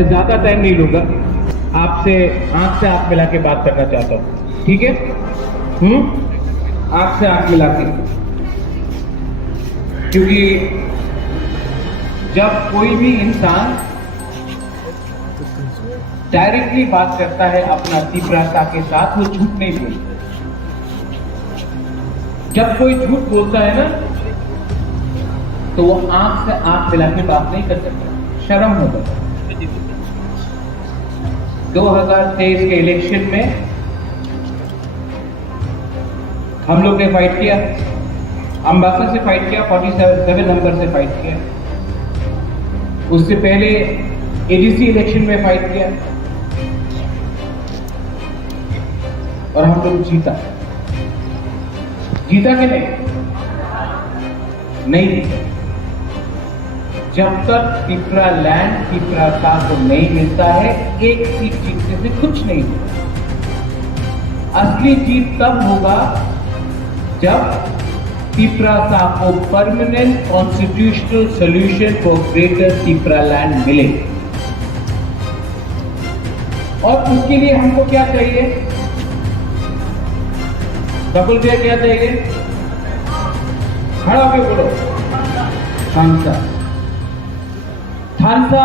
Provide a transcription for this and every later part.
मैं ज्यादा टाइम नहीं लूंगा, आपसे आंख से आंख मिला के बात करना चाहता हूं, ठीक है? आंख से आंख मिला के, क्योंकि जब कोई भी इंसान डायरेक्टली बात करता है अपना तीव्रता के साथ, वो झूठ नहीं बोलता। जब कोई झूठ बोलता है ना, तो वो आंख से आंख मिला के बात नहीं कर सकता, शर्म होता है। 2023 के इलेक्शन में हम लोग ने फाइट किया, अंबासा से फाइट किया, 47 नंबर से फाइट किया। उससे पहले एडीसी इलेक्शन में फाइट किया और हम लोग जीता कि नहीं? जब तक पिपरा लैंड पिपरासा को नहीं मिलता है, एक सीट जीतने से कुछ नहीं होगा। असली जीत तब होगा जब पिपरासा को permanent constitutional solution for greater Pipra land मिले। और उसके लिए हमको क्या चाहिए? बकुल भैया क्या चाहिए? खड़ा होकर बोलो। थानसा। थानसा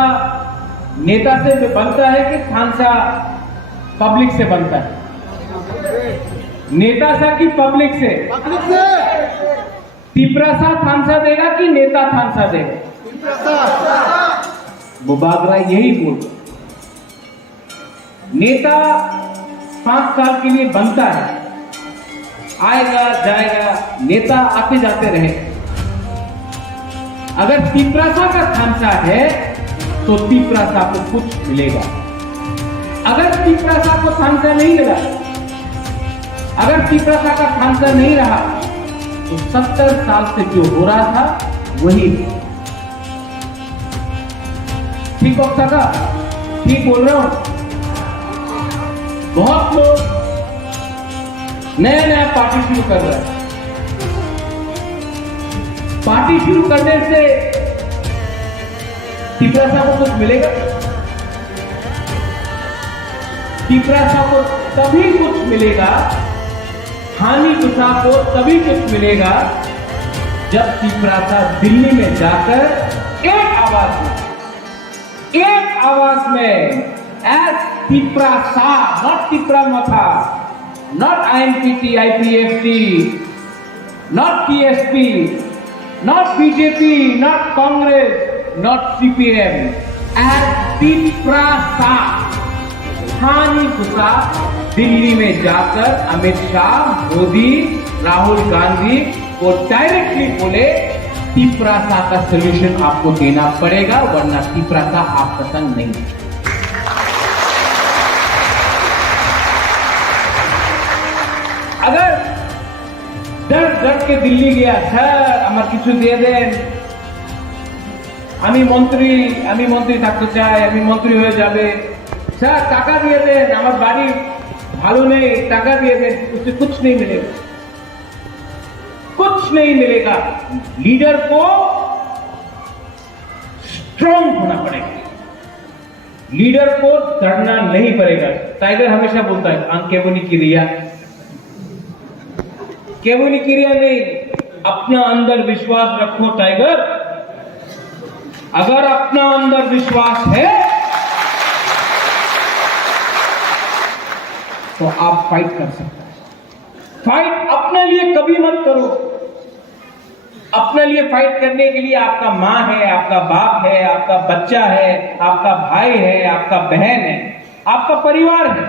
नेता से बनता है कि थानसा पब्लिक से बनता है? नेता सा कि पब्लिक से? पब्लिक से। पिपरासा थानसा देगा कि नेता थानसा देगा? वो बागरा यही बोलता। नेता 5 साल के लिए बनता है, आएगा जाएगा, नेता आते जाते रहे। अगर पिपरासा का थानसा है तो पिपरासा को कुछ मिलेगा। अगर पिपरासा को थानसा नहीं मिला, अगर पिपरासा का थानसा नहीं रहा, तो 70 साल से जो हो रहा था वही। ठीक वक्त का, ठीक बोल रहा हूं? बहुत लोग नया नया पार्टी शुरू कर रहे हैं। पार्टी शुरू करने से पिपरासा को कुछ मिलेगा? पिपरासा को तभी कुछ मिलेगा, हानि गुस्सा को तभी कुछ मिलेगा जब पिपरासा दिल्ली में जाकर एक आवाज में एज पिपरासा, नॉट पिपरामथा, not INPT, IPFT, not TSP, not BJP, not Congress, not CPM, as पिपरासा हानि गुस्सा दिल्ली में जाकर अमित शाह, मोदी, राहुल गांधी को डायरेक्टली बोले पिपरासा का सोल्यूशन आपको देना पड़ेगा, वरना पिपरासा आपका संग नहीं। अगर डर के दिल्ली गया, सर আমার কিছু দিয়ে দেন, আমি মন্ত্রী থাকতে চাই, আমি মন্ত্রী হয়ে যাবে, স্যার টাকা দিয়ে দেন, আমার বাড়ি ভালো নেই, টাকা দিয়ে দেন, उससे कुछ नहीं मिलेगा, कुछ नहीं मिलेगा। लीडर को स्ट्रांग होना पड़ेगा, लीडर को डरना नहीं पड़ेगा। टाइगर हमेशा बोलता है अंकेबनी क्रिया नहीं, अपना अंदर विश्वास रखो टाइगर। अगर अपना अंदर विश्वास है तो आप फाइट कर सकते हैं। फाइट अपने लिए कभी मत करो। अपने लिए फाइट करने के लिए आपका मां है, आपका बाप है, आपका बच्चा है, आपका भाई है, आपका बहन है, आपका परिवार है।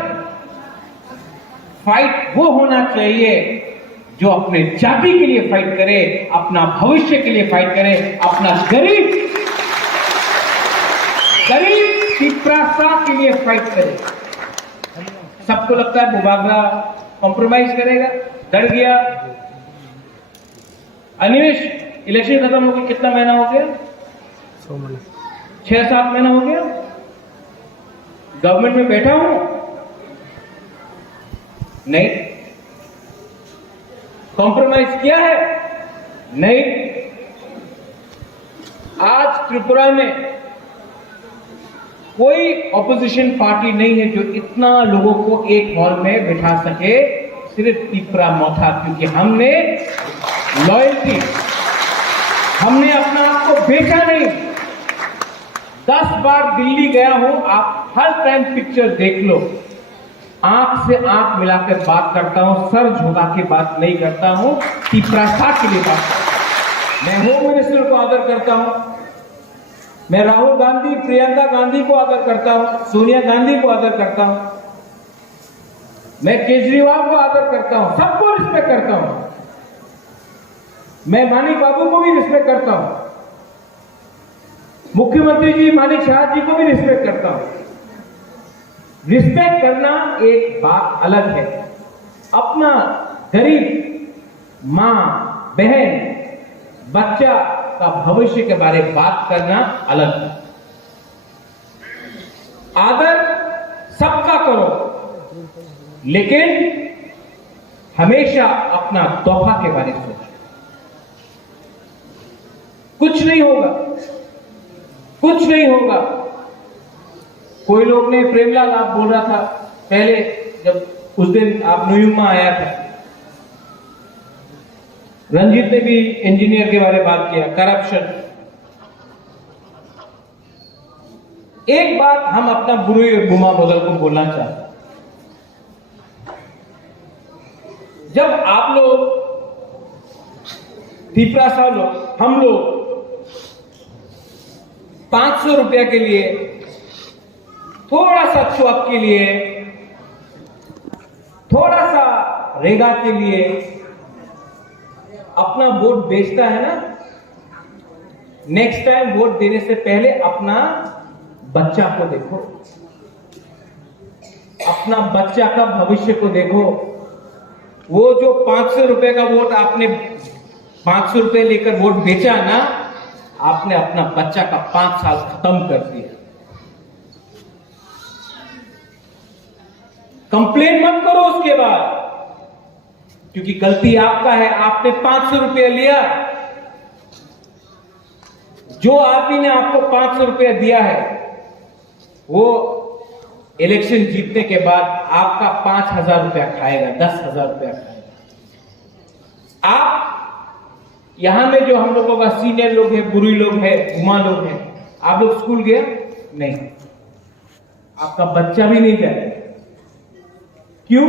फाइट वो होना चाहिए जो अपने जाति के लिए फाइट करे, अपना भविष्य के लिए फाइट करे, अपना गरीब पिपरासा के लिए फाइट करे। सबको लगता है बुबागरा कॉम्प्रोमाइज करेगा, डर गया। अनिमेश, इलेक्शन खत्म हो गया, कितना महीना हो गया? 6-7 महीना हो गया गवर्नमेंट में बैठा हूं, नहीं कॉम्प्रोमाइज किया है, नहीं। आज त्रिपुरा में कोई ऑपोजिशन पार्टी नहीं है जो इतना लोगों को एक हॉल में बिठा सके, सिर्फ तिपरा मोथा, क्योंकि हमने लॉयल्टी, हमने अपना आप को बेचा नहीं। 10 बार दिल्ली गया हूं, आप हर टाइम पिक्चर देख लो, आंख से आंख मिलाकर बात करता हूं, सर झुका के बात नहीं करता हूं, तिपरा साथ के लिए बात करता हूं। मैं होम मिनिस्टर को आदर करता हूं, मैं राहुल गांधी, प्रियंका गांधी को आदर करता हूं, सोनिया गांधी को आदर करता हूं, मैं केजरीवाल को आदर करता हूं, सबको रिस्पेक्ट करता हूं, मैं मानिक बाबू को भी रिस्पेक्ट करता हूं, मुख्यमंत्री जी मानिक शाह जी को भी रिस्पेक्ट करता हूं। रिस्पेक्ट करना एक बात अलग है, अपना गरीब मां, बहन, बच्चा का भविष्य के बारे में बात करना अलग है। आदर सबका करो, लेकिन हमेशा अपना तोहफा के बारे में सोचो। कुछ नहीं होगा, कुछ नहीं होगा। कोई लोग ने, प्रेमलाल आप बोल रहा था पहले, जब उस दिन आप न्यूयॉर्क आया था, रंजीत ने भी इंजीनियर के बारे में बात किया, करप्शन। एक बात हम अपना बुरी और गुमा बदल को बोलना चाहते हैं। जब आप लोग, तिपरा साहब लोग, हम लोग 500 रुपया के लिए, थोड़ा सा चौक के लिए, थोड़ा सा रेगा के लिए अपना वोट बेचता है ना, नेक्स्ट टाइम वोट देने से पहले अपना बच्चा को देखो, अपना बच्चा का भविष्य को देखो। वो जो 500 रुपए का वोट आपने 500 रुपए लेकर वोट बेचा ना, आपने अपना बच्चा का 5 साल खत्म कर दिया। कंप्लेन मत करो उसके बाद, क्योंकि गलती आपका है। आपने 500 रुपया लिया, जो आदमी ने आपको 500 रुपया दिया है, वो इलेक्शन जीतने के बाद आपका 5,000 रुपया खाएगा, 10,000 रुपया खाएगा। आप यहां में जो हम लोगों का सीनियर लोग हैं, बुरी लोग हैं, गुमा लोग हैं, आप लोग स्कूल गए नहीं, आपका बच्चा भी नहीं जाए। क्यों?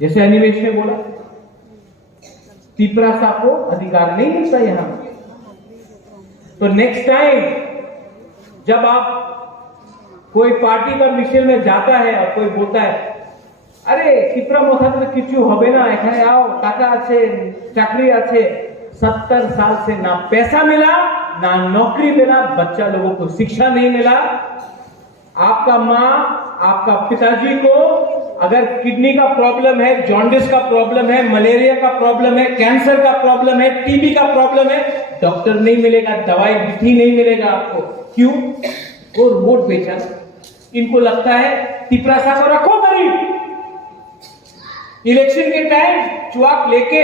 जैसे अनिमेश ने बोला, तिपरा साहब को अधिकार नहीं मिलता यहां। तो नेक्स्ट टाइम जब आप कोई पार्टी का मिशन में जाता है और कोई बोलता है, अरे तिपरा मोथा तो किचु হবে না, এখানে आओ, টাকা আছে, চাকরি আছে, 70 साल से ना पैसा मिला, ना नौकरी मिला, बच्चा लोगों को शिक्षा नहीं मिला। आपका मां, आपका पिताजी को अगर किडनी का प्रॉब्लम है, जॉन्डिस का प्रॉब्लम है, मलेरिया का प्रॉब्लम है, कैंसर का प्रॉब्लम है, टीबी का प्रॉब्लम है, डॉक्टर नहीं मिलेगा, दवाई भी नहीं मिलेगा आपको। क्यों? और वोट बेचा। इनको लगता है तिपरा साहब को रखो गरीब, इलेक्शन के टाइम चुआक लेके,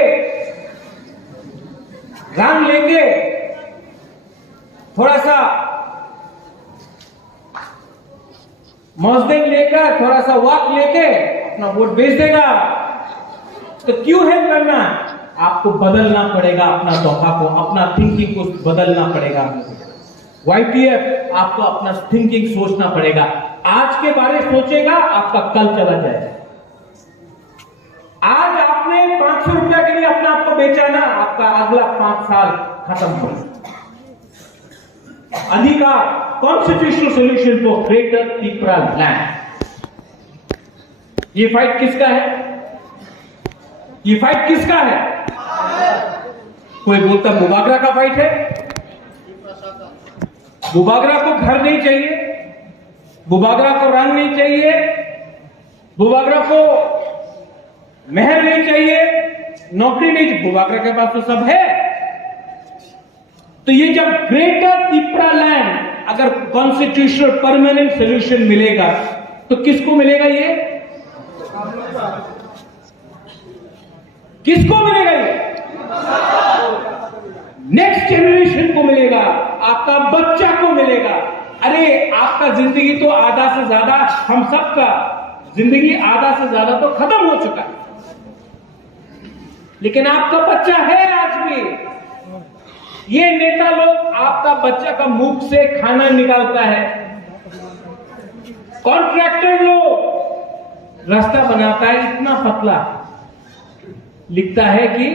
रंग लेके, थोड़ा सा मौजदेन लेकर, थोड़ा सा वाक लेके अपना वोट बेच देगा। तो क्यों हेल्प करना? आपको बदलना पड़ेगा अपना तोहफा को, अपना थिंकिंग को बदलना पड़ेगा। YPF आपको अपना थिंकिंग सोचना पड़ेगा। आज के बारे सोचेगा, आपका कल चला जाएगा। आज आपने 500 रुपया के लिए अपना आपको बेचा ना, आपका अगला 5 साल खत्म हो गया। अधिकार, constitutional solution for greater Tipra land. ये फाइट किसका है? ये फाइट किसका है? कोई बोलता मुबागरा का फाइट है। मुबागरा को घर नहीं चाहिए, मुबागरा को रंग नहीं चाहिए, मुबागरा को महल नहीं चाहिए, नौकरी नहीं चाहिए, मुबागरा के पास तो सब है। तो ये जब ग्रेटर तिपरा लैंड अगर कॉन्स्टिट्यूशनल परमानेंट सोल्यूशन मिलेगा तो किसको मिलेगा? ये किसको मिलेगा? ये नेक्स्ट जनरेशन को मिलेगा, आपका बच्चा को मिलेगा। अरे आपका जिंदगी तो आधा से ज्यादा, हम सबका जिंदगी आधा से ज्यादा तो खत्म हो चुका है, लेकिन आपका बच्चा है आज भी। ये नेता लोग आपका बच्चा का मुंह से खाना निकालता है, कॉन्ट्रैक्टर लोग रास्ता बनाता है इतना पतला, लिखता है कि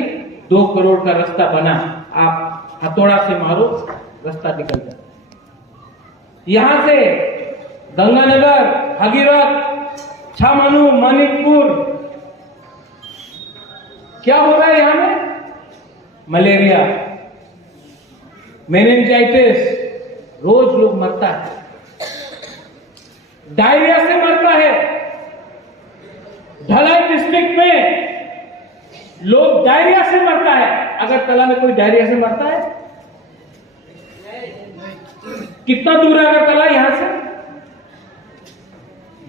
2 करोड़ का रास्ता बना, आप हथौड़ा से मारो रास्ता निकल जाता है। यहां से गंगानगर, भगीरथ, छामनू, मानिकपुर, क्या हो रहा है यहां में? मलेरिया, मेनिंजाइटिस, रोज लोग मरता है, डायरिया से मरता है। ढलाई डिस्ट्रिक्ट में लोग डायरिया से मरता है। अगरतला में कोई डायरिया से मरता है? कितना दूर है अगरतला यहां से?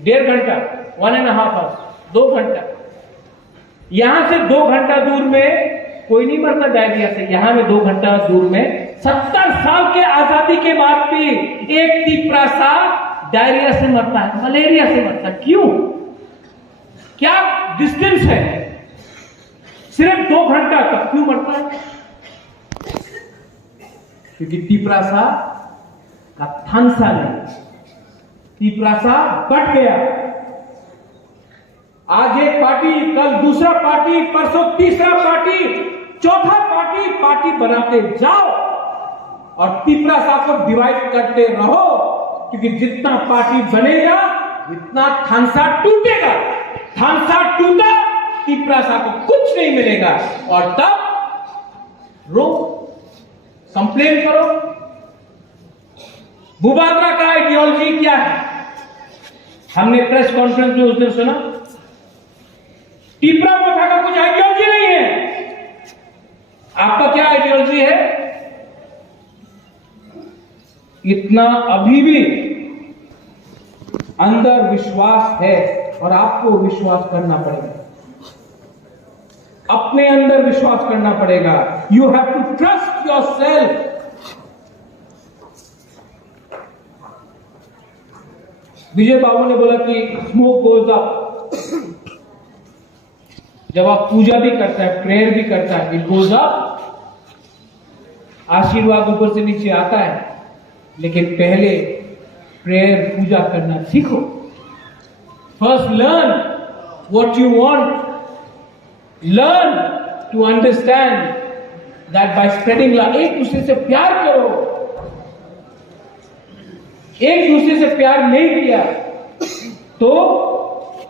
1.5 घंटा, 1.5 आवर्स, 2 घंटा। यहां से 2 घंटा दूर में कोई नहीं मरता डायरिया से। यहां में 2 घंटा दूर में 70 साल के आजादी के बाद भी एक तिपरासा डायरिया से मरता है, मलेरिया से मरता है। क्यों? क्या डिस्टेंस है? सिर्फ 2 घंटा तक क्यों मरता है? क्योंकि तिपरासा का थानसा नहीं, तिपरासा बढ़ गया। आज एक पार्टी, कल दूसरा पार्टी, परसों तीसरा पार्टी, चौथा पार्टी बनाते जाओ और तिपरासा को डिवाइड करते रहो, क्योंकि जितना पार्टी बनेगा उतना थानसा टूटेगा। थानसा टूटा, तिपरासा को कुछ नहीं मिलेगा और तब रो, कंप्लेन करो। बुबात्रा का आइडियोलॉजी क्या है? हमने प्रेस कॉन्फ्रेंस में उस दिन सुना, टिपरा प्रथा का कुछ आइडियोलॉजी नहीं है। आपका क्या आइडियोलॉजी है? इतना अभी भी अंदर विश्वास है और आपको विश्वास करना पड़ेगा, अपने अंदर विश्वास करना पड़ेगा। You have to trust yourself. Vijay Babu ने बोला कि स्मोक गोज अप। जब आप पूजा भी करता है, प्रेयर भी करता है, इट गोज अप, आशीर्वाद ऊपर से नीचे आता है। लेकिन पहले प्रेयर, पूजा करना सीखो। First learn what you want, learn to understand that by spreading love. एक दूसरे से प्यार करो। एक दूसरे से प्यार नहीं किया तो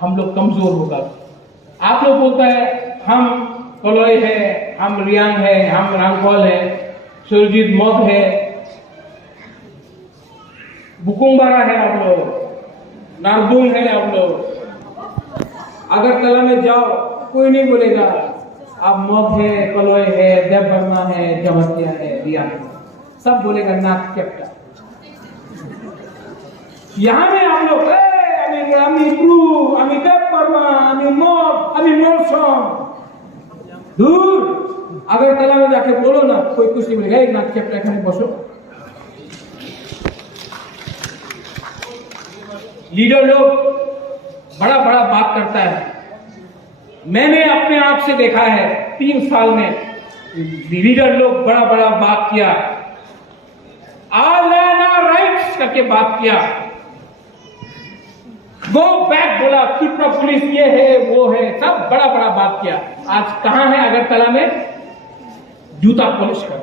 हम लोग कमजोर होगा। आप लोग बोलता है हम कलोई है, हम रियांग है, हम रांगकॉल है, सुरजीत मग है, बुकुंबारा है, आप लोग नारदुंग है, आप लोग अगरतला में जाओ कोई नहीं बोलेगा आप मग है, कलोई है, देव वर्मा है, जमतिया है, रियांग है, सब बोलेगा नाक चपटा। यहां में आप लोग আমি ব্রু, আমি দেব বর্মা, আমি মগ, আমি মৌসम। दूर अगरतला में जाके बोलो ना, कोई कुछ नहीं बोलेगा। एक नाक चपटा एखाने बसो। लीडर लोग बड़ा बड़ा बात करता है। मैंने अपने आप से देखा है 3 साल में लीडर लोग बड़ा बड़ा बात किया, ऑल लैंड आवर राइट्स करके बात किया, गो बैक बोला, त्रिपुरा पुलिस ये है वो है, सब बड़ा बड़ा बात किया। आज कहां है अगरतला में? जूता पॉलिश कर।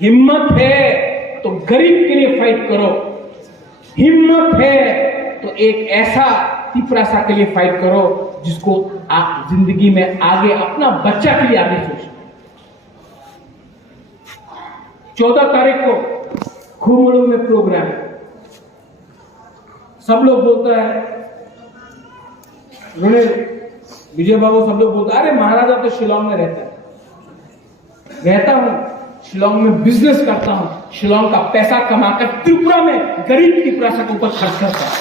हिम्मत है तो गरीब के लिए फाइट करो, हिम्मत है तो एक ऐसा तिपरासा के लिए फाइट करो जिसको आप जिंदगी में आगे अपना बच्चा के लिए आगे सोचो। 14 तारीख को खुमड़ू में प्रोग्राम है। सब लोग बोलता है, विजय बाबू सब लोग बोलता है अरे महाराजा तो शिलोंग में रहता है। रहता हूं, शिलोंग में बिजनेस करता हूं, शिलोंग का पैसा कमाकर त्रिपुरा में गरीब त्रिपुरा के ऊपर खर्च करता है।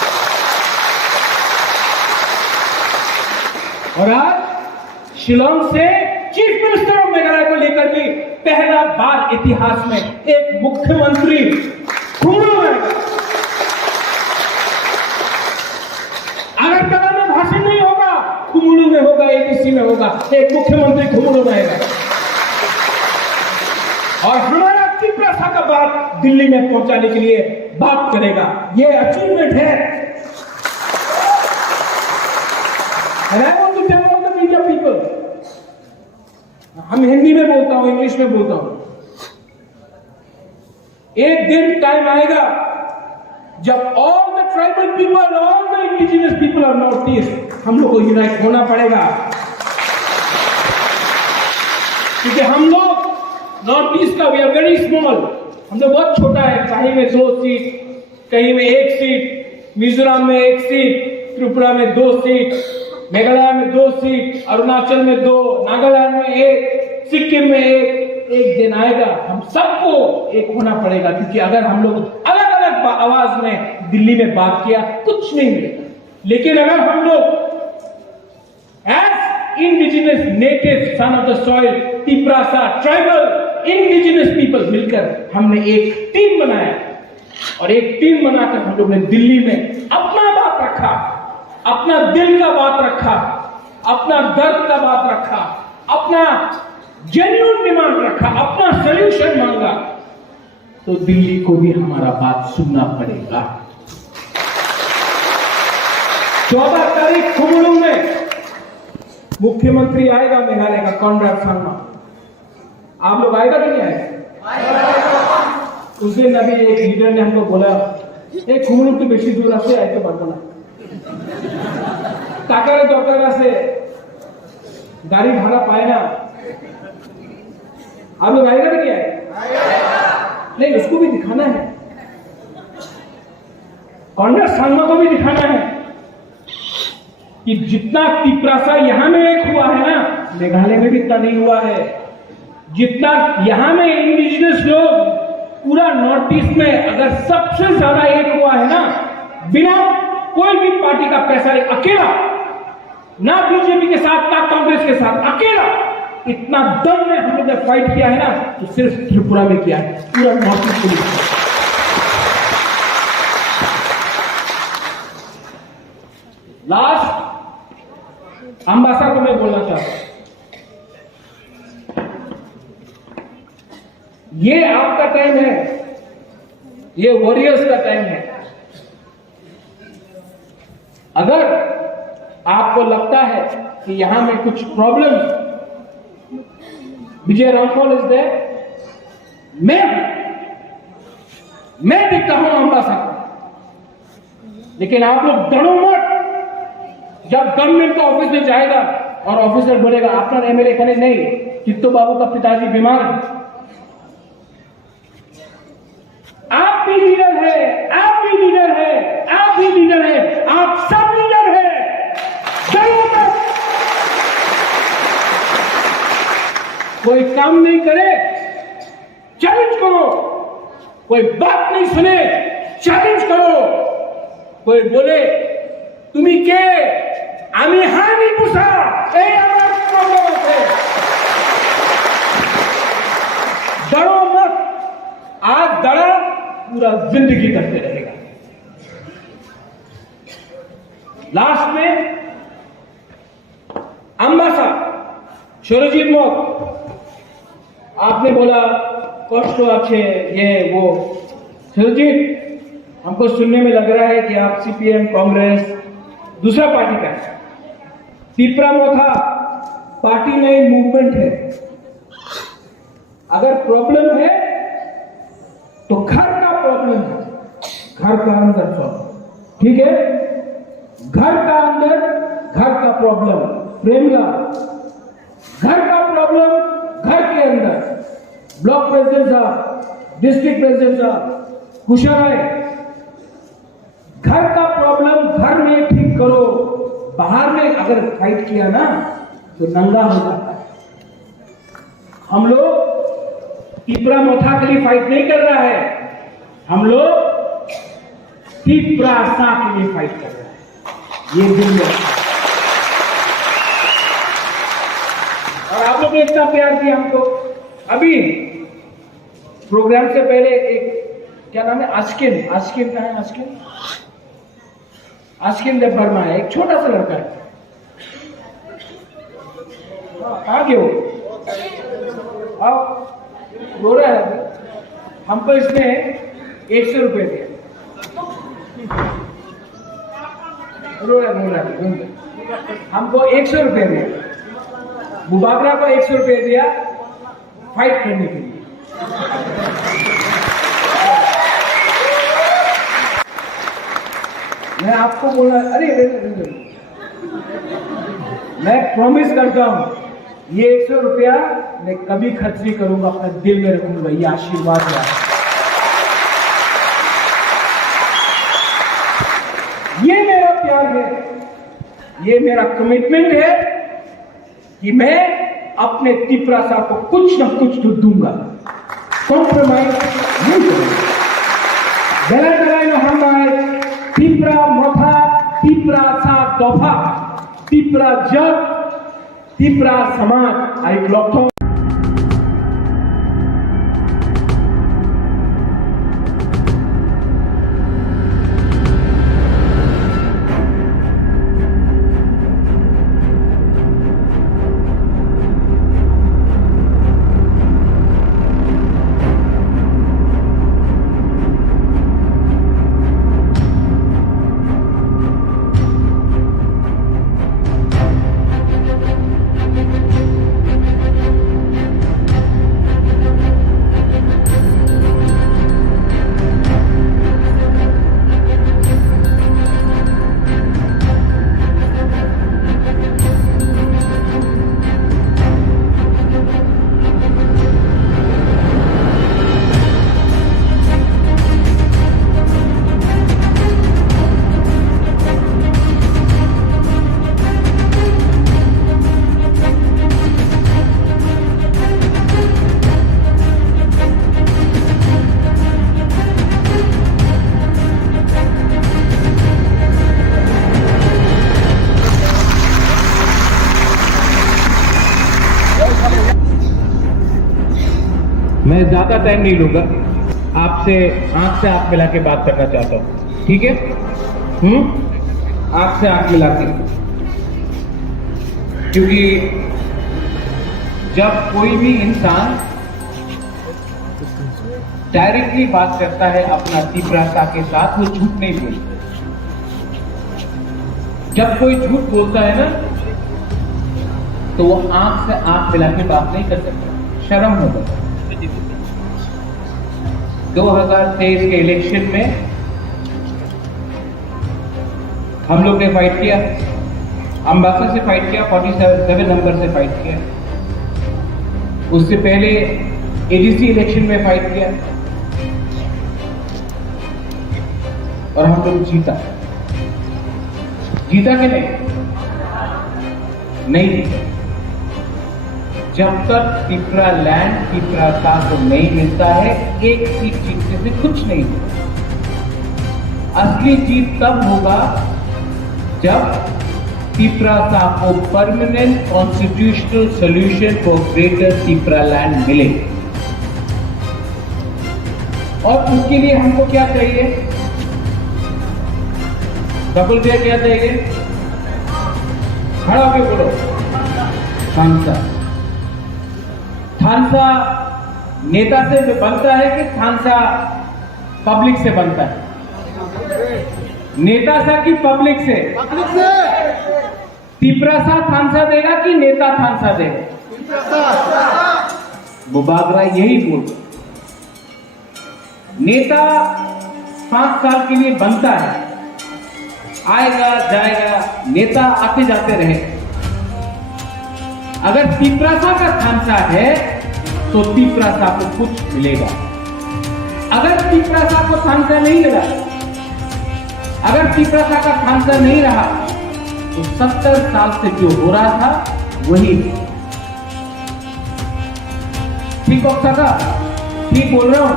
और आज शिलोंग से चीफ मिनिस्टर ऑफ मेघालय को लेकर भी पहला बार इतिहास में एक मुख्यमंत्री खुमलुंग आएगा। अगरतला में भाषण नहीं होगा, खुमलुंग में होगा, एबीसी में होगा, एक मुख्यमंत्री खुमलुंग आएगा और हमारा तिप्रासा का बात दिल्ली में पहुंचाने के लिए बात करेगा। ये अचीवमेंट है। And I want to tell all the media people, हम हिंदी में बोलता हूं, इंग्लिश में बोलता हूं, एक दिन टाइम आएगा जब all the tribal people, all the indigenous people of north east, हम लोग को यूनाइट होना पड़ेगा। क्योंकि हम लोग नॉर्थ ईस्ट का वी आर वेरी स्मॉल, हम लोग बहुत छोटा है। कहीं में 2 सीट, कहीं में 1 सीट, मिजोरम में 1 सीट, त्रिपुरा में 2 सीट, मेघालय में 2 सीट, अरुणाचल में 2, नागालैंड में 1, सिक्किम में 1। एक दिन आएगा हम सबको एक होना पड़ेगा, क्योंकि अगर हम लोग अलग अलग आवाज में दिल्ली में बात किया कुछ नहीं मिलेगा। लेकिन अगर हम लोग as indigenous native son of the soil, Tiprasa tribal indigenous people मिलकर हमने एक टीम बनाया और एक टीम बनाकर हम लोग ने दिल्ली में अपना बात रखा, अपना दिल का बात रखा, अपना दर्द का बात रखा, अपना जेन्युइन डिमांड रखा, अपना सॉल्यूशन मांगा, तो दिल्ली को भी हमारा बात सुनना पड़ेगा। 14 तारीख खुमलुंग में मुख्यमंत्री आएगा मेघालय का, कॉनराड संगमा। आप लोग आएगा कि नहीं आएगा? उस दिन अभी एक लीडर ने हमको बोला, एक खुमलुंग तो बेसी दूर से आए तो पारबो ना, टाकारे दरकार से गाड़ी भाड़ा पाए ना। आप लोग आएगा कि नहीं आएगा? नहीं, उसको भी दिखाना है, कॉनराड संगमा को भी दिखाना है कि जितना तिप्रासा यहां में एक हुआ है ना, मेघालय में भी इतना नहीं हुआ है। जितना यहां में इंडिजिनस लोग पूरा नॉर्थ ईस्ट में अगर सबसे ज्यादा एक हुआ है ना, बिना कोई भी पार्टी का पैसा, अकेला, ना बीजेपी के साथ ना कांग्रेस के साथ, अकेला इतना दम में हम लोग ने फाइट किया है ना, तो सिर्फ त्रिपुरा में किया है, पूरा नॉर्थ ईस्ट में। लास्ट अंबासा को मैं बोलना चाहता हूं, ये आपका टाइम है, ये वॉरियर्स का टाइम है। अगर आपको लगता है कि यहां में कुछ problem, Vijay Ramphal is there, मैं दिखता हूं अंबासा को, लेकिन आप लोग डरो मत। जब गवर्नमेंट का ऑफिस में जाएगा और ऑफिसर बोलेगा आपका एमएलए कने नहीं, चित्तो बाबू का पिताजी बीमार है, आप भी लीडर है, आप भी लीडर है, आप भी लीडर है, आप सब लीडर है, डरो मत। कोई काम नहीं करे चैलेंज करो, कोई बात नहीं सुने चैलेंज करो, कोई बोले तुम्हें के आमी हानि पूछा, এই আমার প্রবলেম আছে, डरो मत। आज डरा पूरा जिंदगी करते रहेगा। लास्ट में अंबासा सुरजीत मत, आपने बोला कष्ट अच्छे ये वो, सुरजीत हमको सुनने में लग रहा है कि आप सीपीएम कांग्रेस दूसरा पार्टी का है, तिप्रा मोथा पार्टी नहीं मूवमेंट है। अगर प्रॉब्लम है तो घर का प्रॉब्लम है, घर का अंदर सॉल्व, ठीक है? घर का अंदर घर का प्रॉब्लम, प्रेमला घर का प्रॉब्लम घर के अंदर, ब्लॉक प्रेसिडेंट साहब, डिस्ट्रिक्ट प्रेसिडेंट साहब, कुशल है, घर का प्रॉब्लम घर में ठीक करो। बाहर में अगर फाइट किया ना तो नंगा हो जाता है। हम लोग तिप्रा मोथा के लिए फाइट नहीं कर रहा है, हम लोग तिप्रासा के लिए फाइट कर रहे हैं। ये दिन और आप लोग ने इतना प्यार दिया हमको। अभी प्रोग्राम से पहले एक क्या नाम है, आस्किन का है, आस्किन देव वर्मा है, एक छोटा सा लड़का है। कहाँ गए वो? अब रो रहा है। हमको इसने 100 रुपये दिया। रो रहा है। हमको 100 रुपये दिया। मुबाबरा को 100 रुपये दिया फाइट करने के लिए। मैं आपको बोला, अरे मैं प्रॉमिस करता हूं ये 100 रुपया मैं कभी खर्च नहीं करूंगा, अपना दिल में रखूंगा। ये आशीर्वाद है, ये मेरा प्यार है, ये मेरा कमिटमेंट है कि मैं अपने तिपरा साहब को कुछ न कुछ तो दूंगा, कॉम्प्रोमाइज नहीं करूंगा। तिपरा मथा, तिपरा सा दफा, तिपरा जग, तिपरा समाज आई लक्ष्य। मैं ज्यादा टाइम नहीं लूंगा, आपसे आंख से आंख मिला के बात करना चाहता हूं, ठीक है? आंख से आंख मिला के, क्योंकि जब कोई भी इंसान डायरेक्टली बात करता है अपना तीव्रता के साथ, वो झूठ नहीं बोलता। जब कोई झूठ बोलता है ना, तो वो आंख से आंख मिला के बात नहीं कर सकता, शर्म होगा। 2023 के इलेक्शन में हम लोग ने फाइट किया, अंबासा से फाइट किया, 47 नंबर से फाइट किया। उससे पहले एडीसी इलेक्शन में फाइट किया और हम लोग जीता कि नहीं जीता। जब तक तिपरा लैंड तिपरा का को नहीं मिलता है, एक सीट जीतने से कुछ नहीं होता। असली जीत तब होगा जब तिपरा सा को permanent constitutional solution for greater Tipra land मिले। और उसके लिए हमको क्या चाहिए? कपिल भैया क्या चाहिए? खड़ा होकर बोलो। थानसा नेता से बनता है कि थानसा पब्लिक से बनता है? नेता सा कि पब्लिक से? तिपरा सा थानसा देगा कि नेता थानसा देगा? मुबाबरा यही बोलता। नेता 5 साल के लिए बनता है, आएगा जाएगा, नेता आते जाते रहे। अगर तिपरासा का थानसा है तो तिपरासा को कुछ मिलेगा। अगर तिपरासा को थानसा नहीं मिला, अगर तिपरासा का थानसा नहीं रहा, तो 70 साल से जो हो रहा था वही। ठीक हो सका? ठीक बोल रहा हूं?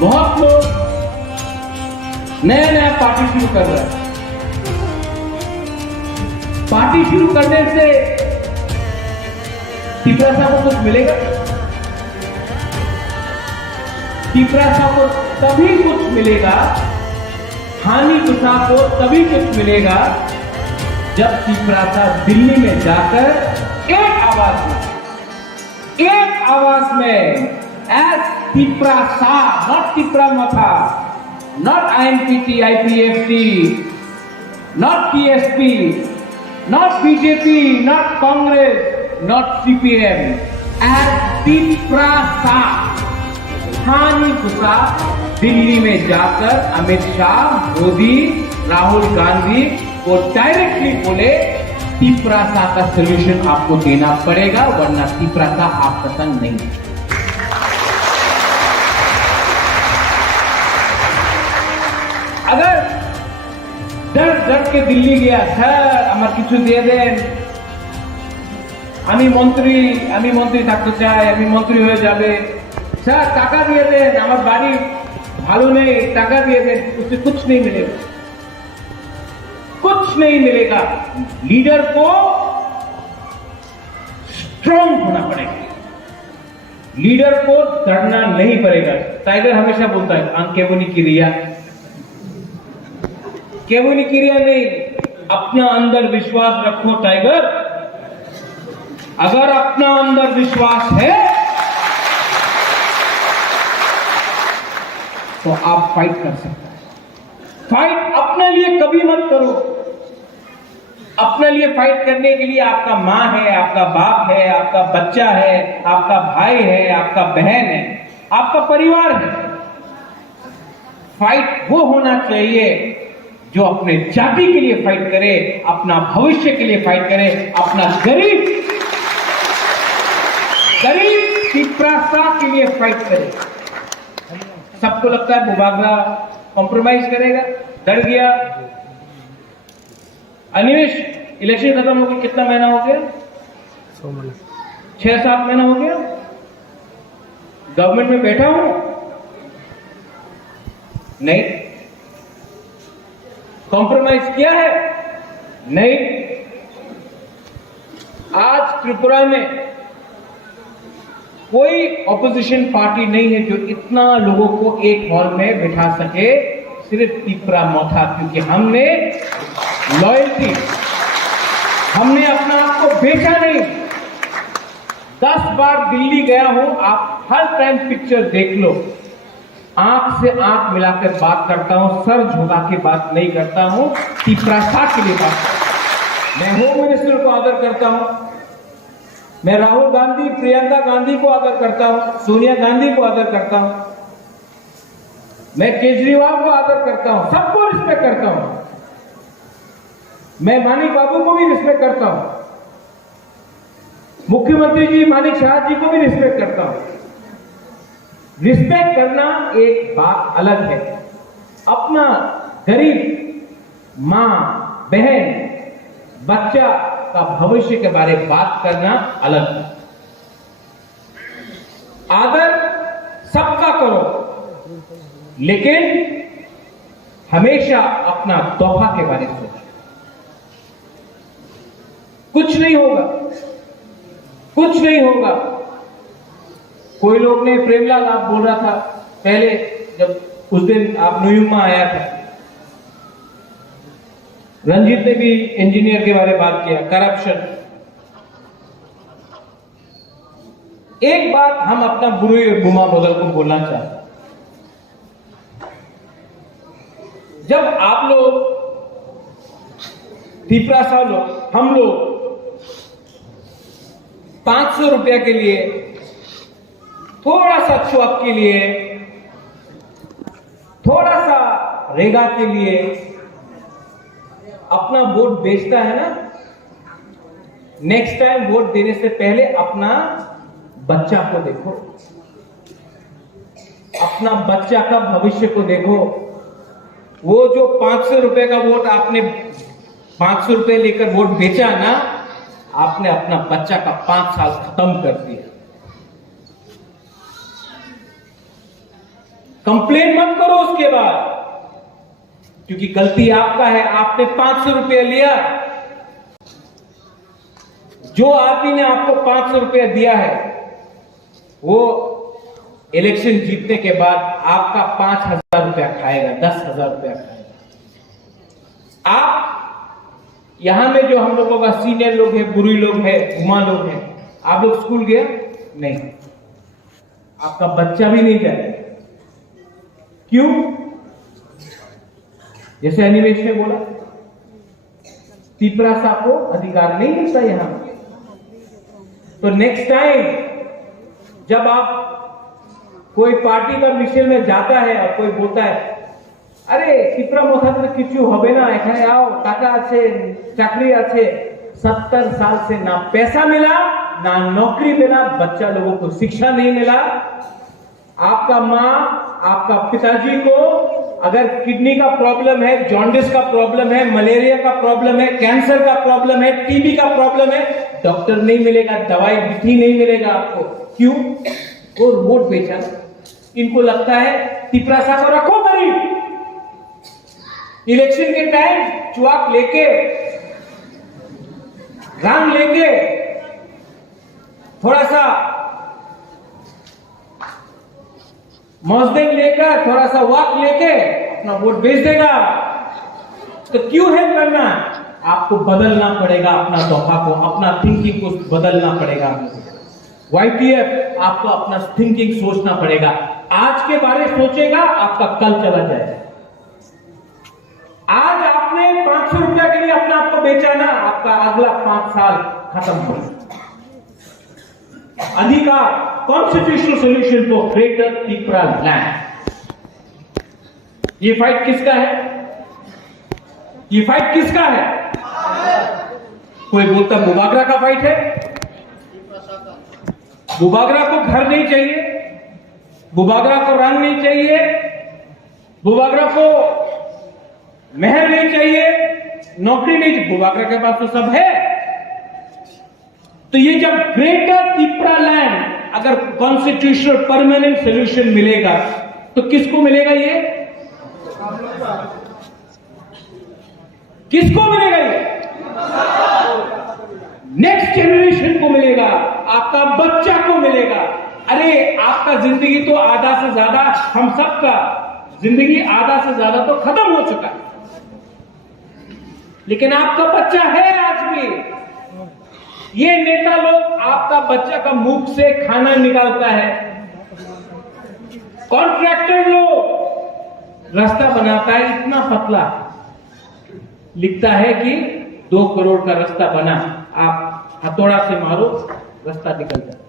बहुत लोग नया नया पार्टी शुरू कर रहे हैं। पार्टी शुरू करने से तिपरासा को कुछ मिलेगा? तिपरासा को तभी कुछ मिलेगा, हानि गुस्सा को तभी कुछ मिलेगा जब तिपरासा दिल्ली में जाकर एक आवाज में as Tiprasa, not Tipramatha, not INPT, IPFT, not TSP, not BJP, not Congress, not CPM, as Tiprasa हानि गुस्सा दिल्ली में जाकर अमित शाह, मोदी, राहुल गांधी को डायरेक्टली बोले तिपरासा का सलूशन आपको देना पड़ेगा, वरना तिपरासा आपका संग नहीं। अगर डर डर के दिल्ली गया, सर আমার কিছু দিয়ে দেন, আমি মন্ত্রী থাকতে চাই, আমি মন্ত্রী হয়ে যাবে, স্যার টাকা দিয়ে দেন, আমার বাড়ি ভালো নেই, টাকা দিয়ে दें, उससे कुछ नहीं मिलेगा, कुछ नहीं मिलेगा। लीडर को स्ट्रॉन्ग होना पड़ेगा, लीडर को डरना नहीं पड़ेगा। टाइगर हमेशा बोलता है केवनी क्रिया नहीं, अपना अंदर विश्वास रखो टाइगर। अगर अपना अंदर विश्वास है तो आप फाइट कर सकते हैं। फाइट अपने लिए कभी मत करो। अपने लिए फाइट करने के लिए आपका मां है, आपका बाप है, आपका बच्चा है, आपका भाई है, आपका बहन है, आपका परिवार है। फाइट वो होना चाहिए जो अपने जाति के लिए फाइट करे, अपना भविष्य के लिए फाइट करे, अपना गरीब तिपरासा के लिए फाइट करे। सबको लगता है बुबागरा कॉम्प्रोमाइज करेगा, डर गया। अनिमेश, इलेक्शन खत्म हो गया, कितना महीना हो गया? 6-7 महीना हो गया गवर्नमेंट में बैठा हूं, नहीं कॉम्प्रोमाइज किया है, नहीं। आज त्रिपुरा में कोई ऑपोजिशन पार्टी नहीं है जो इतना लोगों को एक हॉल में बिठा सके, सिर्फ तिपरामथा, क्योंकि हमने लॉयल्टी, हमने अपना आप को बेचा नहीं। 10 बार दिल्ली गया हूं, आप हर टाइम पिक्चर देख लो, आंख से आंख मिलाकर बात करता हूं, सर झुका के बात नहीं करता हूं, तिपरासा के लिए बात करता हूं। मैं होम मिनिस्टर को आदर करता हूं, मैं राहुल गांधी, प्रियंका गांधी को आदर करता हूं, सोनिया गांधी को आदर करता हूं, मैं केजरीवाल को आदर करता हूं, सबको रिस्पेक्ट करता हूं, मैं मानिक बाबू को भी रिस्पेक्ट करता हूं, मुख्यमंत्री जी मानिक शाह जी को भी रिस्पेक्ट करता हूं। रिस्पेक्ट करना एक बात अलग है, अपना गरीब मां, बहन, बच्चा का भविष्य के बारे में बात करना अलग है। आदर सबका करो, लेकिन हमेशा अपना तोहफा के बारे में सोचो। कुछ नहीं होगा, कुछ नहीं होगा। कोई लोग ने, प्रेमलाल आप बोल रहा था पहले, जब उस दिन आप न्यूयॉर्क आया था, रंजीत ने भी इंजीनियर के बारे में बात किया, करप्शन। एक बात हम अपना बुरी और गुमा बदल को बोलना चाहते, जब आप लोग तिपरासा लोग, हम लोग 500 रुपया के लिए, थोड़ा सा शौक के लिए, थोड़ा सा रेगा के लिए अपना वोट बेचता है ना, नेक्स्ट टाइम वोट देने से पहले अपना बच्चा को देखो, अपना बच्चा का भविष्य को देखो। वो जो 500 रुपए का वोट आपने 500 रुपए लेकर वोट बेचा ना, आपने अपना बच्चा का 5 साल खत्म कर दिया। कंप्लेन मत करो उसके बाद, क्योंकि गलती आपका है, आपने 500 रुपया लिया, जो आदमी ने आपको 500 रुपया दिया है वो इलेक्शन जीतने के बाद आपका 5,000 रुपया खाएगा, 10,000 रुपया खाएगा। आप यहां में जो हम लोगों का सीनियर लोग हैं, बुरी लोग हैं, उमा लोग हैं, आप लोग स्कूल गए नहीं, आपका बच्चा भी नहीं जाए। क्यों? जैसे अनिमेश ने बोला, तिपरासा को अधिकार नहीं मिलता यहां। तो नेक्स्ट टाइम जब आप कोई पार्टी का मिशन में जाता है और कोई बोलता है अरे तिपरा मोथा तो किचु होबे ना, एखाने आओ, टाका आछे, चाकरी आछे, 70 साल से ना पैसा मिला ना नौकरी मिला, बच्चा लोगों को शिक्षा नहीं मिला। आपका माँ, आपका पिताजी को अगर किडनी का प्रॉब्लम है, जॉन्डिस का प्रॉब्लम है, मलेरिया का प्रॉब्लम है, कैंसर का प्रॉब्लम है, टीबी का प्रॉब्लम है, डॉक्टर नहीं मिलेगा, दवाई विधि नहीं मिलेगा आपको। क्यों? वो वोट बेचा। इनको लगता है तिपरासा को रखो गरीब, इलेक्शन के टाइम चुआक लेके, रंग लेके, थोड़ा सा मौजदेन लेकर, थोड़ा सा वाक लेके अपना वोट बेच देगा। तो क्यों हेल्प करना? आपको बदलना पड़ेगा अपना दफा को, अपना थिंकिंग को बदलना पड़ेगा। YPF आपको अपना थिंकिंग सोचना पड़ेगा। आज के बारे सोचेगा, आपका कल चला जाएगा। आज आपने 500 रुपया के लिए अपना आपको बेचा ना, आपका अगला 5 साल खत्म हो गया। अधिकार, constitutional solution for greater Tipra land. ये फाइट किसका है? ये फाइट किसका है? कोई बोलता मुबागरा का फाइट है। मुबागरा को घर नहीं चाहिए, मुबागरा को रंग नहीं चाहिए, मुबागरा को महल नहीं चाहिए, नौकरी नहीं चाहिए, मुबागरा के पास तो सब है। तो ये जब ग्रेटर तिपरा लैंड अगर कॉन्स्टिट्यूशनल परमानेंट सोल्यूशन मिलेगा तो किसको मिलेगा? ये किसको मिलेगा? ये नेक्स्ट जेनरेशन को मिलेगा, आपका बच्चा को मिलेगा। अरे आपका जिंदगी तो आधा से ज्यादा, हम सबका जिंदगी आधा से ज्यादा तो खत्म हो चुका है, लेकिन आपका बच्चा है आज भी। ये नेता लोग आपका बच्चा का मुख से खाना निकालता है, कॉन्ट्रैक्टर लोग रास्ता बनाता है, इतना पतला लिखता है कि 2 करोड़ का रास्ता बना, आप हथौड़ा से मारो, रास्ता निकल जाता है।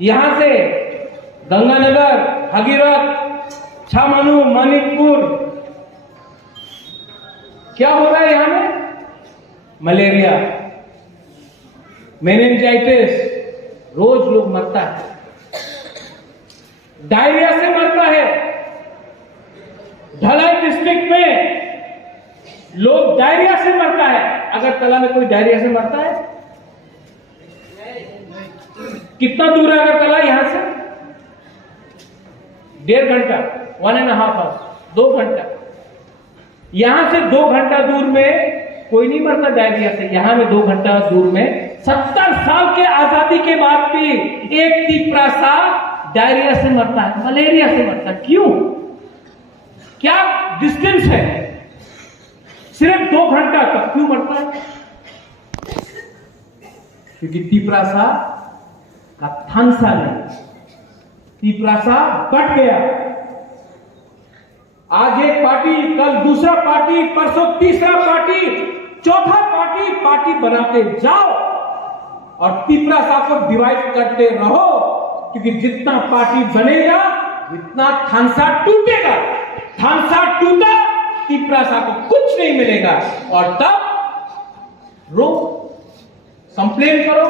यहां से गंगानगर, भगीरथ, छामनू, मानिकपुर, क्या हो रहा है यहां में? मलेरिया, मेनिंजाइटिस, रोज लोग मरता है, डायरिया से मरता है। ढलाई डिस्ट्रिक्ट में लोग डायरिया से मरता है। अगरतला में कोई डायरिया से मरता है? कितना दूर है अगरतला यहां से? 1.5 घंटा, 1.5 आवर्स, 2 घंटा। यहां से 2 घंटा दूर में कोई नहीं मरता डायरिया से। यहां में 2 घंटा दूर में 70 साल के आजादी के बाद भी एक तिपरासा डायरिया से मरता है, मलेरिया से मरता है। क्यों? क्या डिस्टेंस है? सिर्फ 2 घंटा तक क्यों मरता है? क्योंकि तिपरासा का थानसा नहीं, तिपरासा बट गया। आज एक पार्टी, कल दूसरा पार्टी, परसों तीसरा पार्टी, चौथा पार्टी बनाते जाओ और तिपरासा को डिवाइड करते रहो, क्योंकि जितना पार्टी बनेगा उतना थानसा टूटेगा। थानसा टूटा, तिपरासा को कुछ नहीं मिलेगा और तब रो, कंप्लेन करो।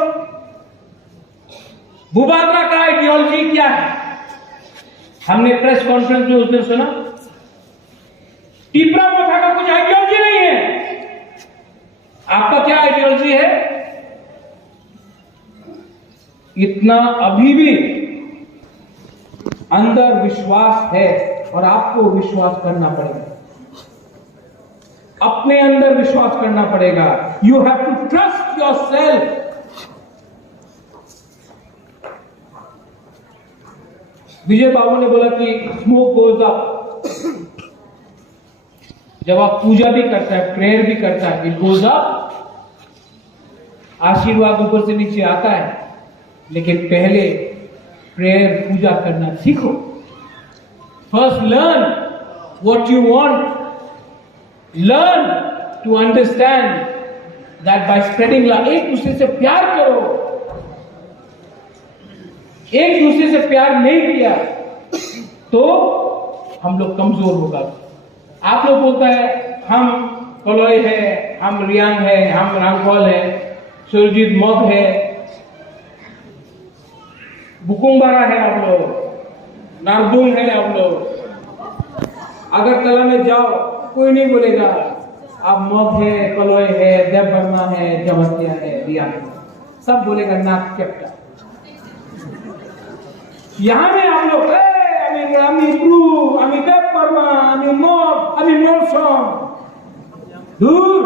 मुबागरा का आइडियोलॉजी क्या है? हमने प्रेस कॉन्फ्रेंस में उस दिन सुना, तिपरा मोथा का कुछ आइडियोलॉजी नहीं है। आपका क्या आइडियोलॉजी है? इतना अभी भी अंदर विश्वास है और आपको विश्वास करना पड़ेगा। अपने अंदर विश्वास करना पड़ेगा। You have to trust yourself. Vijay Babu ने बोला कि स्मोक गोज अप। जब आप पूजा भी करता है, प्रेयर भी करता है, इट गोज अप, आशीर्वाद ऊपर से नीचे आता है। लेकिन पहले प्रेयर पूजा करना सीखो। First learn what you want, learn to understand that by spreading love. एक दूसरे से प्यार करो। एक दूसरे से प्यार नहीं किया तो हम लोग कमजोर होगा। आप लोग बोलता है हम कलोई है, हम रियांग है, हम रांगकॉल है, सुरजीत मग है, बुकुम्बारा है, आप लोग नारदुंग है, आप लोग अगरतला में जाओ कोई नहीं बोलेगा आप मग है, कलोई है, देव वर्मा है, जमतिया है, रियांग है, सब बोलेगा नाक चपटा। यहां में आप लोग আমি ব্রু, আমি দেব বর্মা, আমি মগ, আমি मौसम। दूर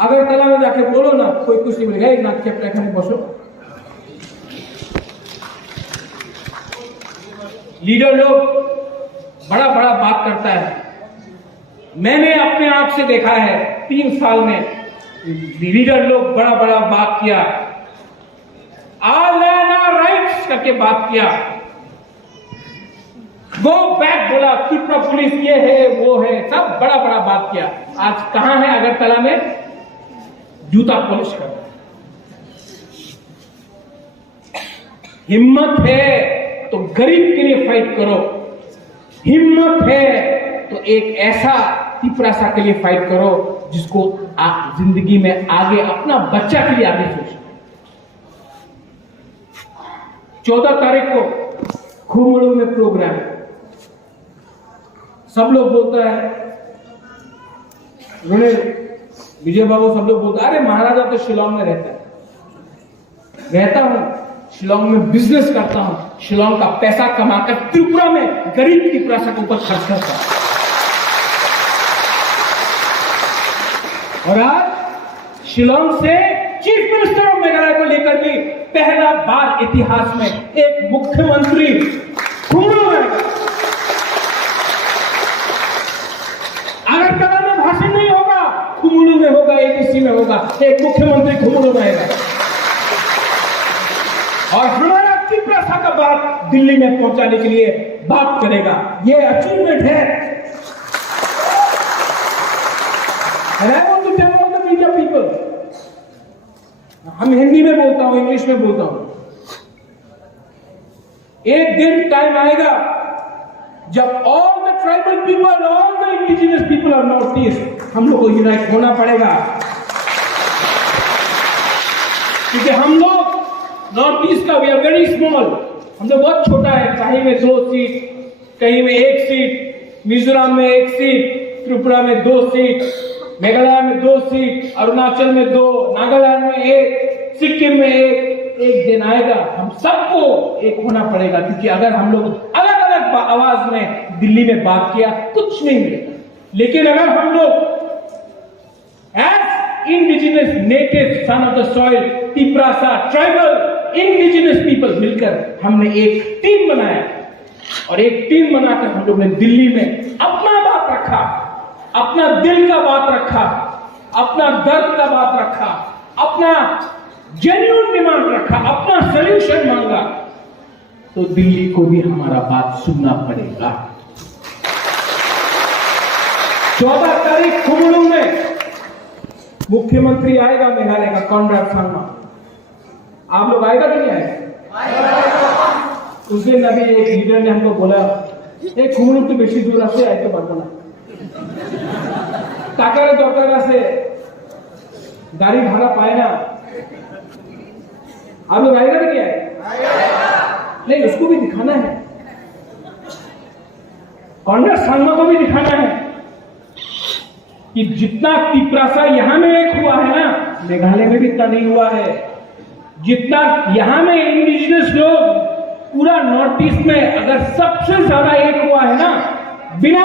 अगरतला में जाके बोलो ना, कोई कुछ नहीं बोलेगा। एक नाक चपटा एखाने बसो। लीडर लोग बड़ा बड़ा बात करता है। मैंने अपने आप से देखा है 3 साल में लीडर लोग बड़ा बड़ा बात किया, ऑल लैंड आवर राइट्स करके बात किया, गो बैक बोला, त्रिपुरा पुलिस ये है वो है, सब बड़ा बड़ा बात किया। आज कहां है अगरतला में? जूता पॉलिश कर। हिम्मत है तो गरीब के लिए फाइट करो। हिम्मत है तो एक ऐसा त्रिपुरा के लिए फाइट करो जिसको आप जिंदगी में आगे अपना बच्चा के लिए आगे सोचो। 14 तारीख को खुमड़ू में प्रोग्राम है। सब लोग बोलता है, विजय बाबू सब लोग बोलता है अरे महाराजा तो शिलोंग में रहता है। रहता हूं, शिलोंग में बिजनेस करता हूं, शिलोंग का पैसा कमाकर त्रिपुरा में गरीब त्रिपुरा के ऊपर खर्च करता हूं। और आज शिलोंग से चीफ मिनिस्टर ऑफ मेघालय को लेकर भी पहला बार इतिहास में एक मुख्यमंत्री खुमड़ू में। अगरतला में भाषण नहीं होगा, खुमड़ू में होगा, एबीसी में होगा, एक मुख्यमंत्री खुमड़ू में आएगा और हमारा त्रिपुरा का बात दिल्ली में पहुंचाने के लिए बात करेगा। ये अचीवमेंट है। And I want to tell all the media people, हम हिंदी में बोलता हूं, इंग्लिश में बोलता हूं, एक दिन टाइम आएगा जब all the tribal people, all the indigenous people of north east, हम लोग को यूनाइट होना पड़ेगा। क्योंकि हम लोग नॉर्थ ईस्ट का वी आर वेरी स्मॉल, हम लोग बहुत छोटा है। कहीं में 2 सीट, कहीं में 1 सीट, मिजोरम में 1 सीट, त्रिपुरा में 2 सीट, मेघालय में 2 सीट, अरुणाचल में 2, नागालैंड में 1, सिक्किम में 1। एक दिन आएगा हम सबको एक होना पड़ेगा। क्योंकि अगर हम लोग अलग अलग आवाज में दिल्ली में बात किया कुछ नहीं मिलेगा। लेकिन अगर हम लोग as indigenous native son of the soil, Tripura tribal indigenous people मिलकर हमने एक टीम बनाया और एक टीम बनाकर हम लोग ने दिल्ली में अपना बात रखा, अपना दिल का बात रखा, अपना दर्द का बात रखा, अपना जेन्युइन डिमांड रखा, अपना सॉल्यूशन मांगा। तो दिल्ली को भी हमारा बात सुनना पड़ेगा। 14 तारीख खुमड़ू में मुख्यमंत्री आएगा मेघालय का, कॉनराड संगमा। आप लोग आएगा कि नहीं आएगा? उस दिन अभी एक लीडर ने हमको बोला एक खुमड़ू तो बेशी दूर से आए तो पारबो ना, टाकारे दरकार से गाड़ी भाड़ा पाए ना। आप लोग आएगा कि आएगा? नहीं, उसको भी दिखाना है, कॉनराड संगमा को भी दिखाना है कि जितना त्रिपुरा यहां में एक हुआ है ना, मेघालय में भी इतना नहीं हुआ है। जितना यहां में इंडिजिनस लोग पूरा नॉर्थ ईस्ट में अगर सबसे ज्यादा एक हुआ है ना, बिना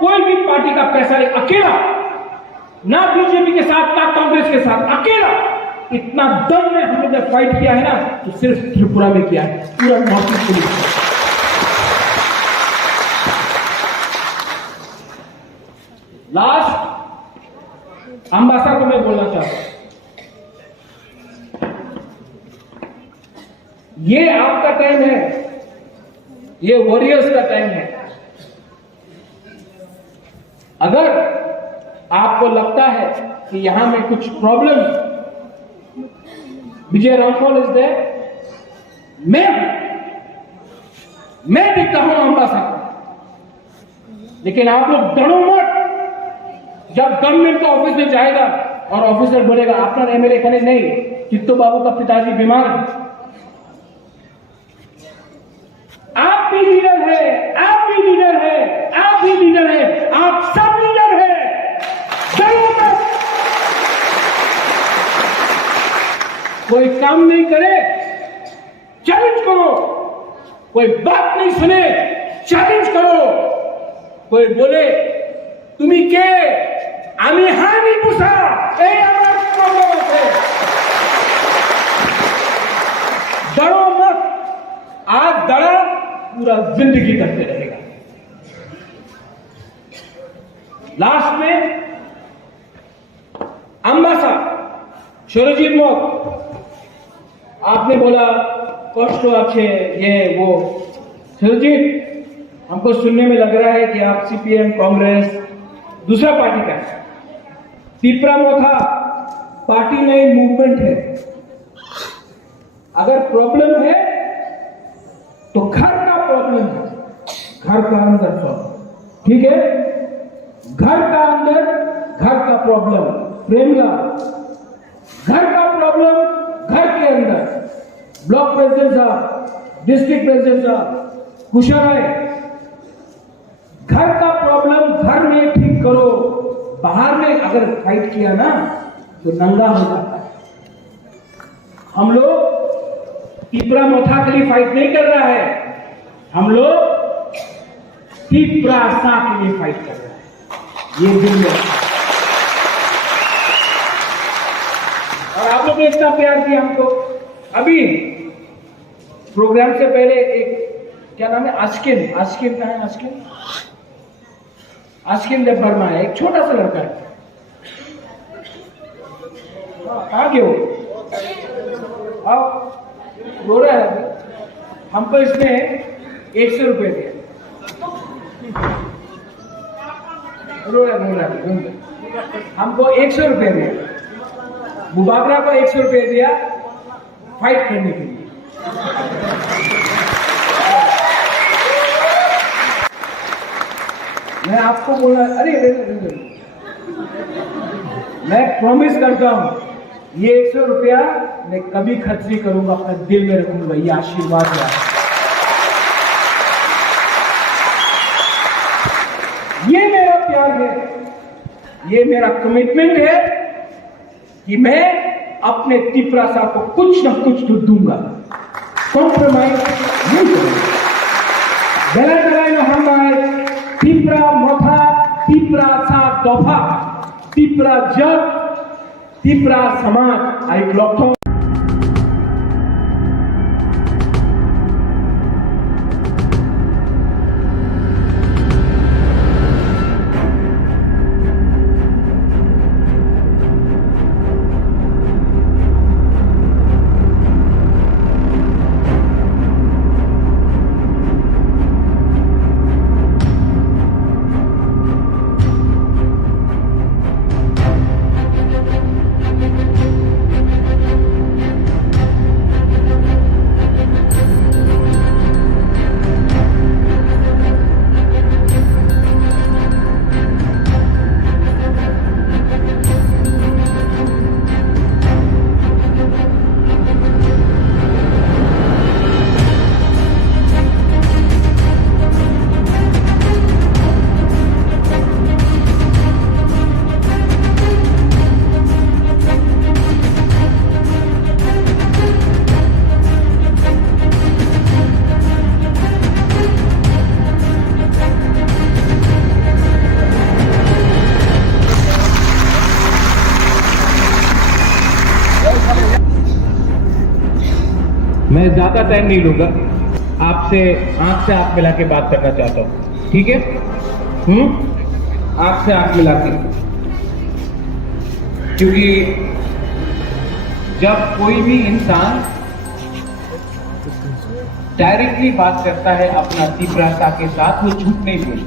कोई भी पार्टी का पैसा, अकेला ना बीजेपी के साथ ना कांग्रेस के साथ, अकेला इतना दम में हमने जब फाइट किया है ना तो सिर्फ त्रिपुरा में किया है, पूरा north east police. Last Ambassa को मैं बोलना चाहता हूं, ये आपका टाइम है, ये वॉरियर्स का टाइम है। अगर आपको लगता है कि यहां में कुछ problem, Vijay Ramphal is there, मैं दिखता हूं अंबासा को, लेकिन आप लोग डरो मत। जब गवर्नमेंट का ऑफिस में जाएगा और ऑफिसर बोलेगा आपका एमएलए कहने नहीं, चित्तू बाबू का पिताजी बीमार है, आप भी लीडर है, आप भी लीडर है, आप भी लीडर है, आप सब लीडर है, डरो मत। कोई काम नहीं करे चैलेंज करो, कोई बात नहीं सुने चैलेंज करो, कोई बोले তুমি কে আমি হানি পুষা, এই আমার প্রবলেম আছে। डरो मत, आज डरा पूरा जिंदगी करते रहेगा। लास्ट में अंबासा सुरजीत मौत, आपने बोला कष्ट अच्छे ये वो, सुरजीत हमको सुनने में लग रहा है कि आप सीपीएम कांग्रेस दूसरा पार्टी का है। तिपरा मोथा पार्टी नहीं मूवमेंट है। अगर प्रॉब्लम है तो घर का प्रॉब्लम है, घर का अंदर सॉल्व, ठीक है? घर का अंदर घर का प्रॉब्लम, प्रेमला घर का प्रॉब्लम घर के अंदर, ब्लॉक प्रेसिडेंट साहब, डिस्ट्रिक्ट प्रेसिडेंट साहब, कुशल घर का प्रॉब्लम घर में ठीक करो, बाहर में अगर फाइट किया ना तो नंगा हो जाता है। हम लोग तिपरा मोथा के लिए फाइट नहीं कर रहा है, हम लोग तिपरा सा के लिए फाइट कर रहा है। ये दिन में और आप लोग ने इतना प्यार दिया हमको। अभी प्रोग्राम से पहले एक क्या नाम है, आस्किन का है, आस्किन देव वर्मा है, एक छोटा सा लड़का है। कहाँ गए हो? आओ, रो रहा है। हमको इसने 100 रुपए दिया, रो रहा है। हमको 100 रुपए दिया, मुबाबरा को 100 रुपए दिया फाइट करने के लिए। मैं आपको बोला, अरे मैं प्रॉमिस करता हूं ये 100 रुपया मैं कभी खर्च नहीं करूंगा, अपना दिल में रखूंगा। ये आशीर्वाद है, ये मेरा प्यार है, ये मेरा कमिटमेंट है कि मैं अपने तिपरा साहब को कुछ ना कुछ तो दूंगा, कॉम्प्रोमाइज नहीं करूंगा। गलत लगाए हम आए तिपरा मोथा, तिपरा सा दफा, तिपरा जग, तिपरा समाज आई लक्ष्य। मैं ज्यादा टाइम नहीं लूंगा, आपसे आंख से आंख मिला के बात करना चाहता हूं, ठीक है? आंख से आंख मिला के, क्योंकि जब कोई भी इंसान डायरेक्टली बात करता है अपना तीव्रता के साथ, वो झूठ नहीं बोलता।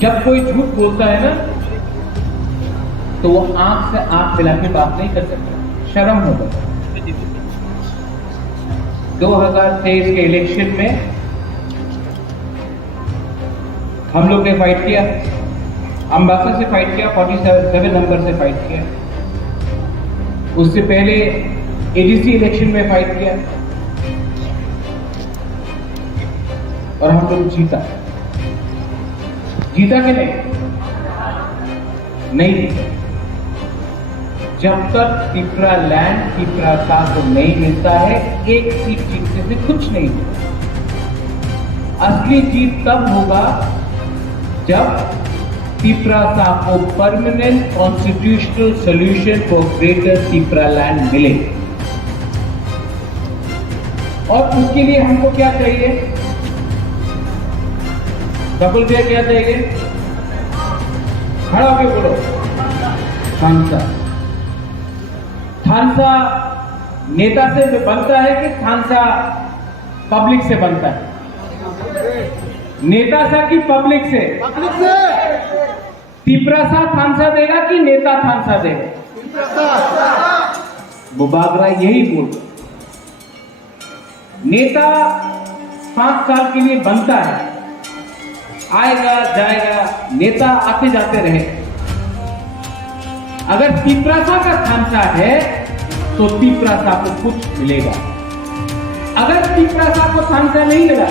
जब कोई झूठ बोलता है ना, तो वो आंख से आंख मिला के बात नहीं कर सकता, शर्म होगा। 2023 के इलेक्शन में हम लोग ने फाइट किया, अंबासा से फाइट किया, 47 नंबर से फाइट किया। उससे पहले एडीसी इलेक्शन में फाइट किया और हम लोग जीता कि नहीं जीता। जब तक त्रिपुरा लैंड त्रिपुरा को नहीं मिलता है, एक सीट जीतने से कुछ नहीं होता। असली जीत तब होगा जब त्रिपुरा को permanent constitutional solution for greater Tripura land मिले। और उसके लिए हमको क्या चाहिए? कपिल भैया क्या चाहिए? खड़ा होकर बोलो। थानसा नेता से बनता है कि थानसा पब्लिक से बनता है? नेता सा कि पब्लिक से? त्रिपुरा थानसा देगा कि नेता थानसा देगा? बुबागरा यही बोल। नेता 5 साल के लिए बनता है, आएगा जाएगा, नेता आते जाते रहे। अगर त्रिपुरा का थानसा है तो त्रिपुरा को कुछ मिलेगा। अगर त्रिपुरा को थानसा नहीं मिला,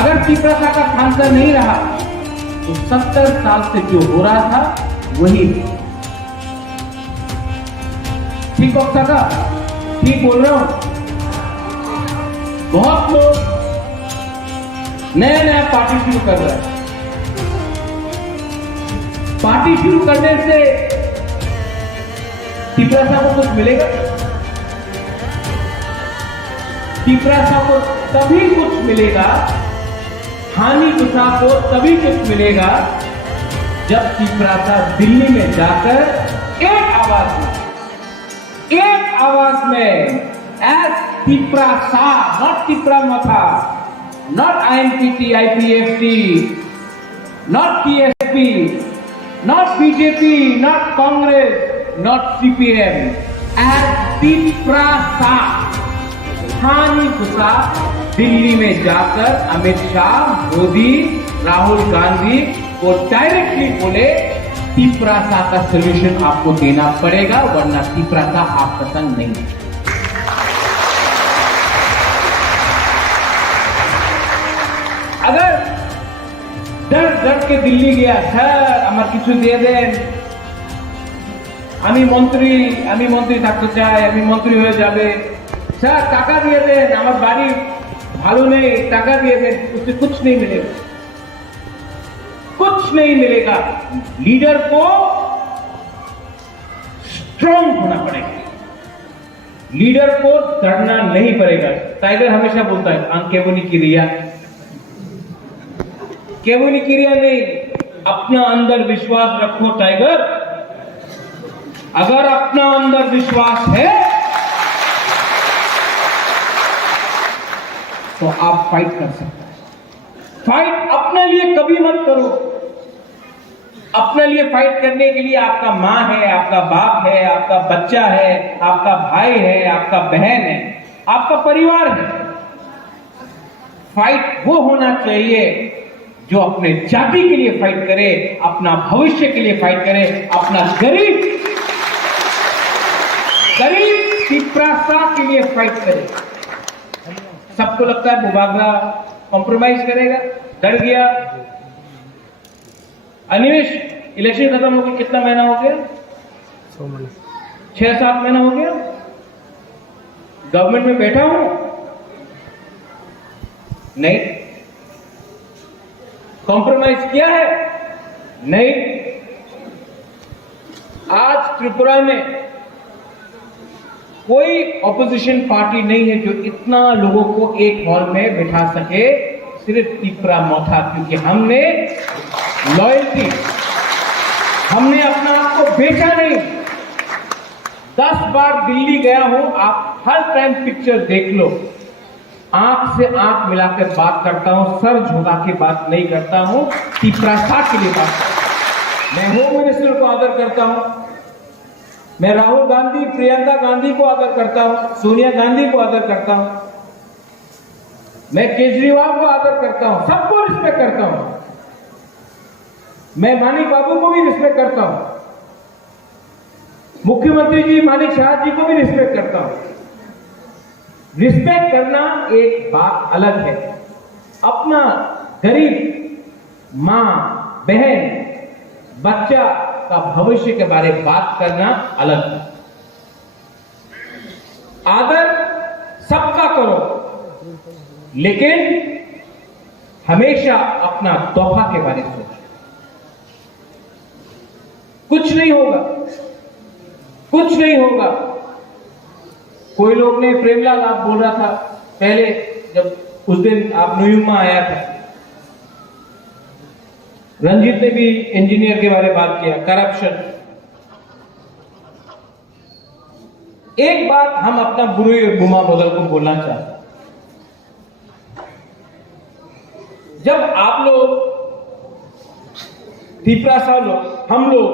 अगर त्रिपुरा का थानसा नहीं रहा, तो 70 साल से जो हो रहा था वही। ठीक वक्त का ठीक बोल रहा हूं। बहुत लोग नया नया पार्टी शुरू कर रहे हैं। पार्टी शुरू करने से त्रिपुरा को कुछ मिलेगा? त्रिपुरा को तभी कुछ मिलेगा, हानि गुस्सा को तभी कुछ मिलेगा जब त्रिपुरा दिल्ली में जाकर एक आवाज में एज त्रिपुरा, नॉट त्रिपुरा मथा, not INPT, IPFT, not TSP, not BJP, not Congress, not CPM, as Tripura हानि गुस्सा दिल्ली में जाकर अमित शाह, मोदी, राहुल गांधी को डायरेक्टली बोले त्रिपुरा का सोल्यूशन आपको देना पड़ेगा, वरना त्रिपुरा आपका संग नहीं। अगर डर के दिल्ली गया, सर আমার কিছু দিয়ে দেন, আমি মন্ত্রী থাকতে চাই, আমি মন্ত্রী হয়ে যাবে, স্যার টাকা দিয়ে দেন, আমার বাড়ি ভালো নেই, টাকা দিয়ে দেন, उससे कुछ नहीं मिलेगा, कुछ नहीं मिलेगा। लीडर को स्ट्रांग होना पड़ेगा, लीडर को डरना नहीं पड़ेगा। टाइगर हमेशा बोलता है आंकेबोनी की रिया, केवल क्रिया नहीं, अपना अंदर विश्वास रखो टाइगर। अगर अपना अंदर विश्वास है तो आप फाइट कर सकते हैं। फाइट अपने लिए कभी मत करो। अपने लिए फाइट करने के लिए आपका मां है, आपका बाप है, आपका बच्चा है, आपका भाई है, आपका बहन है, आपका परिवार है। फाइट वो होना चाहिए जो अपने जाति के लिए फाइट करे, अपना भविष्य के लिए फाइट करे, अपना गरीब त्रिपुरा के लिए फाइट करे। सबको लगता है बुबागरा कॉम्प्रोमाइज करेगा, डर गया। अनिमेश, इलेक्शन खत्म हो गया, कितना महीना हो गया? 6-7 महीना हो गया गवर्नमेंट में बैठा हूं। नहीं कॉम्प्रोमाइज किया है? नहीं। आज त्रिपुरा में कोई ऑपोजिशन पार्टी नहीं है जो इतना लोगों को एक हॉल में बिठा सके, सिर्फ तिपरा मोथा, क्योंकि हमने लॉयल्टी, हमने अपना आप को बेचा नहीं। 10 बार दिल्ली गया हूं, आप हर टाइम पिक्चर देख लो, आंख से आंख मिलाकर बात करता हूं, सर झुका के बात नहीं करता हूं, तिपरासा के लिए बात करता हूं। मैं होम मिनिस्टर को आदर करता हूं, मैं राहुल गांधी, प्रियंका गांधी को आदर करता हूं, सोनिया गांधी को आदर करता हूं, मैं केजरीवाल को आदर करता हूं, सबको रिस्पेक्ट करता हूं, मैं मानिक बाबू को भी रिस्पेक्ट करता हूं, मुख्यमंत्री जी मानिक शाह जी को भी रिस्पेक्ट करता हूं। रिस्पेक्ट करना एक बात अलग है, अपना गरीब मां, बहन, बच्चा का भविष्य के बारे में बात करना अलग है। आदर सबका करो, लेकिन हमेशा अपना तोहफा के बारे में सोचो। कुछ नहीं होगा, कुछ नहीं होगा। कोई लोग ने, प्रेमलाल आप बोल रहा था पहले, जब उस दिन आप न्यूयॉर्क में आया था, रंजीत ने भी इंजीनियर के बारे में बात किया, करप्शन। एक बात हम अपना बुरी और गुमा बदल को बोलना चाहते हैं। जब आप लोग, तिपरासा लोग, हम लोग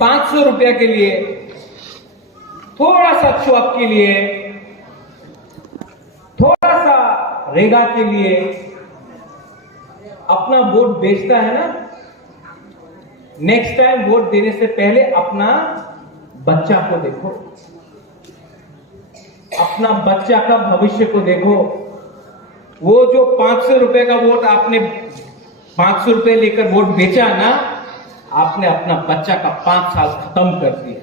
500 रुपया के लिए, थोड़ा सा चौक के लिए, थोड़ा सा रेगा के लिए अपना वोट बेचता है ना, नेक्स्ट टाइम वोट देने से पहले अपना बच्चा को देखो, अपना बच्चा का भविष्य को देखो। वो जो 500 रुपए का वोट आपने 500 रुपए लेकर वोट बेचा ना, आपने अपना बच्चा का 5 साल खत्म कर दिया।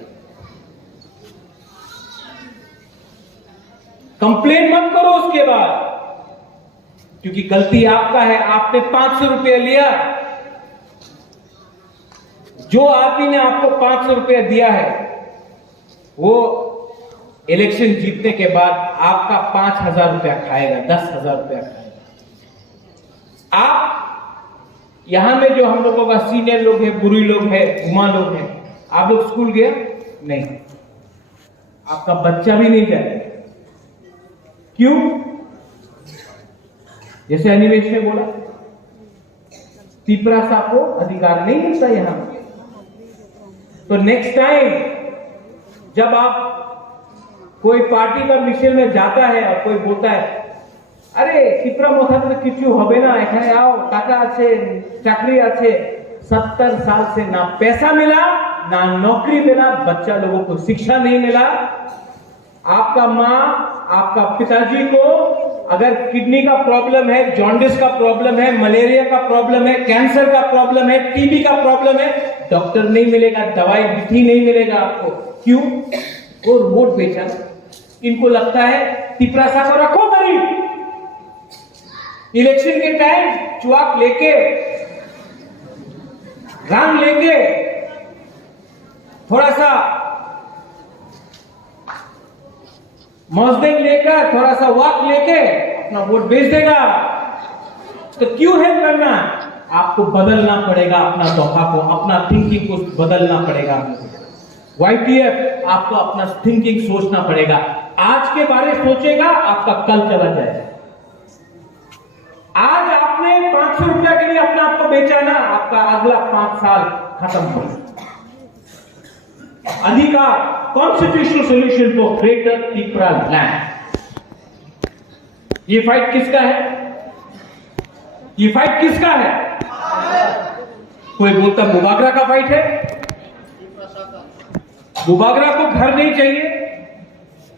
कंप्लेन मत करो उसके बाद, क्योंकि गलती आपका है, आपने 500 रुपया लिया। जो आदमी ने आपको 500 रुपया दिया है, वो इलेक्शन जीतने के बाद आपका 5,000 रुपया खाएगा, 10,000 रुपया खाएगा। आप यहां में जो हम लोगों का सीनियर लोग हैं, बुरी लोग हैं, उमा लोग हैं, आप लोग स्कूल गए नहीं, आपका बच्चा भी नहीं जाएगा। क्यों? जैसे अनिमेश ने बोला, तिपरासा को अधिकार नहीं मिलता यहां। तो नेक्स्ट टाइम जब आप कोई पार्टी का मिशन में जाता है और कोई बोलता है, अरे तिपरा मोथा तो किचु হবে না, এখানে आओ, টাকা আছে, চাকরি আছে, 70 साल से ना पैसा मिला, ना नौकरी मिला, बच्चा लोगों को शिक्षा नहीं मिला। आपका मां, आपका पिताजी को अगर किडनी का प्रॉब्लम है, जॉन्डिस का प्रॉब्लम है, मलेरिया का प्रॉब्लम है, कैंसर का प्रॉब्लम है, टीबी का प्रॉब्लम है, डॉक्टर नहीं मिलेगा, दवाई भी नहीं मिलेगा आपको। क्यों? और वोट बेचा। इनको लगता है तिपरासा को रखो गरीब, इलेक्शन के टाइम चुआक लेके, रंग लेके, थोड़ा सा मौजदेग लेकर, थोड़ा सा वॉक लेके अपना वोट बेच देगा। तो क्यों हेल्प करना? आपको बदलना पड़ेगा अपना तोहफा को, अपना थिंकिंग को बदलना पड़ेगा। YPF आपको अपना थिंकिंग सोचना पड़ेगा। आज के बारे में सोचेगा, आपका कल चला जाएगा। आज आपने 500 रुपया के लिए अपना आपको बेचा ना, आपका अगला 5 साल खत्म हो गया। अधिकार, constitutional solution for greater Tipra land. ये फाइट किसका है? ये फाइट किसका है? कोई बोलता मुबागरा का फाइट है। मुबागरा को घर नहीं चाहिए,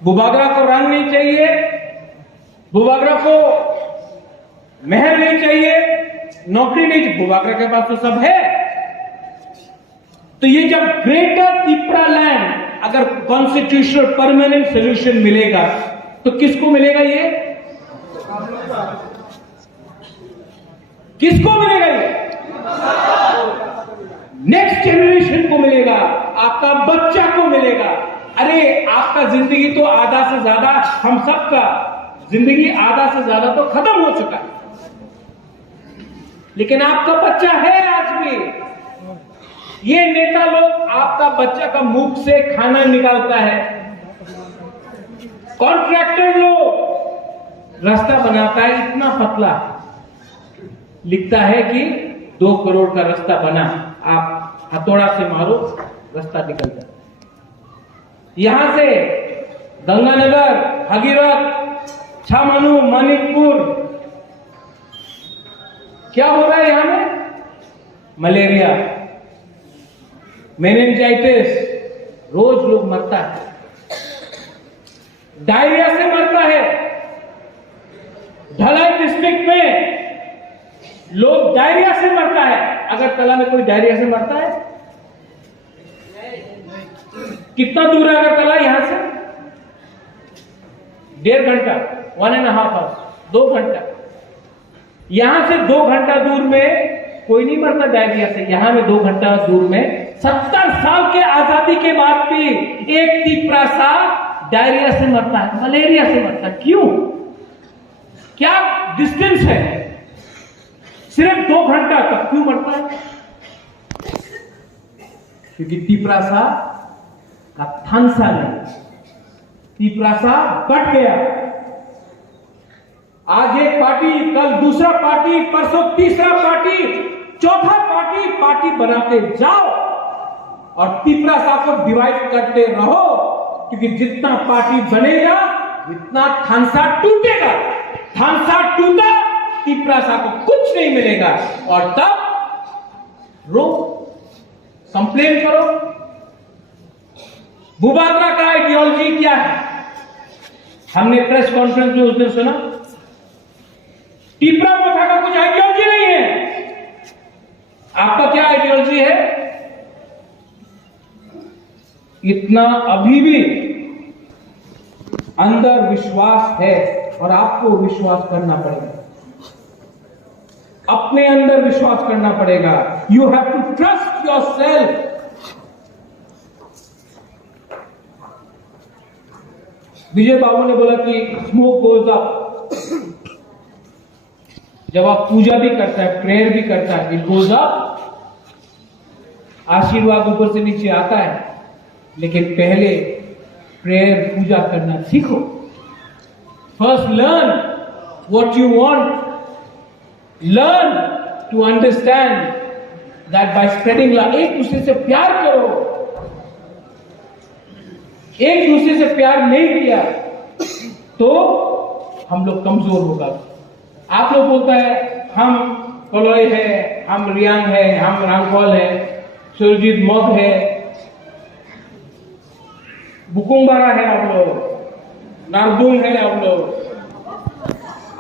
मुबागरा को रंग नहीं चाहिए, मुबागरा को महल नहीं चाहिए, नौकरी नहीं चाहिए, मुबागरा के पास तो सब है। तो ये जब ग्रेटर तिपरा लैंड अगर कॉन्स्टिट्यूशनल परमानेंट सोल्यूशन मिलेगा तो किसको मिलेगा? ये किसको मिलेगा? ये नेक्स्ट जनरेशन को मिलेगा, आपका बच्चा को मिलेगा। अरे आपका जिंदगी तो आधा से ज्यादा, हम सबका जिंदगी आधा से ज्यादा तो खत्म हो चुका है, लेकिन आपका बच्चा है आज भी। ये नेता लोग आपका बच्चा का मुख से खाना निकालता है, कॉन्ट्रैक्टर लोग रास्ता बनाता है इतना पतला, लिखता है कि 2 करोड़ का रास्ता बना, आप हथौड़ा से मारो रास्ता निकल जाता है। यहां से गंगानगर, भगीरथ, छामनू, मानिकपुर, क्या हो रहा है यहां में? मलेरिया, मेनिंजाइटिस, रोज लोग मरता है, डायरिया से मरता है। ढलाई डिस्ट्रिक्ट में लोग डायरिया से मरता है। अगरतला में कोई डायरिया से मरता है? कितना दूर है अगरतला यहां से? 1.5 घंटा, 1.5 आवर्स, 2 घंटा। यहां से 2 घंटा दूर में कोई नहीं मरता डायरिया से। यहां में 2 घंटा दूर में 70 साल के आजादी के बाद भी एक तिपरासा डायरिया से मरता है, मलेरिया से मरता है। क्यों? क्या डिस्टेंस है? सिर्फ 2 घंटा तक क्यों मरता है? क्योंकि तिपरासा का थानसा नहीं, तिपरासा बढ़ गया। आज एक पार्टी, कल दूसरा पार्टी, परसों तीसरा पार्टी, चौथा पार्टी बनाते जाओ और तिपरासा को डिवाइड करते रहो, क्योंकि जितना पार्टी बनेगा उतना थानसा टूटेगा। थानसा टूटा, तिपरासा को कुछ नहीं मिलेगा और तब रो, कंप्लेन करो। बुबात्रा का आइडियोलॉजी क्या है? हमने प्रेस कॉन्फ्रेंस में उस दिन सुना, टिपरा प्रथा का कुछ आइडियोलॉजी नहीं है। आपका क्या आइडियोलॉजी है? इतना अभी भी अंदर विश्वास है और आपको विश्वास करना पड़ेगा, अपने अंदर विश्वास करना पड़ेगा। You have to trust yourself. Vijay Babu ने बोला कि स्मोक गोज अप। जब आप पूजा भी करता है, प्रेयर भी करता है, इट गोज अप, आशीर्वाद ऊपर से नीचे आता है। लेकिन पहले प्रेयर, पूजा करना सीखो। First learn what you want, learn to understand that by spreading love. एक दूसरे से प्यार करो। एक दूसरे से प्यार नहीं किया तो हम लोग कमजोर होगा। आप लोग बोलता है हम कलोई है, हम रियांग है, हम रांगकॉल है, सुरजीत मग है, बुकुम्बारा है, आप लोग नारदून है, आप लोग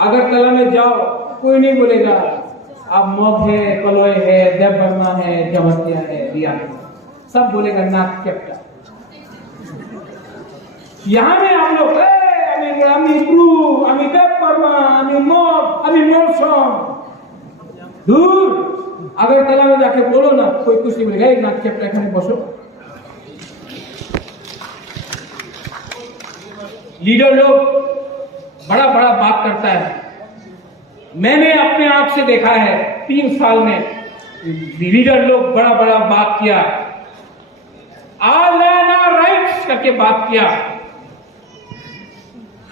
अगरतला में जाओ कोई नहीं बोलेगा आप मग है, कलोई है, देव वर्मा है, जमतिया है, रियांग है, सब बोलेगा नाक चपटा। यहां में हम लोग আমি ব্রু, আমি দেব বর্মা, আমি মগ, আমি মৌসम। दूर अगरतला में जाके बोलो ना, कोई कुछ नहीं बोलेगा। एक नाक चपटा एखाने बसो। लीडर लोग बड़ा बड़ा बात करता है। मैंने अपने आप से देखा है 3 साल में लीडर लोग बड़ा बड़ा बात किया, ऑल लैंड आवर राइट्स करके बात किया,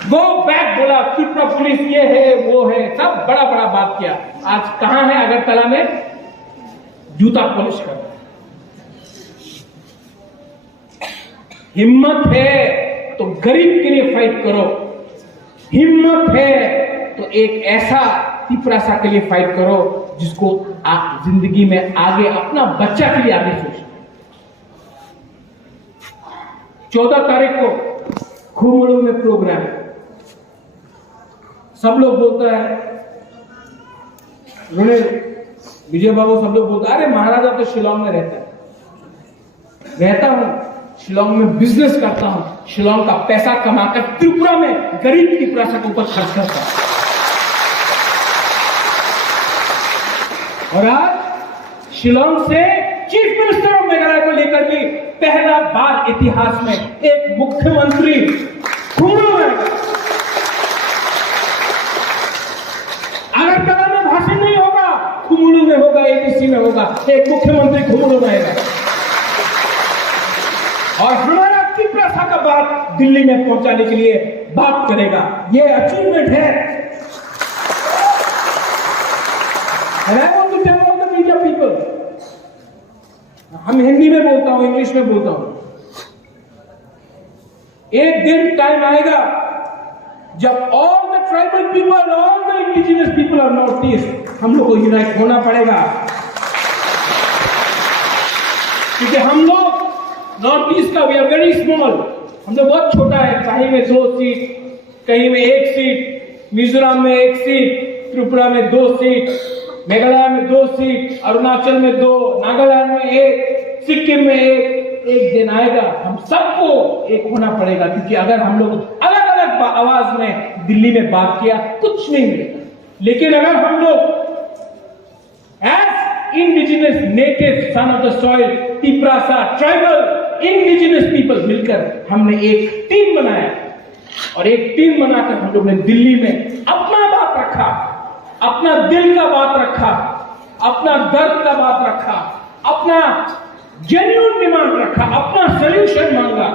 गो बैक बोला, त्रिपुरा पुलिस ये है वो है, सब बड़ा बड़ा बात किया। आज कहां है अगरतला में? जूता पॉलिश कर। हिम्मत है तो गरीब के लिए फाइट करो, हिम्मत है तो एक ऐसा तिपरासा के लिए फाइट करो जिसको आप जिंदगी में आगे अपना बच्चा के लिए आगे सोचो। 14 तारीख को खुमड़ू में प्रोग्राम है। सब लोग बोलता है, विजय बाबू सब लोग बोलता है अरे महाराजा तो शिलोंग में रहता है। रहता हूं, शिलोंग में बिजनेस करता हूं, शिलोंग का पैसा कमाकर त्रिपुरा में गरीब त्रिपुरा के ऊपर खर्च करता हूं। और आज शिलोंग से चीफ मिनिस्टर ऑफ मेघालय को लेकर भी पहला बार इतिहास में एक मुख्यमंत्री खुमलू में, अगरतला में भाषण नहीं होगा, खुमलू में होगा, एबीसी में होगा, एक मुख्यमंत्री खुमलू में आएगा और हमारा तिप्रासा का बात दिल्ली में पहुंचाने के लिए बात करेगा। ये अचीवमेंट है। And I want to tell all the media people, हम हिंदी में बोलता हूं, इंग्लिश में बोलता हूं, एक दिन टाइम आएगा जब all the tribal people, all the indigenous people of north east, हम लोग को यूनाइट होना पड़ेगा, क्योंकि हम लोग नॉर्थ ईस्ट का वी आर वेरी स्मॉल, हम लोग बहुत छोटा है। कहीं में 2 सीट, कहीं में 1 सीट, मिजोरम में 1 सीट, त्रिपुरा में 2 सीट, मेघालय में 2 सीट, अरुणाचल में 2, नागालैंड में 1, सिक्किम में 1। एक दिन आएगा हम सबको एक होना पड़ेगा, क्योंकि अगर हम लोग अलग अलग आवाज में दिल्ली में बात किया कुछ नहीं मिलेगा। लेकिन अगर हम लोग as indigenous native son of the soil, Tiprasa tribal indigenous people मिलकर हमने एक टीम बनाया और एक टीम बनाकर हम लोग ने दिल्ली में अपना बात रखा, अपना दिल का बात रखा, अपना दर्द का बात रखा, अपना जेन्युइन डिमांड रखा, अपना सॉल्यूशन मांगा,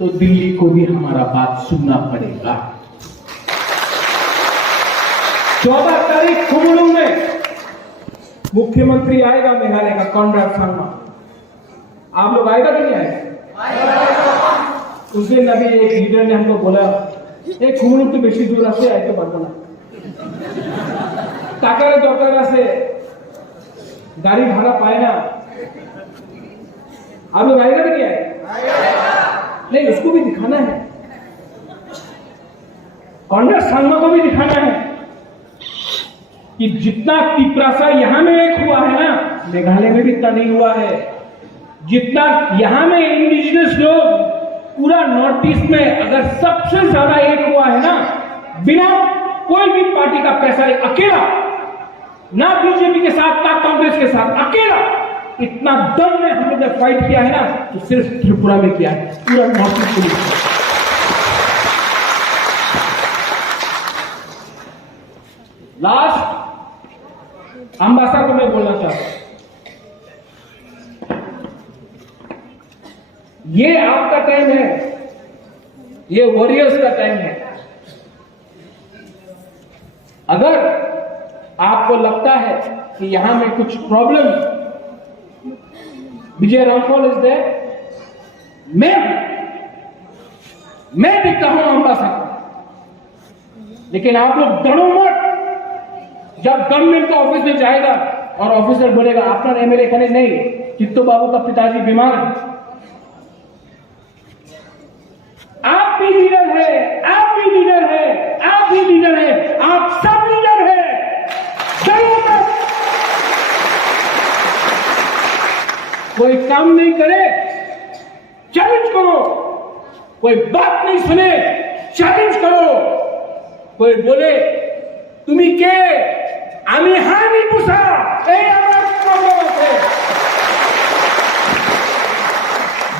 तो दिल्ली को भी हमारा बात सुनना पड़ेगा। 14 तारीख खुमलू में मुख्यमंत्री आएगा मेघालय का, कॉनराड संगमा। आप लोग आएगा कि नहीं आएगा? उस दिन अभी एक लीडर ने हमको बोला, एक खुमलू तो बेसी दूर से आए तो पारबो ना, टाकारे दरकार से गाड़ी भाड़ा पाए ना। आप लोग आएगा कि नहीं आएगा? नहीं, उसको भी दिखाना है, कॉनराड संगमा को भी दिखाना है कि जितना तिप्रासा यहां में एक हुआ है ना, मेघालय में भी इतना नहीं हुआ है। जितना यहां में इंडिजिनस लोग पूरा नॉर्थ ईस्ट में अगर सबसे ज्यादा एक हुआ है ना, बिना कोई भी पार्टी का पैसा, अकेला, ना बीजेपी के साथ ना कांग्रेस के साथ, अकेला इतना दम में हम लोग ने फाइट किया है ना, तो सिर्फ त्रिपुरा में किया है, पूरा north east police. Last Ambassa को मैं बोलना चाहता हूं, ये आपका टाइम है, ये वॉरियर्स का टाइम है। अगर आपको लगता है कि यहां में कुछ problem, Vijay Ramphal is there, मैं दिखता हूं अंबासा को, लेकिन आप लोग डरो मत। जब गवर्नमेंट का ऑफिस में जाएगा और ऑफिसर बोलेगा आपका एमएलए कने नहीं, चित्तो बाबू का पिताजी बीमार है, आप भी लीडर है, आप भी लीडर है, आप भी लीडर है, आप सब लीडर है, डरो मत। कोई काम नहीं करे चैलेंज करो, कोई बात नहीं सुने चैलेंज करो, कोई बोले तुम्हें के আমি হানি পুষা, এই আমার প্রবলেম আছে,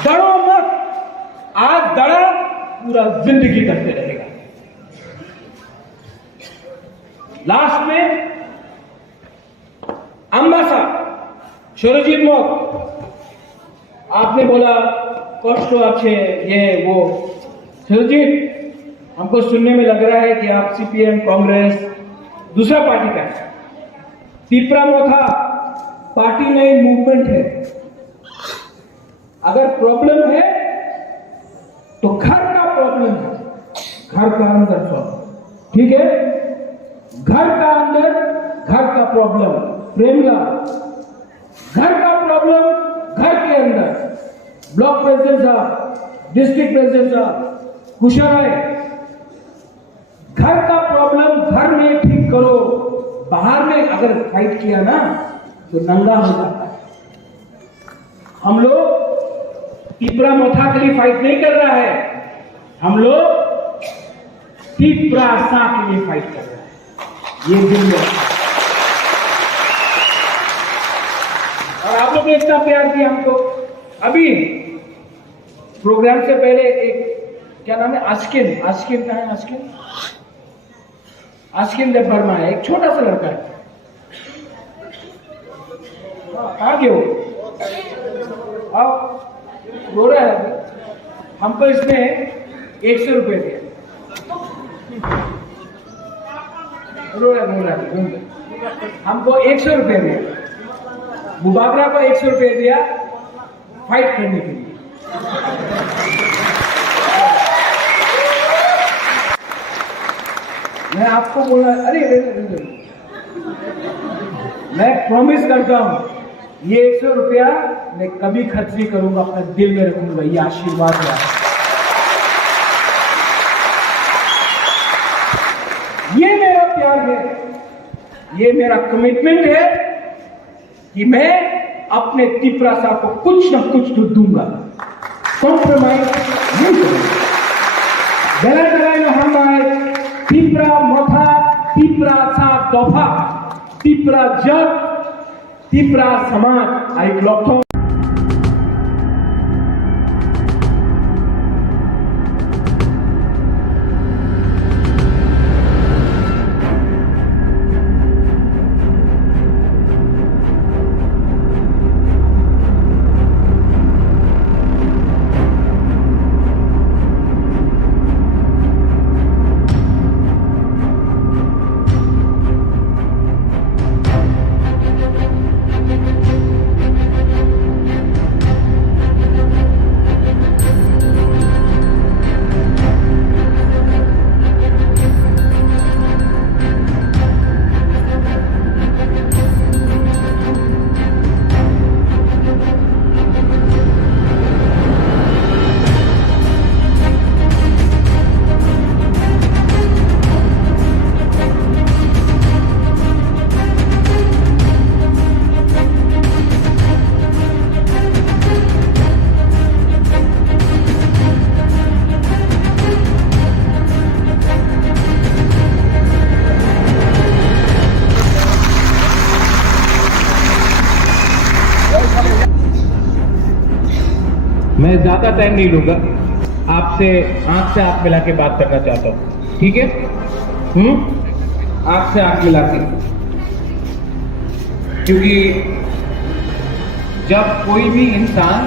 डरो मत। आज डरा पूरा जिंदगी करते रहेगा। लास्ट में अंबासा सुरजीत मौत, आपने बोला कष्ट अच्छे ये वो, सुरजीत हमको सुनने में लग रहा है कि आप सीपीएम कांग्रेस दूसरा पार्टी का है, तिप्रा मोथा पार्टी नहीं मूवमेंट है। अगर प्रॉब्लम है तो घर का प्रॉब्लम है, घर का अंदर सॉल्व, ठीक है? घर का अंदर घर का प्रॉब्लम, प्रेमला घर का प्रॉब्लम घर के अंदर, ब्लॉक प्रेसिडेंट साहब, डिस्ट्रिक्ट प्रेसिडेंट साहब, कुशल है, घर का प्रॉब्लम घर में ठीक करो। बाहर में अगर फाइट किया ना तो नंगा हो जाता है। हम लोग तिप्रा मोथा के लिए फाइट नहीं कर रहा है, हम लोग तिप्रासा के लिए फाइट कर रहे हैं। ये दिन में और आप लोग लोग ने इतना प्यार दिया हमको। अभी प्रोग्राम से पहले एक क्या नाम है, आस्किन का है, आस्किन देव वर्मा है, एक छोटा सा लड़का है। कहाँ गए वो? आओ, रो रहा है। हमको इसने 100 रुपए दिया। रो रहा है। हमको 100 रुपए दिया। मुबाबरा को 100 रुपए दिया फाइट करने के लिए। मैं आपको बोला, अरे मैं प्रॉमिस करता हूं ये 100 रुपया मैं कभी खर्च नहीं करूंगा, अपना दिल में रखूंगा। ये आशीर्वाद है। ये मेरा प्यार है, ये मेरा कमिटमेंट है कि मैं अपने त्रिपुरा साहब को कुछ न कुछ तो दूंगा, कॉम्प्रोमाइज नहीं करूंगा। गलत लगाए हम आए त्रिपुरा मथा, त्रिपुरा सा दफा, त्रिपुरा जग, त्रिपुरा समाज आई लक्ष्य। मैं ज्यादा टाइम नहीं लूंगा, आपसे आंख से आंख मिला के बात करना चाहता हूं, ठीक है? आंख से आंख मिला के, क्योंकि जब कोई भी इंसान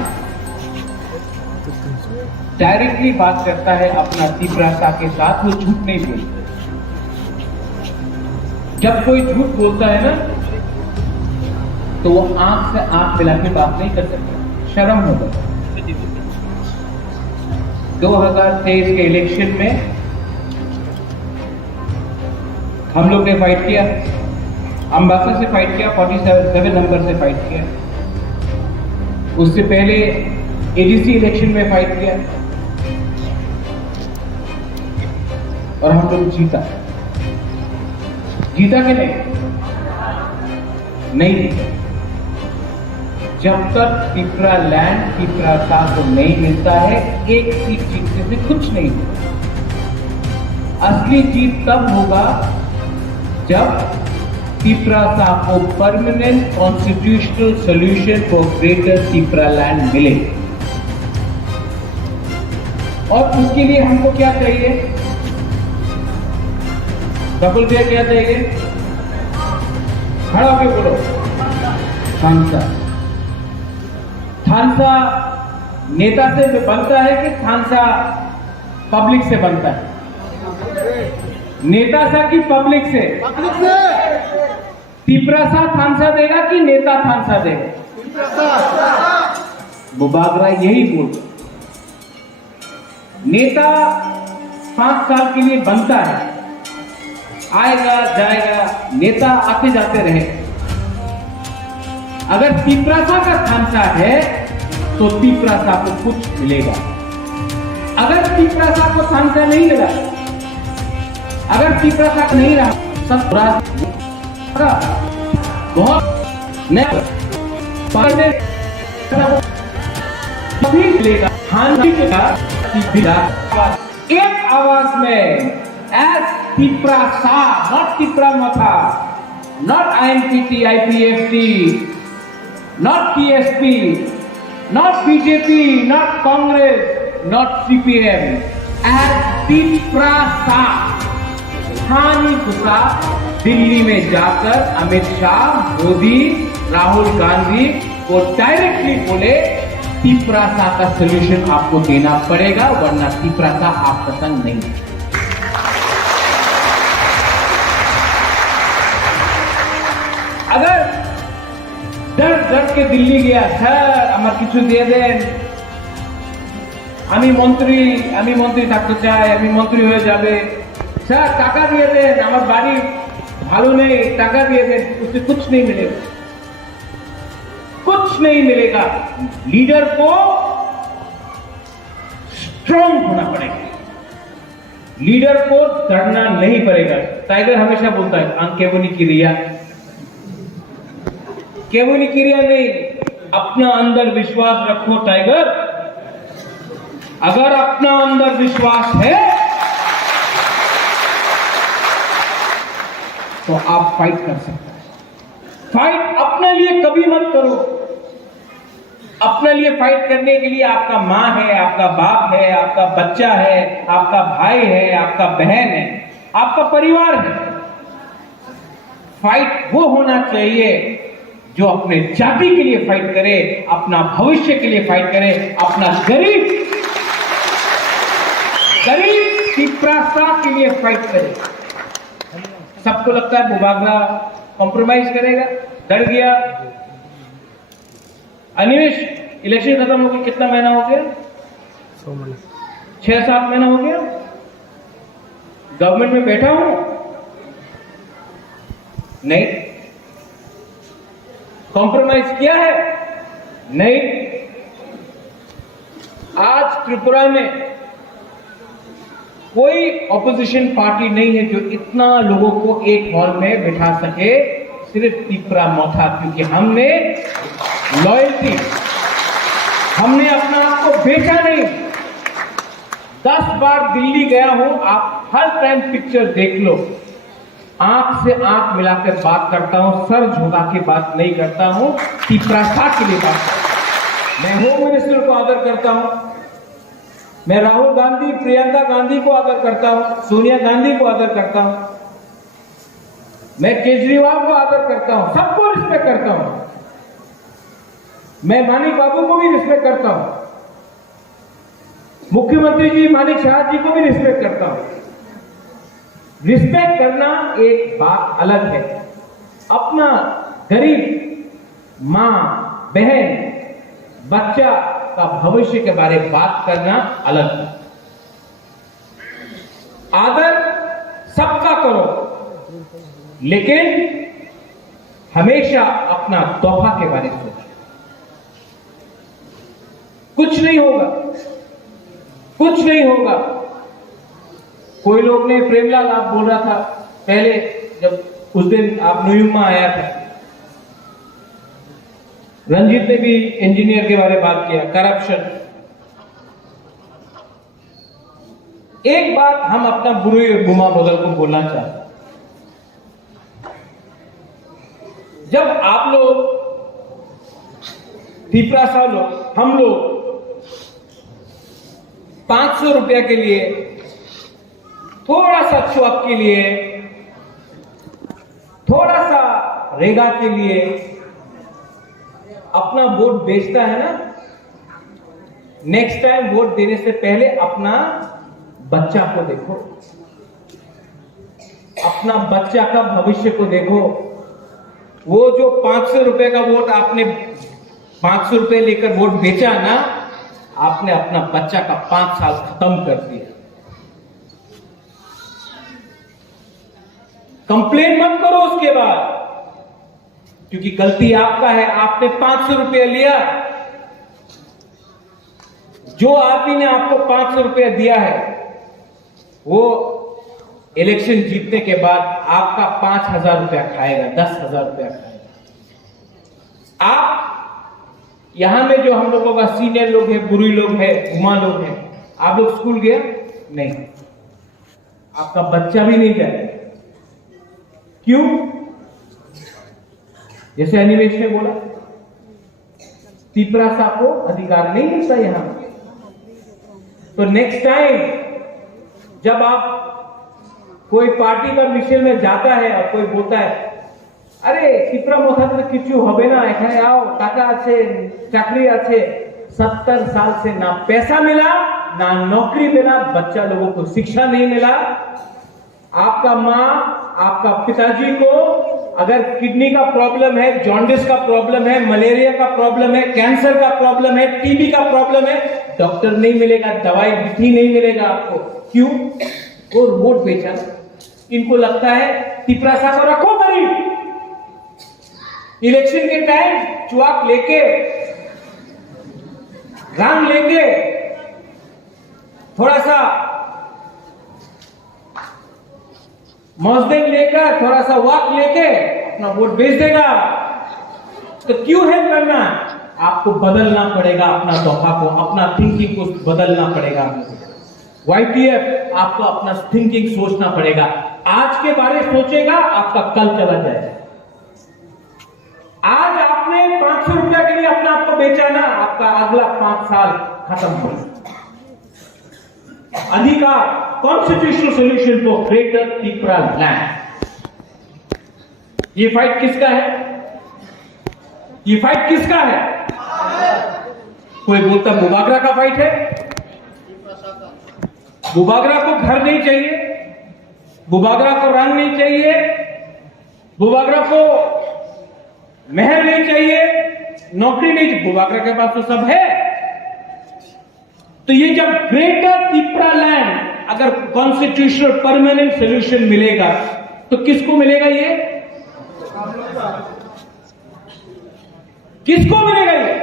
डायरेक्टली बात करता है अपना तीव्रता के साथ, वो झूठ नहीं बोलता। जब कोई झूठ बोलता है ना, तो वो आंख से आंख मिला के बात नहीं कर सकता, शर्म होगा। 2023 के इलेक्शन में हम लोग ने फाइट किया, अंबासा से फाइट किया, 47 नंबर से फाइट किया। उससे पहले एडीसी इलेक्शन में फाइट किया और हम लोग जीता कि नहीं जीता। जब तक त्रिपुरा लैंड त्रिपुरा साहब को नहीं मिलता है, एक सीट जीतने से कुछ नहीं होगा। असली जीत तब होगा जब त्रिपुरा साहब को permanent constitutional solution for greater Tripura land मिले। और उसके लिए हमको क्या चाहिए? कपिल भैया क्या चाहिए? खड़ा होकर बोलो। थानसा नेता से बनता है कि थानसा पब्लिक से बनता है? नेता सा कि पब्लिक से? त्रिपुरा सा थानसा देगा कि नेता थानसा देगा? मुबाबरा यही बोलता। नेता 5 साल के लिए बनता है, आएगा जाएगा, नेता आते जाते रहे। अगर त्रिपुरा सा का थानसा है तो त्रिपुरा सा को कुछ मिलेगा। अगर त्रिपुरा सा को थानसा नहीं मिला, अगर त्रिपुरा सा नहीं रहा, सब बहुत मिलेगा। एक आवाज में एस त्रिपुरा सा, नॉट त्रिपुरा मथा, not INPT, IPFT, not TSP, not BJP, not Congress, not CPM, as Tiprasa स्थानीय घुसा दिल्ली में जाकर अमित शाह, मोदी, राहुल गांधी को डायरेक्टली बोले तिपरासा का सॉल्यूशन आपको देना पड़ेगा, वरना तिपरासा आप पसंद नहीं। अगर डर डर के दिल्ली गया, सर আমার কিছু দিয়ে দেন, আমি মন্ত্রী থাকতে চাই, আমি মন্ত্রী হয়ে যাবে, স্যার টাকা দিয়ে দেন, আমার বাড়ি ভালো নেই, টাকা দিয়ে दें, उससे कुछ नहीं मिलेगा, कुछ नहीं मिलेगा। लीडर को स्ट्रांग होना पड़ेगा, लीडर को डरना नहीं पड़ेगा। टाइगर हमेशा बोलता है केवनी क्रिया नहीं, अपना अंदर विश्वास रखो टाइगर। अगर अपना अंदर विश्वास है तो आप फाइट कर सकते हैं। फाइट अपने लिए कभी मत करो। अपने लिए फाइट करने के लिए आपका मां है, आपका बाप है, आपका बच्चा है, आपका भाई है, आपका बहन है, आपका परिवार है। फाइट वो होना चाहिए जो अपने जाति के लिए फाइट करे, अपना भविष्य के लिए फाइट करे, अपना गरीब तिपरासा के लिए फाइट करे। सबको लगता है बुबागरा कॉम्प्रोमाइज करेगा, डर गया। अनिमेश, इलेक्शन खत्म हो गया, कितना महीना हो गया? 6-7 महीना हो गया गवर्नमेंट में बैठा हूं, नहीं कॉम्प्रोमाइज किया है, नहीं। आज त्रिपुरा में कोई ऑपोजिशन पार्टी नहीं है जो इतना लोगों को एक हॉल में बिठा सके, सिर्फ तिपरा मोथा, क्योंकि हमने लॉयल्टी, हमने अपना आप को बेचा नहीं। 10 बार दिल्ली गया हूं, आप हर टाइम पिक्चर देख लो, आंख से आंख मिलाकर बात करता हूं, सर झुका के बात नहीं करता हूं, तिपरासा के लिए बात करता हूं। मैं होम मिनिस्टर को आदर करता हूं, मैं राहुल गांधी, प्रियंका गांधी को आदर करता हूं, सोनिया गांधी को आदर करता हूं, मैं केजरीवाल को आदर करता हूं, सबको रिस्पेक्ट करता हूं, मैं मानिक बाबू को भी रिस्पेक्ट करता हूं, मुख्यमंत्री जी मानिक शाह जी को भी रिस्पेक्ट करता हूं। रिस्पेक्ट करना एक बात अलग है, अपना गरीब मां, बहन, बच्चा का भविष्य के बारे में बात करना अलग है। आदर सबका करो, लेकिन हमेशा अपना तोहफा के बारे में सोचो। कुछ नहीं होगा, कुछ नहीं होगा। कोई लोग ने, प्रेमलाल आप बोल रहा था पहले, जब उस दिन आप न्यूयॉर्क में आया था, रंजीत ने भी इंजीनियर के बारे में बात किया, करप्शन। एक बात हम अपना बुरी और गुमा बदल को बोलना चाहते हैं। जब आप लोग तिपरासा लोग, हम लोग 500 रुपया के लिए, थोड़ा सा चौक के लिए, थोड़ा सा रेगा के लिए अपना वोट बेचता है ना, नेक्स्ट टाइम वोट देने से पहले अपना बच्चा को देखो, अपना बच्चा का भविष्य को देखो। वो जो 500 रुपए का वोट आपने 500 रुपए लेकर वोट बेचा ना, आपने अपना बच्चा का 5 साल खत्म कर दिया। कंप्लेन मत करो उसके बाद, क्योंकि गलती आपका है, आपने 500 रुपया लिया। जो आदमी ने आपको 500 रुपया दिया है, वो इलेक्शन जीतने के बाद आपका 5000 रुपया खाएगा, 10,000 रुपया खाएगा। आप यहां में जो हम लोगों का सीनियर लोग हैं, बुरी लोग हैं, गुमा लोग हैं, आप लोग स्कूल गए नहीं, आपका बच्चा भी नहीं जाएगा। क्यों? जैसे अनिमेश ने बोला, तिपरासा को अधिकार नहीं मिलता यहां। तो नेक्स्ट टाइम जब आप कोई पार्टी का मिशन में जाता है और कोई बोलता है अरे तिपरा मोथा तो किचु होबे ना, एखाने आओ, टाका आछे, चाकरी आछे। 70 साल से ना पैसा मिला, ना नौकरी मिला, बच्चा लोगों को शिक्षा नहीं मिला। आपका माँ, आपका पिताजी को अगर किडनी का प्रॉब्लम है, जॉन्डिस का प्रॉब्लम है, मलेरिया का प्रॉब्लम है, कैंसर का प्रॉब्लम है, टीबी का प्रॉब्लम है, डॉक्टर नहीं मिलेगा, दवाई भी नहीं मिलेगा आपको। क्यों? वो वोट बेचा। इनको लगता है तिपरासा को रखो गरीब, इलेक्शन के टाइम चुआक लेके, रंग लेके, थोड़ा सा मौजदेन लेकर, थोड़ा सा वाक लेके अपना वोट बेच देगा। तो क्यों हेल्प करना? आपको बदलना पड़ेगा अपना दफा को, अपना थिंकिंग को बदलना पड़ेगा। YPF आपको अपना थिंकिंग सोचना पड़ेगा। आज के बारे सोचेगा, आपका कल चला जाएगा। आज आपने 500 रुपया के लिए अपना आपको बेचा ना, आपका अगला 5 साल खत्म हो। अधिकार, constitutional solution for greater Tipra land. ये फाइट किसका है? ये फाइट किसका है? कोई बोलता बुबागरा का फाइट है। बुबागरा को घर नहीं चाहिए, बुबागरा को रंग नहीं चाहिए, बुबागरा को महल नहीं चाहिए, नौकरी नहीं चाहिए, बुबागरा के पास तो सब है। तो ये जब ग्रेटर तिपरा लैंड अगर कॉन्स्टिट्यूशनल परमानेंट सोल्यूशन मिलेगा तो किसको मिलेगा? ये किसको मिलेगा? ये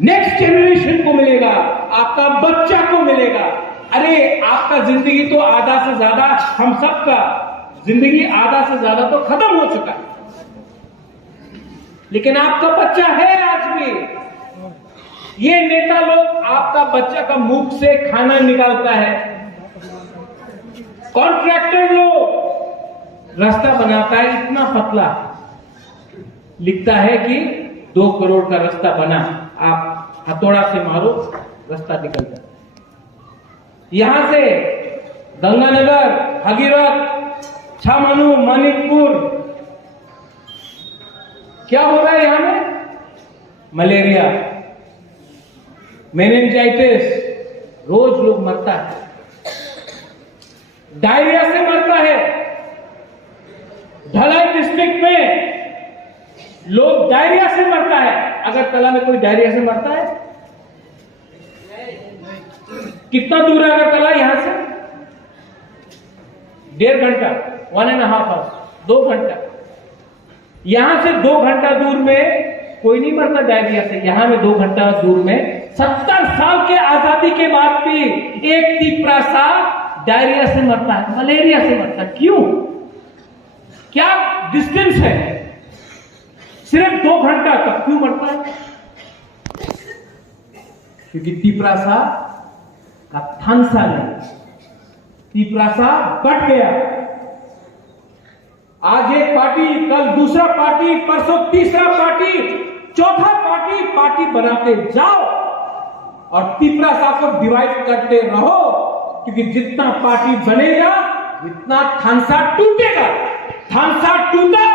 नेक्स्ट जनरेशन को मिलेगा, आपका बच्चा को मिलेगा। अरे आपका जिंदगी तो आधा से ज्यादा, हम सबका जिंदगी आधा से ज्यादा तो खत्म हो चुका है, लेकिन आपका बच्चा है आज भी। ये नेता लोग आपका बच्चा का मुख से खाना निकालता है, कॉन्ट्रैक्टर लोग रास्ता बनाता है इतना पतला, लिखता है कि 2 करोड़ का रास्ता बना, आप हथौड़ा से मारो रास्ता निकल जाता है। यहां से गंगानगर, भगीरथ, छामनू, मानिकपुर, क्या हो रहा है यहां में? मलेरिया, मेनिंजाइटिस, रोज लोग मरता है, डायरिया से मरता है। ढलाई डिस्ट्रिक्ट में लोग डायरिया से मरता है। अगरतला में कोई डायरिया से मरता है? कितना दूर है अगरतला यहां से? 1.5 घंटा, 1.5 आवर्स, 2 घंटा। यहां से 2 घंटा दूर में कोई नहीं मरता डायरिया से। यहां में 2 घंटा दूर में 70 साल के आजादी के बाद भी एक तिपरासा डायरिया से मरता है, मलेरिया से मरता है। क्यों? क्या डिस्टेंस है? सिर्फ 2 घंटा तक क्यों मरता है? क्योंकि तिपरासा का थानसा नहीं, तिपरासा बट गया। आज एक पार्टी, कल दूसरा पार्टी, परसों तीसरा पार्टी, चौथा पार्टी बनाते जाओ और तिपरासा को डिवाइड करते रहो, क्योंकि जितना पार्टी बनेगा इतना थानसा टूटेगा। थानसा टूटा,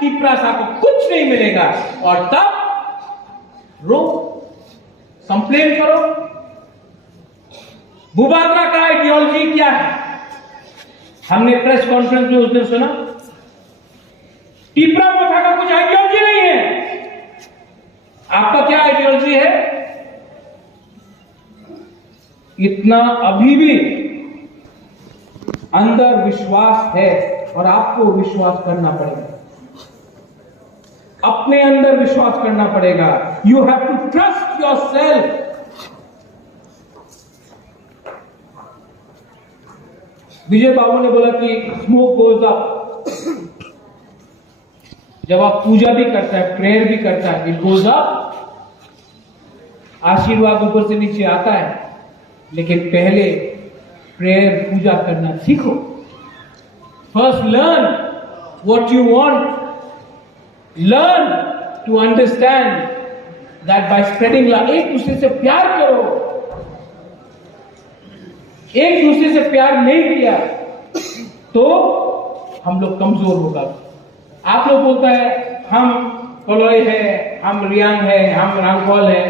तिपरासा को कुछ नहीं मिलेगा और तब रो, कंप्लेन करो। बुबागरा का आइडियोलॉजी क्या है? हमने प्रेस कॉन्फ्रेंस में उस दिन सुना, तिपरा मोथा का कुछ आइडियोलॉजी नहीं है। आपका क्या आइडियोलॉजी है? इतना अभी भी अंदर विश्वास है और आपको विश्वास करना पड़ेगा, अपने अंदर विश्वास करना पड़ेगा। You have to trust yourself. Vijay Babu ने बोला कि स्मोक गोज अप। जब आप पूजा भी करता है, प्रेयर भी करता है, इट गोज अप, आशीर्वाद ऊपर से नीचे आता है। लेकिन पहले प्रेयर, पूजा करना सीखो। First learn what you want, learn to understand that by spreading love, एक दूसरे से प्यार करो। एक दूसरे से प्यार नहीं किया तो हम लोग कमजोर होगा। आप लोग बोलता है हम कलोई है, हम रियांग है, हम रांगकॉल है,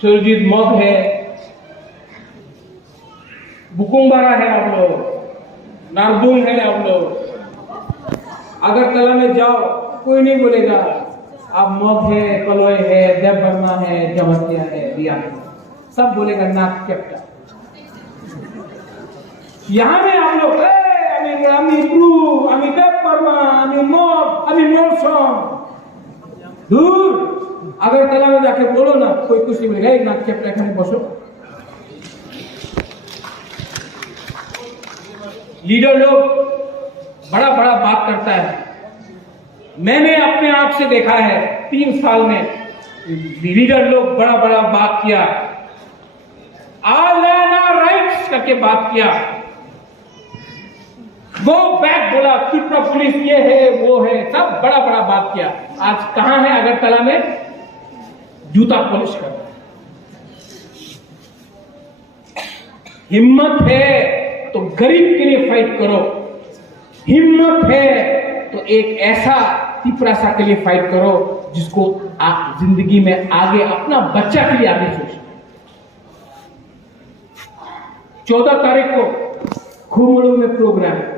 सुरजीत मग है, बुकुंबारा है, आप लोग नारदुंग है, आप लोग अगरतला में जाओ कोई नहीं बोलेगा आप मग है, कलोई है, देव वर्मा है, जमतिया है, रियांग, सब बोलेगा नाक चपटा। यहां में आप लोग আমি ব্রু, আমি দেববর্মা, আমি মগ, আমি मौसम, दूर अगरतला में जाके बोलो ना, कोई कुछ नहीं बोलेगा, एक नाक चपटा एखाने बसो। लीडर लोग बड़ा बड़ा बात करता है। मैंने अपने आंख से देखा है 3 साल में लीडर लोग बड़ा बड़ा बात किया, ऑल लैंड आवर राइट्स करके बात किया, वो बैक बोला त्रिपुरा पुलिस ये है वो है, सब बड़ा बड़ा बात किया। आज कहां है अगरतला में? जूता पॉलिश कर। हिम्मत है तो गरीब के लिए फाइट करो, हिम्मत है तो एक ऐसा त्रिपुरा के लिए फाइट करो जिसको आप जिंदगी में आगे अपना बच्चा के लिए आगे सोचो। 14 तारीख को खुमड़ू में प्रोग्राम है।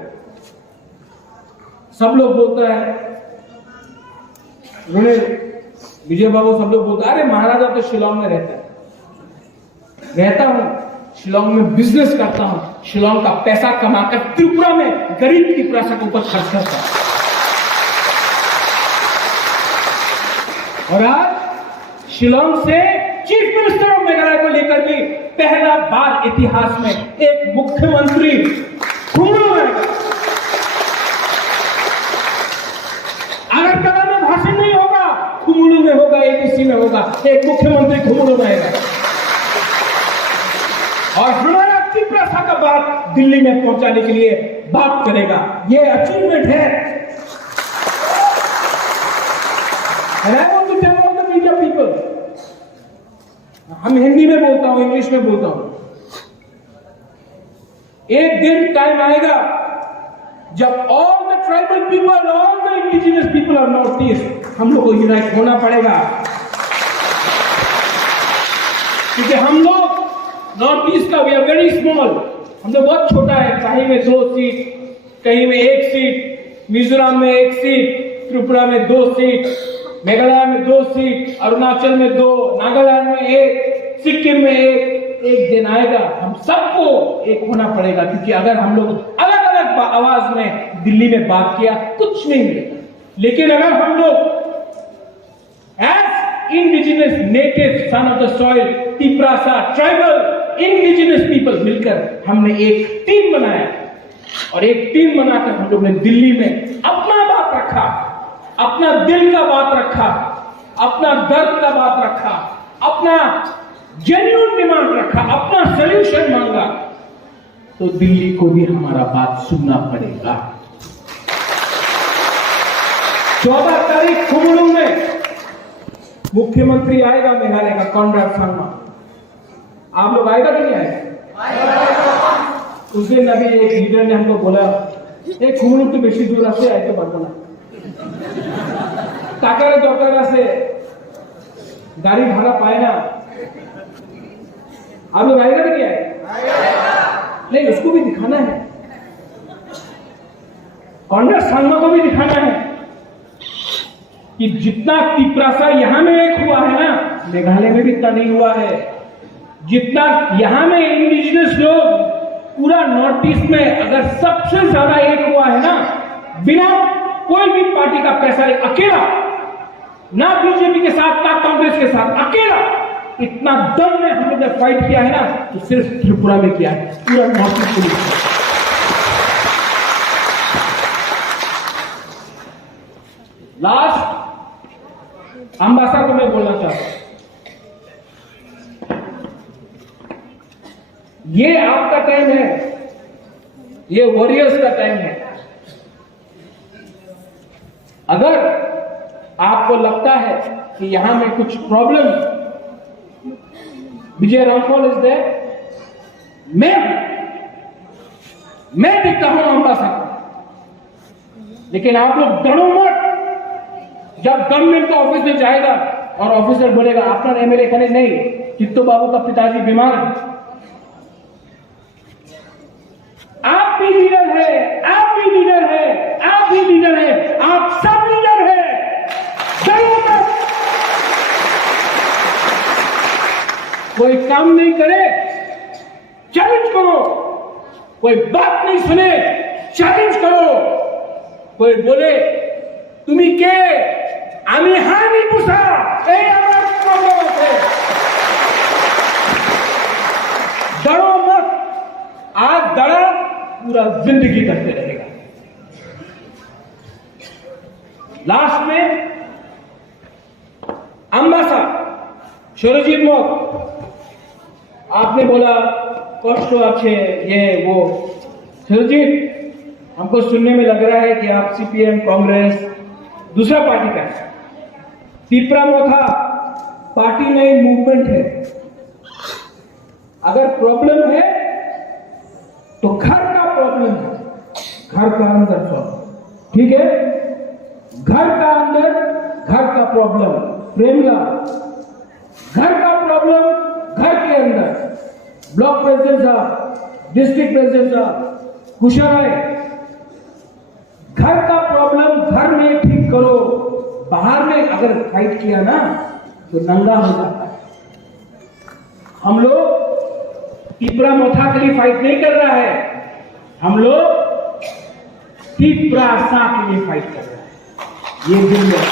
सब लोग बोलता है विजय बाबू, सब लोग बोलता है अरे महाराजा तो शिलोंग में रहता हूं, शिलोंग में बिजनेस करता हूं, शिलोंग का पैसा कमाकर त्रिपुरा में गरीब त्रिपुरा के ऊपर खर्च करता हूं। और आज शिलोंग से चीफ मिनिस्टर ऑफ मेघालय को लेकर भी पहला बार इतिहास में एक मुख्यमंत्री खुमड़ू में। अगरतला में भाषण नहीं होगा, खुमड़ू में होगा, एबीसी में होगा, एक मुख्यमंत्री खुमड़ू में आएगा और हमारा त्रिपुरा का बात दिल्ली में पहुंचाने के लिए बात करेगा। ये अचीवमेंट है। And I want to tell all the media people, हम हिंदी में बोलता हूं, इंग्लिश में बोलता हूं, एक दिन टाइम आएगा जब all the tribal people, all the indigenous people of north east, हम लोग को यूनाइट होना पड़ेगा। क्योंकि हम लोग नॉर्थ ईस्ट का वी आर वेरी स्मॉल, हम लोग बहुत छोटा है। कहीं में 2 सीट, कहीं में 1 सीट, मिजोरम में 1 सीट, त्रिपुरा में 2 सीट, मेघालय में 2 सीट, अरुणाचल में 2, नागालैंड में 1, सिक्किम में 1। एक दिन आएगा हम सबको एक होना पड़ेगा, क्योंकि अगर हम लोग अलग अलग आवाज में दिल्ली में बात किया कुछ नहीं मिलेगा। लेकिन अगर हम लोग as indigenous native son of the soil, Tripura tribal indigenous people मिलकर हमने एक टीम बनाया और एक टीम बनाकर हम लोग ने दिल्ली में अपना बात रखा, अपना दिल का बात रखा, अपना दर्द का बात रखा, अपना जेन्युइन डिमांड रखा, अपना सॉल्यूशन मांगा, तो दिल्ली को भी हमारा बात सुनना पड़ेगा। 14 तारीख खुमड़ू में मुख्यमंत्री आएगा मेघालय का, कॉनराड संगमा। आप लोग आएगा कि नहीं आएगा? उस दिन अभी एक लीडर ने हमको बोला एक खुमड़ू तो बेशी दूर से आए तो बरबना टाकारे दरकारा से गाड़ी भाड़ा पाए ना। आप लोग आएगा नहीं आएगा? नहीं, उसको भी दिखाना है, कॉनराड संगमा को भी दिखाना है कि जितना त्रिपुरा यहां में एक हुआ है ना, मेघालय में भी इतना नहीं हुआ है। जितना यहां में इंडिजिनस लोग पूरा नॉर्थ ईस्ट में अगर सबसे ज्यादा एक हुआ है ना, बिना कोई भी पार्टी का पैसा, अकेला, ना बीजेपी के साथ ना कांग्रेस के साथ, अकेला इतना दम में हम लोग ने फाइट किया है ना, तो सिर्फ त्रिपुरा में किया है, पूरा नॉर्थ ईस्ट में। लास्ट अंबासा को मैं बोलना चाहता हूं, ये आपका टाइम है, ये वॉरियर्स का टाइम है। अगर आपको लगता है कि यहां में कुछ problem, Vijay Ramphal is there, मैं दिखता हूं अंबासा, लेकिन आप लोग डरो मत। जब गवर्नमेंट का ऑफिस में जाएगा और ऑफिसर बोलेगा आपका एमएलए कहने नहीं, चित्तो बाबू का पिताजी बीमार है, आप भी लीडर है, आप भी लीडर है, आप भी लीडर है, आप सब लीडर है, डरो मत। कोई काम नहीं करे चैलेंज करो, कोई बात नहीं सुने चैलेंज करो, कोई बोले তুমি কে আমি হানি পুষা, এই আমার প্রবলেম আছে। डरो मत, आज डरा पूरा जिंदगी करते रहेगा। लास्ट में अंबासा सुरजीत मत, आपने बोला कष्ट अच्छे ये वो, सुरजीत हमको सुनने में लग रहा है कि आप सीपीएम कांग्रेस दूसरा पार्टी का है, तिपरा मोथा पार्टी नहीं मूवमेंट है। अगर प्रॉब्लम है तो घर का प्रॉब्लम है, घर का अंदर सॉल्व, ठीक है, घर का अंदर घर का प्रॉब्लम, प्रेमला घर का प्रॉब्लम घर के अंदर, ब्लॉक प्रेसिडेंट साहब, डिस्ट्रिक्ट प्रेसिडेंट साहब, कुशल घर का प्रॉब्लम घर में ठीक करो, बाहर में अगर फाइट किया ना तो नंगा हो जाता है। हम लोग तिपरा मोथा के लिए फाइट नहीं कर रहा है, हम लोग तिपरा सा के लिए फाइट कर रहे हैं, ये दिल में।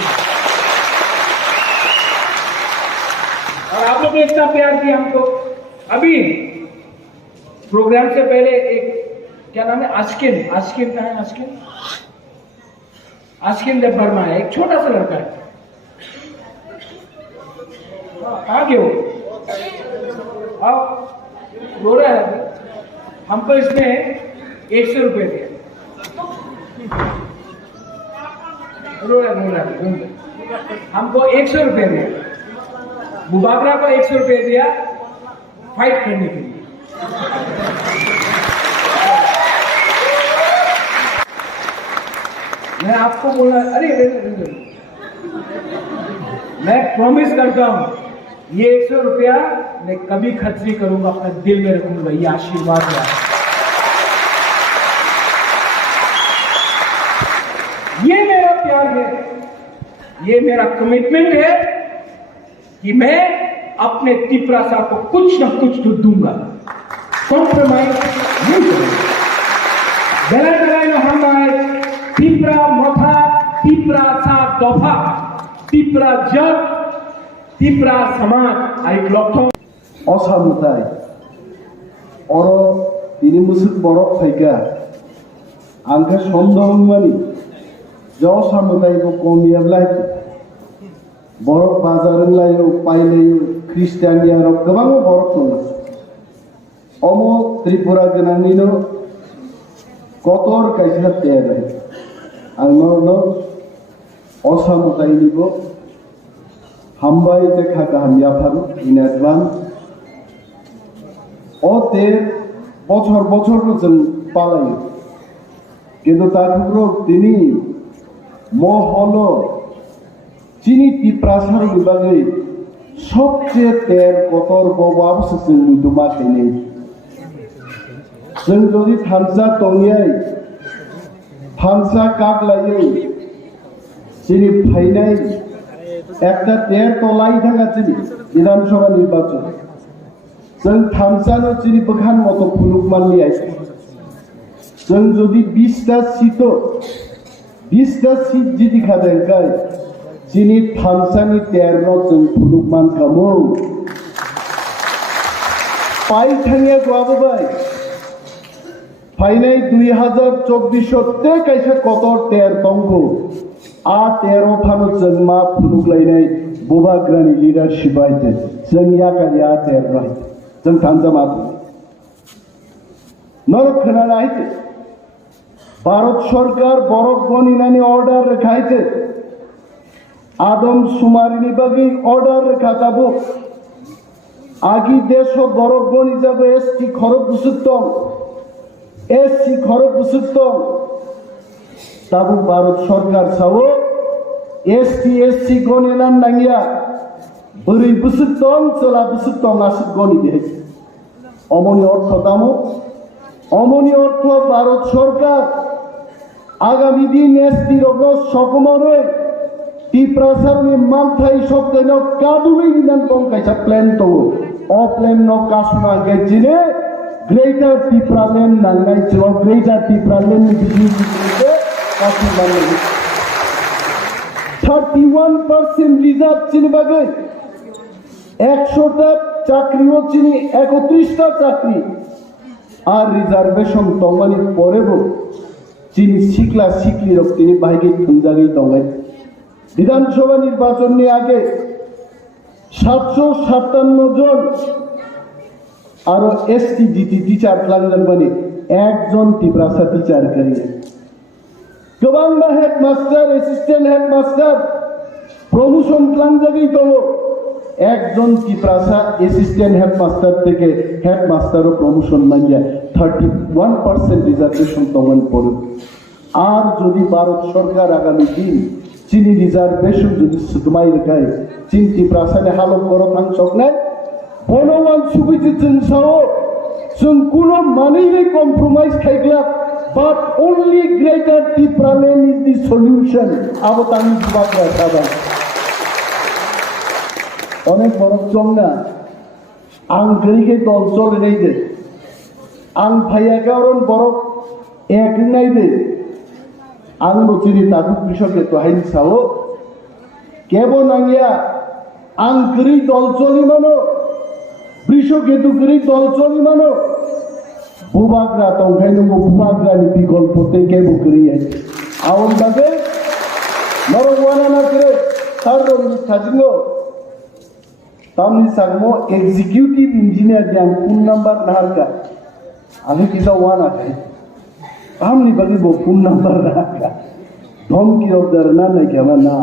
और आप लोग ने इतना प्यार दिया हमको। अभी प्रोग्राम से पहले एक क्या नाम है, आस्किन का है, आस्किन देव वर्मा है, एक छोटा सा लड़का है, कहाँ गए हो आप, रो रहा है। हमको इसने 100 रुपये दिया, रो रहा है, हमको 100 रुपये दिया, मुबाबरा को 100 रुपये दिया फाइट करने के लिए। मैं आपको बोला, अरे मैं प्रॉमिस करता हूं ये 100 रुपया मैं कभी खर्च नहीं करूंगा, अपने दिल में रखूंगा, ये आशीर्वाद है। ये मेरा प्यार है, ये मेरा कमिटमेंट है कि मैं अपने तिपरा साहब को कुछ ना कुछ तो दूंगा, कॉम्प्रोमाइज नहीं करूंगा। बेला जगह हम आए तिपरा मोथा, तिपरा सा दफा, तिपरा जग, तिपरा समाज आइक लक्ष्य असामुथाय अर তিনি মুসুক বরফ থাইকা आंखो सन्देह मानी যে অসামুদায়িক কমিয়াब्लाय बरफ बाजारलाय पाइलाय ख्रिस्टियानिया गोबां बरफ दं अमो त्रिपुरा गोनांनिनो कतर कायसा तेरे आंनो असामुदायिनिबो हामबाय देखा गाहाम याफार इन एडवांस अते बछर बछर जों पालायो किन्तु तारपरो दिनै महल चिनी तिप्रासार विभागे सबचेये तेर कतर बबाबसो जों नुदुमाखैनो जों जुदि थामसा दंयै थामसा कागलायै चिनी फाइनाय একটা তের তলাই থাকাছিনি বিধানসভা নির্বাচন जों थामसानो चिनी बखान मतो फुलुक मानलि आइसे जों जुदि 20टा सीट जिति खादेंखाय चिनी थामसानि 13 जों फुलुक मान खामो पाइ थांगे गवाबोबाय फाइनाय 2024 ते कायसा कतर 13 दंगो आ 13 फानो जों मा फुलुकलायनाय बोबाग्रानि लिडारशिप आइते जों याकालिया 13 जों थामजामा नरक खोनाना आइते भारत सरकार बरफ गनिनानि अर्डार रेखाइते आदम सुमारिनि बागै अर्डार खाताबो आगि देश बरफ गनि जाबो एसटी खरब बुसुत्तम एससी खरब बुसुत्तम ताबो भारत सरकार सावो एससी गनेना नांगिया बोरै बुसुत्तम चला बुसुत्तम आसि गनि दे अमनि अर्थ दामो अमनि अर्थ भारत सरकार आगामी दिन एसटी रग सकमरे टिप्रासारनि मानथाय सप्ताहनो कादुबै दिनान बंकायसा प्लेन तो अ प्लेन नो कासुना गेजिने ग्रेटर टिप्रालेन नांनाय जो ग्रेटर टिप्रालेन नि बिजिनेसखौ कासु बानाय 31% रिजार्भ चिनि बागै 100টা চাকরিও চিনি 31টা চাকরি আর রিজার্ভেশন তমানি পরেবো চিনি শিকলা শিকলি রক তিনি বাইকে থুমজাগি দঙ্গাই বিধানসভা নির্বাচনের আগে 757 জন আর এসটি জিটি টিচার ক্লাঙ্গন মানে একজন টিপ্রাসা টিচার করিয়ে গোবাংবা হেডমাস্টার অ্যাসিস্ট্যান্ট হেডমাস্টার প্রমোশন ক্লাঙ্গি দলো একজন টিপ্রাসা অ্যাসিস্ট্যান্ট হেডমাস্টার থেকে হেডমাস্টারও প্রমোশন মাইয়া 31% রিজার্ভেশন তমন পড়ে আর যদি ভারত সরকার আগামী দিন চিনি রিজার্ভেশন যদি সুদমাই রেখায় চিন টিপ্রাসানে হালত বড় থাংসক নাই বনমান সুবিধি চিনসাও जों कुनो मानिले compromise खाइग्ला but only greater Tipraland is the solution abo tani jawab saban onek borok jongna ang gerike dol chole nei de ang bhaiya garon borok ek nai de ang botiri tabu bishoke to hain sao kebo nangia ang geri dol choli mano bishoke to geri dol choli mano bubagra tongkai nunggu bubagra ni bikolpo tengke bukri ya awon bagai norongwana na kire sardo ni kajingo tamni sagmo executive engineer yang pun number naharka agi kita wana kai tamni bagi bo pun number naharka dhomki obdarna na kya na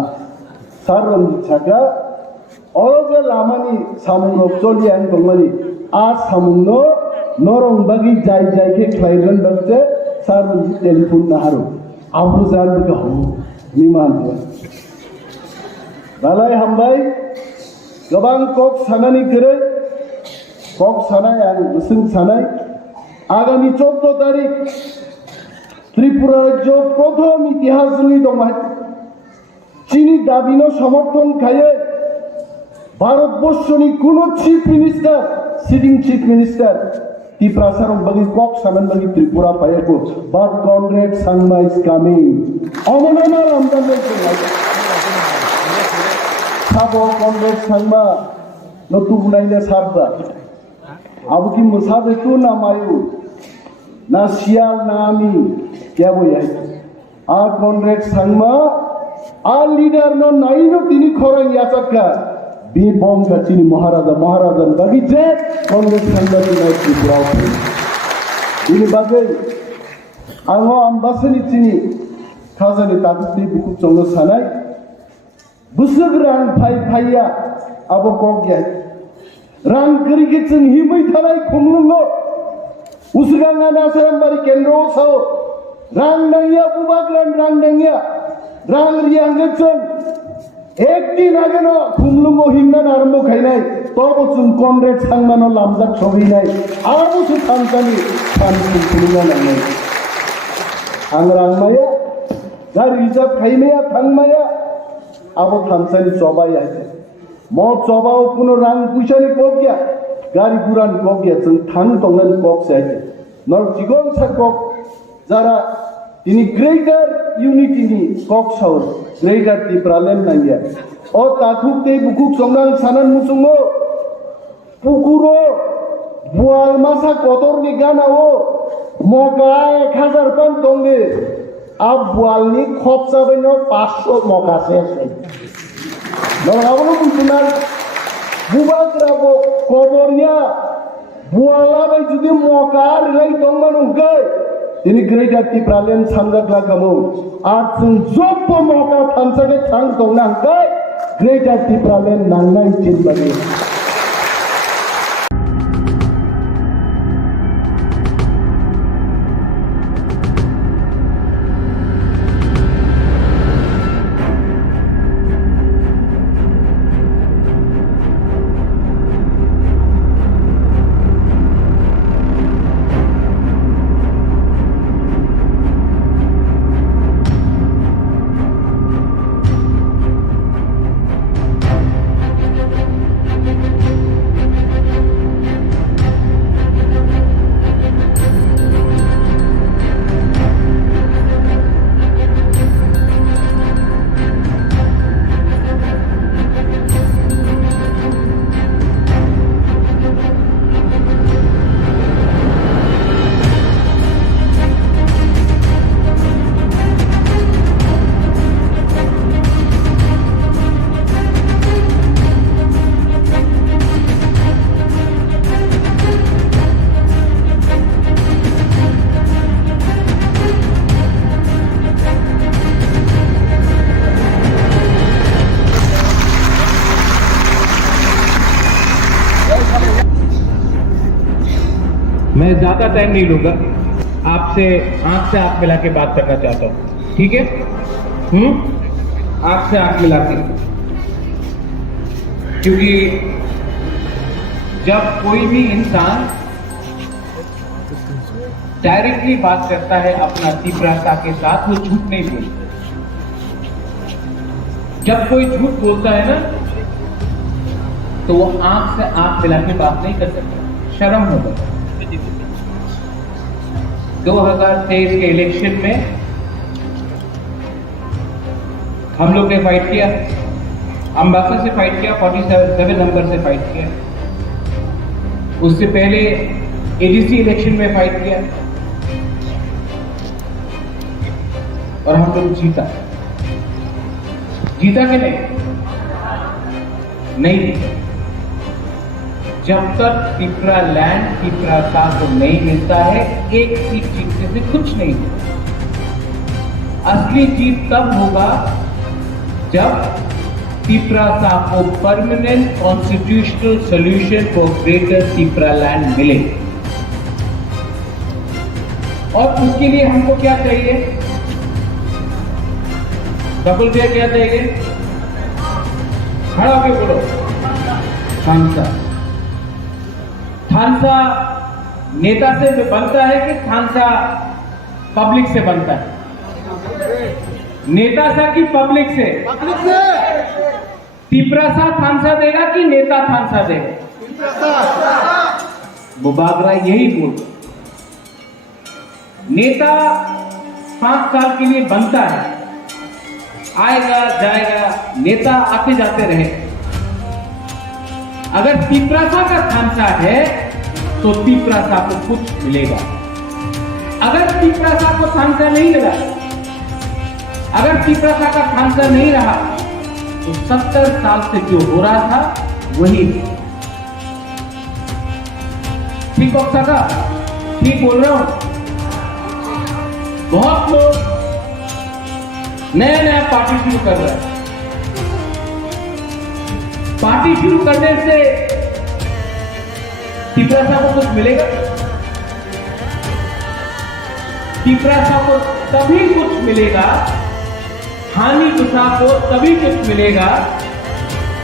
sardo ni chaga oroge lamani samung choli an dongmani a samungno नरम बगी जाय जाय के क्लाइरन बगते सार्वजनिक telephone नहारो आबो जान बगा हो निमान बालाय हमबाय गोबां कक सानानि करे कक सानाय आरो गुसुं सानाय आगामी 14 तारिख त्रिपुरा राज्य प्रथम इतिहासनि दंमाय चीनी दाबिनो समर्थन खाये भारतबर्षनि कोनो chief minister sitting chief minister Tiprasar bagi kok saman bagi Tripura payako but Conrad Sangma is coming omonama ramdan sabo Conrad Sangma notu bunaina sabda abu ki musade tu na mayu na sial na ami kya boyai a Conrad Sangma a leader no naino tini khorang yasaka B bomb का चीनी महाराजा बगी जे कांग्रेस संगठन में Tripura ini bagai ango ambasani chini khazani taguti buku chongno sanai busug rang phaiya abo kogya rang gerige chung himai thalai khumlungo usganga na sayambari kendro sao rang nangya bubagran rang nangya rang riang chung एक दिन आगे no खुमलुंगो Hingna नारमो खाइनाय तबो जों कनरेड सांमानो लामजाक सबिनाय आरो सु थांसानि थांसिन खुलुंगा नांनाय आं रांमाया जा रिजार्भ खाइनाया थांमाया आबो थांसानि सबाया म चबाव कुनो रां पुइसानि कगया गारि गुरानि कगया जों थां दंनानि कग जाय नर जिगन साकक जारा ini greater unity ni kok saur greater Tipraland nangya o tathuk te bukuk songang sanan musungo pukuro bual masa kotor ni gana o moka 1000 pan dongge ab bual ni khop sabeno 500 moka sese no awlo butunan bubagra bo kobornya buala bai judi moka rilai dongmanungke ini greater Tipraland samjak lagamo at sung jopo moka thamsake thang tongnang kai greater Tipraland नांनाय चिनबानि मैं ज्यादा time नहीं लूंगा, आपसे आंख से आंख मिला के बात करना चाहता हूं, ठीक है? आंख से आंख मिला के, क्योंकि जब कोई भी इंसान डायरेक्टली बात करता है अपना तीव्रता के साथ, वो झूठ नहीं बोलता। जब कोई झूठ बोलता है ना, तो वो आंख से आंख मिला के बात नहीं कर सकता, शर्म होगा। 2023 के इलेक्शन में हम लोग ने फाइट किया, अम्बासा से फाइट किया, 47 नंबर से फाइट किया। उससे पहले एडीसी इलेक्शन में फाइट किया और हम लोग जीता कि नहीं? जब तक तिपरा लैंड तिपरासा को नहीं मिलता है, एक सीट जीतने से कुछ नहीं होता। असली जीत तब होगा जब तिपरासा को permanent constitutional solution for greater Tipra land मिले। और उसके लिए हमको क्या चाहिए? कपिल भैया क्या चाहिए? खड़ा होकर बोलो। थानसा नेता से बनता है कि थानसा पब्लिक से बनता है? नेता सा कि पब्लिक से? तिपरासा थानसा देगा कि नेता थानसा देगा? बुबागरा यही बोल। नेता 5 साल के लिए बनता है, आएगा जाएगा, नेता आते जाते रहे। अगर तिपरासा का थानसा है तो तिपरासा को कुछ मिलेगा। अगर तिपरासा को थानसा नहीं मिला, अगर तिपरासा का थानसा नहीं रहा, तो 70 साल से जो हो रहा था वही। ठीक हो सका? ठीक बोल रहा हूं? बहुत लोग नया नया पार्टी शुरू कर रहे हैं। पार्टी शुरू करने से तिपरासा को कुछ मिलेगा? तिपरासा को तभी कुछ मिलेगा, हानि गुस्सा को तभी कुछ मिलेगा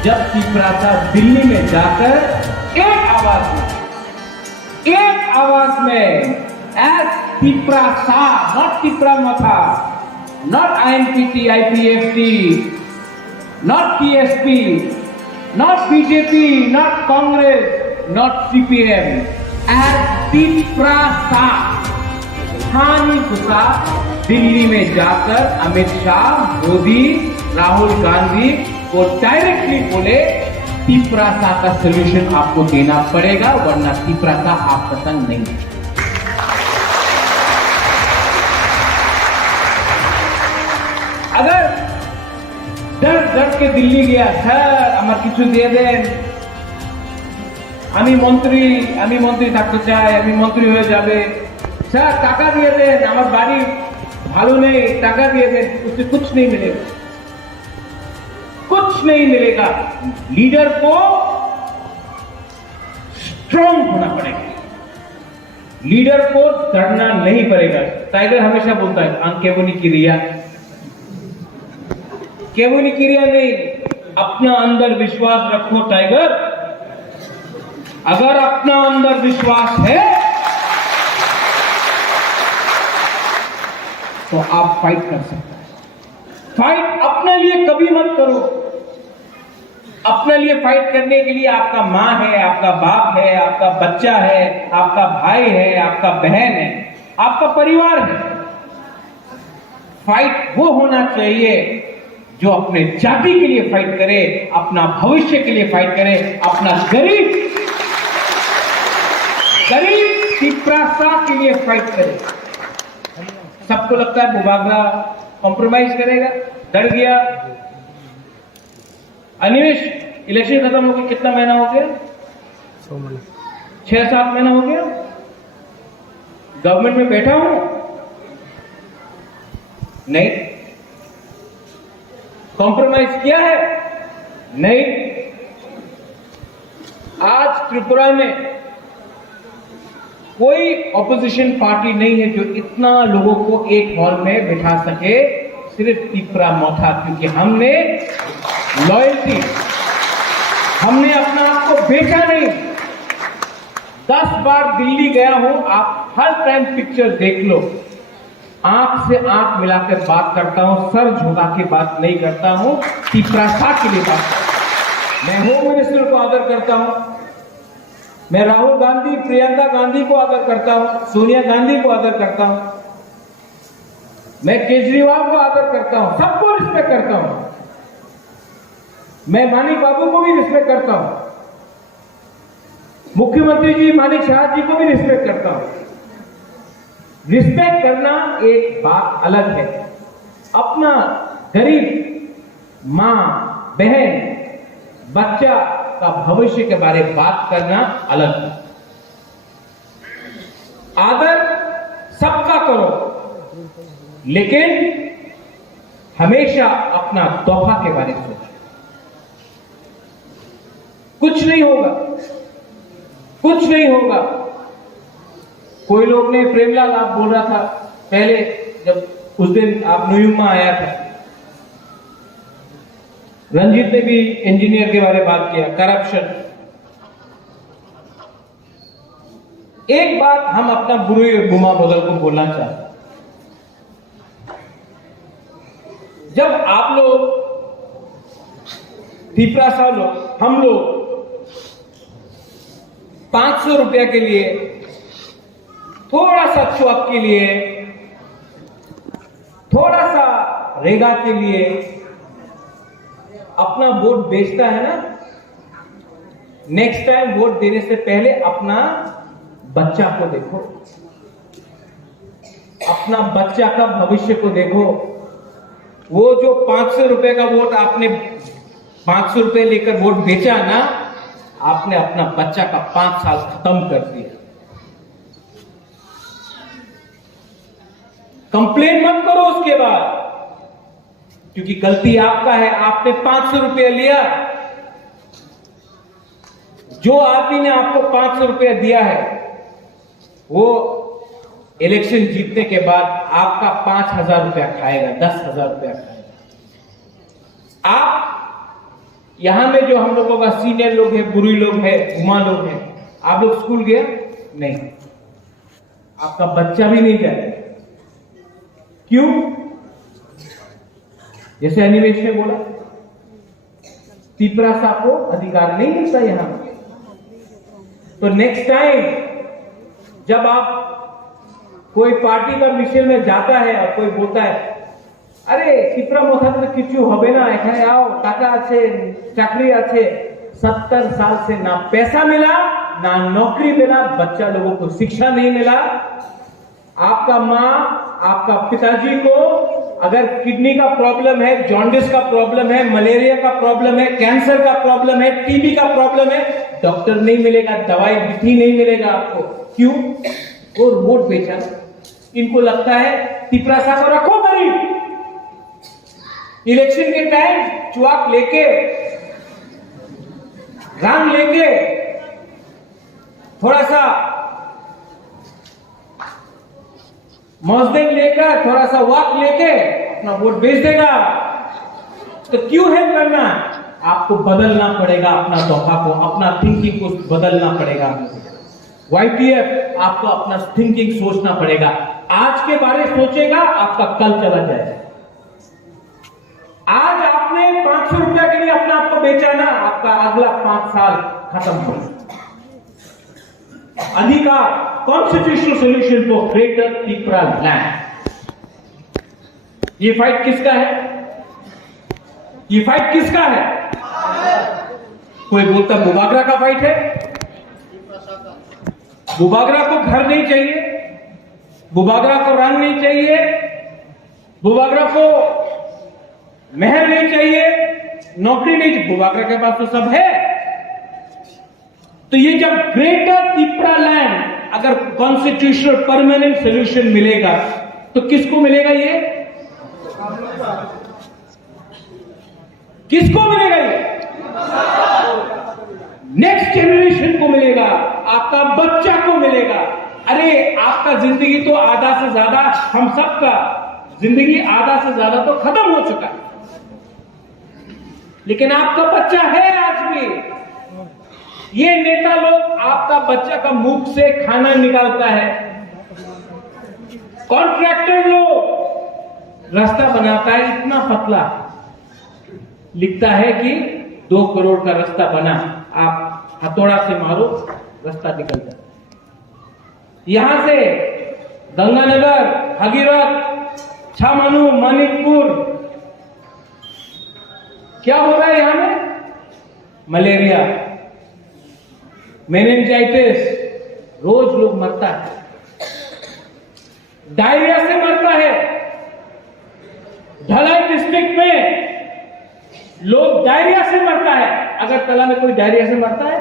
जब तिपरासा दिल्ली में जाकर एक आवाज में as Tiprasa, not Tipramatha, not INPT, IPFT, not TSP, not BJP, not Congress, not CPM, as Tiprasa हानि गुस्सा दिल्ली में जाकर अमित शाह, मोदी, राहुल गांधी को डायरेक्टली बोले तिपरासा का सलूशन आपको देना पड़ेगा, वरना तिपरासा आपका संग नहीं है। अगर डर के दिल्ली गया, স্যার আমার কিছু দিয়ে দেন, আমি মন্ত্রী থাকতে চাই, আমি মন্ত্রী হয়ে যাবে, স্যার টাকা দিয়ে দেন, আমার বাড়ি ভালো নেই, টাকা দিয়ে दें, उससे कुछ नहीं मिलेगा, कुछ नहीं मिलेगा। लीडर को स्ट्रांग होना पड़ेगा, लीडर को डरना नहीं पड़ेगा। टाइगर हमेशा बोलता है केवनी क्रिया, केवनी क्रिया नहीं, अपना अंदर विश्वास रखो टाइगर। अगर अपना अंदर विश्वास है तो आप फाइट कर सकते हैं। फाइट अपने लिए कभी मत करो। अपने लिए फाइट करने के लिए आपका मां है, आपका बाप है, आपका बच्चा है, आपका भाई है, आपका बहन है, आपका परिवार है। फाइट वो होना चाहिए जो अपने जाति के लिए फाइट करे, अपना भविष्य के लिए फाइट करे, अपना गरीब तिप्रासा के लिए फाइट करे। सबको लगता है बुबागरा कॉम्प्रोमाइज करेगा, डर गया। अनिमेश, इलेक्शन खत्म हो गया, कितना महीना हो गया? 6-7 महीना हो गया। गवर्नमेंट में बैठा हूं नहीं, कॉम्प्रोमाइज किया है नहीं। आज त्रिपुरा में कोई ऑपोजिशन पार्टी नहीं है जो इतना लोगों को एक हॉल में बिठा सके, सिर्फ तिप्रा मोथा। क्योंकि हमने लॉयल्टी, हमने अपना आप को बेचा नहीं। 10 बार दिल्ली गया हूं, आप हर टाइम पिक्चर देख लो, आंख से आंख मिलाकर बात करता हूं, सर झुका के बात नहीं करता हूं, तिप्रासा के लिए बात करता हूं। मैं होम मिनिस्टर को आदर करता हूं, मैं राहुल गांधी, प्रियंका गांधी को आदर करता हूं, सोनिया गांधी को आदर करता हूं, मैं केजरीवाल को आदर करता हूं, सबको रिस्पेक्ट करता हूं। मैं मानिक बाबू को भी रिस्पेक्ट करता हूं, मुख्यमंत्री जी मानिक शाह जी को भी रिस्पेक्ट करता हूं। रिस्पेक्ट करना एक बात अलग है, अपना गरीब मां, बहन, बच्चा का भविष्य के बारे में बात करना अलग है। आदर सबका करो, लेकिन हमेशा अपना तोहफा के बारे में सोचो। कुछ नहीं होगा, कुछ नहीं होगा। कोई लोग ने, प्रेमलाल आप बोल रहा था पहले, जब उस दिन आप न्यूयॉर्क में आया था, रंजीत ने भी इंजीनियर के बारे में बात किया, करप्शन। एक बात हम अपना बुरी और गुमा बदल को बोलना चाहते हैं। जब आप लोग, तिप्रासा लोग, हम लोग 500 रुपया के लिए, थोड़ा सा चौक के लिए, थोड़ा सा रेगा के लिए अपना वोट बेचता है ना, नेक्स्ट टाइम वोट देने से पहले अपना बच्चा को देखो, अपना बच्चा का भविष्य को देखो। वो जो 500 रुपए का वोट आपने 500 रुपए लेकर वोट बेचा ना, आपने अपना बच्चा का 5 साल खत्म कर दिया। कंप्लेन मत करो उसके बाद, क्योंकि गलती आपका है। आपने 500 रुपया लिया, जो आदमी ने आपको 500 रुपया दिया है वो इलेक्शन जीतने के बाद आपका 5,000 रुपया खाएगा, 10,000 रुपया खाएगा। आप यहां में जो हम लोगों का सीनियर लोग हैं, बुरी लोग हैं, गुमा लोग हैं, आप लोग स्कूल गए नहीं, आपका बच्चा भी नहीं जाए। क्यों? जैसे अनिमेश ने बोला, तिप्रासा को अधिकार नहीं मिलता यहां। तो नेक्स्ट टाइम जब आप कोई पार्टी का मिशन में जाता है और कोई बोलता है, अरे तिप्रा मोथा तो किचु हबे ना, एखाने आओ, टाका आछे, चाकरी आछे। 70 साल से ना पैसा मिला, ना नौकरी मिला, बच्चा लोगों को शिक्षा नहीं मिला। आपका मां, आपका पिताजी को अगर किडनी का प्रॉब्लम है, जॉन्डिस का प्रॉब्लम है, मलेरिया का प्रॉब्लम है, कैंसर का प्रॉब्लम है, टीबी का प्रॉब्लम है, डॉक्टर नहीं मिलेगा, दवाई भी नहीं मिलेगा आपको। क्यों? वो वोट बेचा। इनको लगता है तिप्रासा को रखो गरीब, इलेक्शन के टाइम चुआक लेके, रंग लेके, थोड़ा सा मौजदेन लेकर, थोड़ा सा वाक लेके अपना वोट बेच देगा। तो क्यों है करना? आपको बदलना पड़ेगा अपना दफा को, अपना थिंकिंग को बदलना पड़ेगा। YPF आपको अपना थिंकिंग सोचना पड़ेगा। आज के बारे सोचेगा, आपका कल चला जाएगा। आज आपने 500 रुपया के लिए अपना आपको बेचा ना, आपका अगला 5 साल खत्म हो। अधिकार, constitutional solution for greater Tripura land. ये फाइट किसका है? ये फाइट किसका है? कोई बोलता बुबागरा का फाइट है। बुबागरा को घर नहीं चाहिए, बुबागरा को रंग नहीं चाहिए, बुबागरा को महल नहीं चाहिए, नौकरी नहीं चाहिए, बुबागरा के पास तो सब है। तो ये जब ग्रेटर त्रिपुरा लैंड अगर कॉन्स्टिट्यूशनल परमानेंट सोल्यूशन मिलेगा तो किसको मिलेगा? ये किसको मिलेगा? ये नेक्स्ट जेनरेशन को मिलेगा, आपका बच्चा को मिलेगा। अरे आपका जिंदगी तो आधा से ज्यादा, हम सबका जिंदगी आधा से ज्यादा तो खत्म हो चुका है, लेकिन आपका बच्चा है आज भी। ये नेता लोग आपका बच्चा का मुख से खाना निकालता है, कॉन्ट्रैक्टर लोग रास्ता बनाता है, इतना पतला लिखता है कि 2 करोड़ का रास्ता बना, आप हथौड़ा से मारो रास्ता निकल जाए। यहां से गंगानगर, भगीरथ, छामनू, मणिपुर, क्या हो रहा है यहां में? मलेरिया, मेनिंजाइटिस, रोज लोग मरता है, डायरिया से मरता है। ढलाई डिस्ट्रिक्ट में लोग डायरिया से मरता है। अगरतला में कोई डायरिया से मरता है?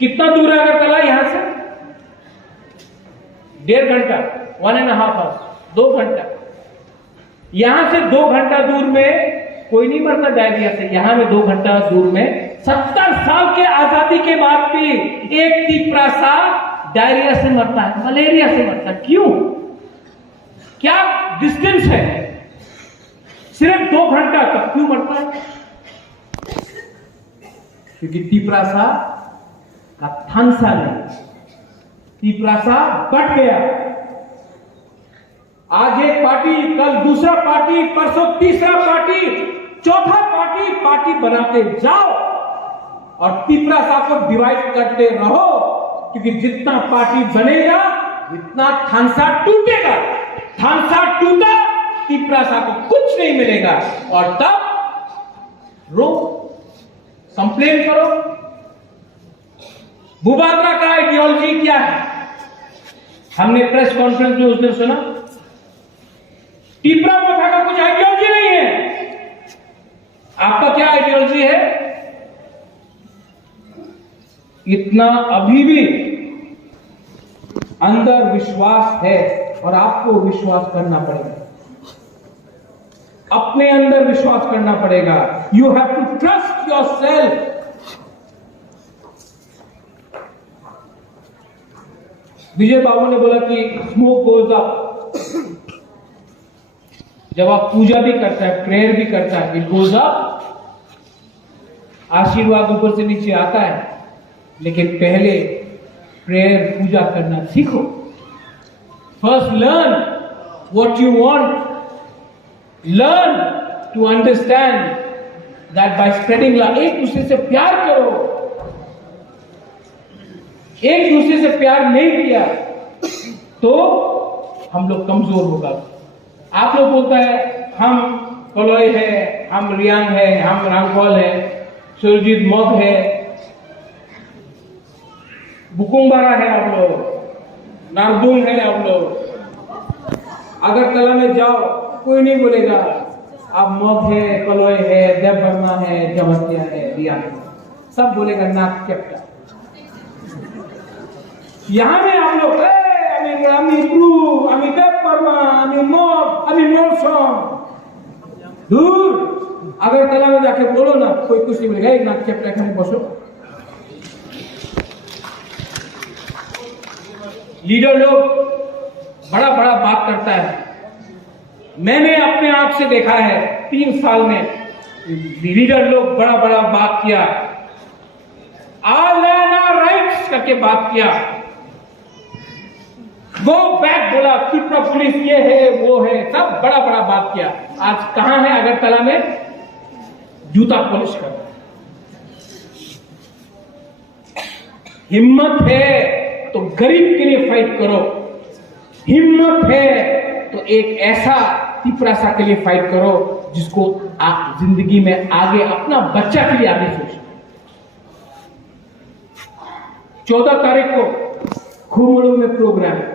कितना दूर है अगरतला यहां से? 1.5 घंटा, 1.5 आवर्स, 2 घंटा। यहां से 2 घंटा दूर में कोई नहीं मरता डायरिया से। यहां में 2 घंटा दूर में 70 साल के आजादी के बाद भी एक त्रिपुरा सा डायरिया से मरता है, मलेरिया से मरता है। क्यों? क्या डिस्टेंस है? सिर्फ 2 घंटा तक क्यों मरता है? क्योंकि त्रिपुरा सा का थानसा नहीं, त्रिपुरा सा बट गया। आज एक पार्टी, कल दूसरा पार्टी, परसों तीसरा पार्टी, चौथा पार्टी बनाते जाओ और त्रिपुरा सा को डिवाइड करते रहो, क्योंकि जितना पार्टी बनेगा इतना थानसा टूटेगा। थानसा टूटा, त्रिपुरा सा को कुछ नहीं मिलेगा और तब रो, कंप्लेन करो। बुबागरा का आइडियोलॉजी क्या है? हमने प्रेस कॉन्फ्रेंस में उस दिन सुना, त्रिपुरा प्रथा का कुछ आइडियोलॉजी नहीं है। आपका क्या आइडियोलॉजी है? इतना अभी भी अंदर विश्वास है और आपको विश्वास करना पड़ेगा, अपने अंदर विश्वास करना पड़ेगा। You have to trust yourself. Vijay Babu ने बोला कि स्मोक गोज अप। जब आप पूजा भी करता है, प्रेयर भी करता है, इट गोज अप, आशीर्वाद ऊपर से नीचे आता है। लेकिन पहले प्रेयर, पूजा करना सीखो। First learn what you want, learn to understand that by spreading love. एक दूसरे से प्यार करो। एक दूसरे से प्यार नहीं किया तो हम लोग कमजोर होगा। आप लोग बोलता है हम कलोई है, हम रियांग है, हम रांगकॉल है, सुरजीत मग है, बुकुंबारा है, आप लोग नारदून है, आप लोग अगरतला में जाओ कोई नहीं बोलेगा आप मग है, कलोई है, देवबर्मा है, जमतिया है, रियांग है, सब बोलेगा नाक चपटा। यहां में आप लोग আমি ব্রু আমি দেব वर्मा আমি मौसम दूर अगरतला में जाके बोलो ना, कोई कुछ नहीं बोलेगा। एक नाक चपटा खाने बसो। लीडर लोग बड़ा बड़ा बात करता है। मैंने अपने आंख से देखा है 3 साल में लीडर लोग बड़ा बड़ा बात किया, ऑल लैंड आवर राइट्स करके बात किया, गो बैक बोला, त्रिपुरा पुलिस ये है वो है, सब बड़ा बड़ा बात किया। आज कहां है अगरतला में? जूता पॉलिश कर। हिम्मत है तो गरीब के लिए फाइट करो, हिम्मत है तो एक ऐसा तिपरासा के लिए फाइट करो जिसको आप जिंदगी में आगे अपना बच्चा के लिए आगे सोचो। 14 तारीख को खुमड़ू में प्रोग्राम है।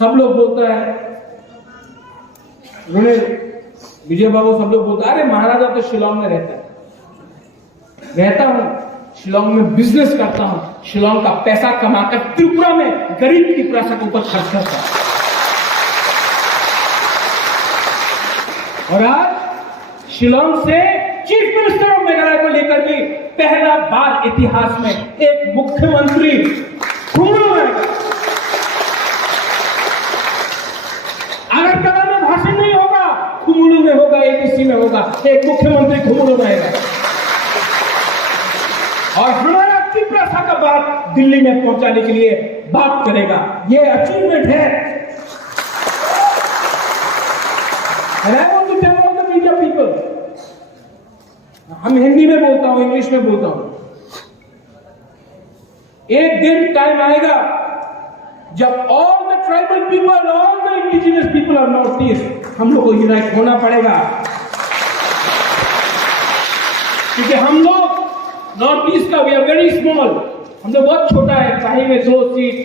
सब लोग बोलता है, विजय बाबू सब लोग बोलता है, अरे महाराजा तो शिलोंग में रहता है। रहता हूं, शिलोंग में बिजनेस करता हूं, शिलोंग का पैसा कमाकर त्रिपुरा में गरीब त्रिपुरासा के ऊपर खर्च करता हूं। और आज शिलोंग से चीफ मिनिस्टर ऑफ मेघालय को लेकर भी पहला बार इतिहास में एक मुख्यमंत्री खुमड़ू में आएगा। अगरतला में भाषण नहीं होगा, खुमड़ू में होगा, एबीसी में होगा, एक मुख्यमंत्री खुमड़ू में आएगा। और हमारा त्रिपुरासा का बात दिल्ली में पहुंचाने के लिए बात करेगा। ये अचीवमेंट है। And I want to tell all the media people, हम हिंदी में बोलता हूं, इंग्लिश में बोलता हूं, एक दिन टाइम आएगा जब all the tribal people, all the indigenous people of north east, हम लोग को यूनाइट होना पड़ेगा। क्योंकि हम लोग नॉर्थ ईस्ट का वी आर वेरी स्मॉल, हम लोग बहुत छोटा है। कहीं में 2 सीट,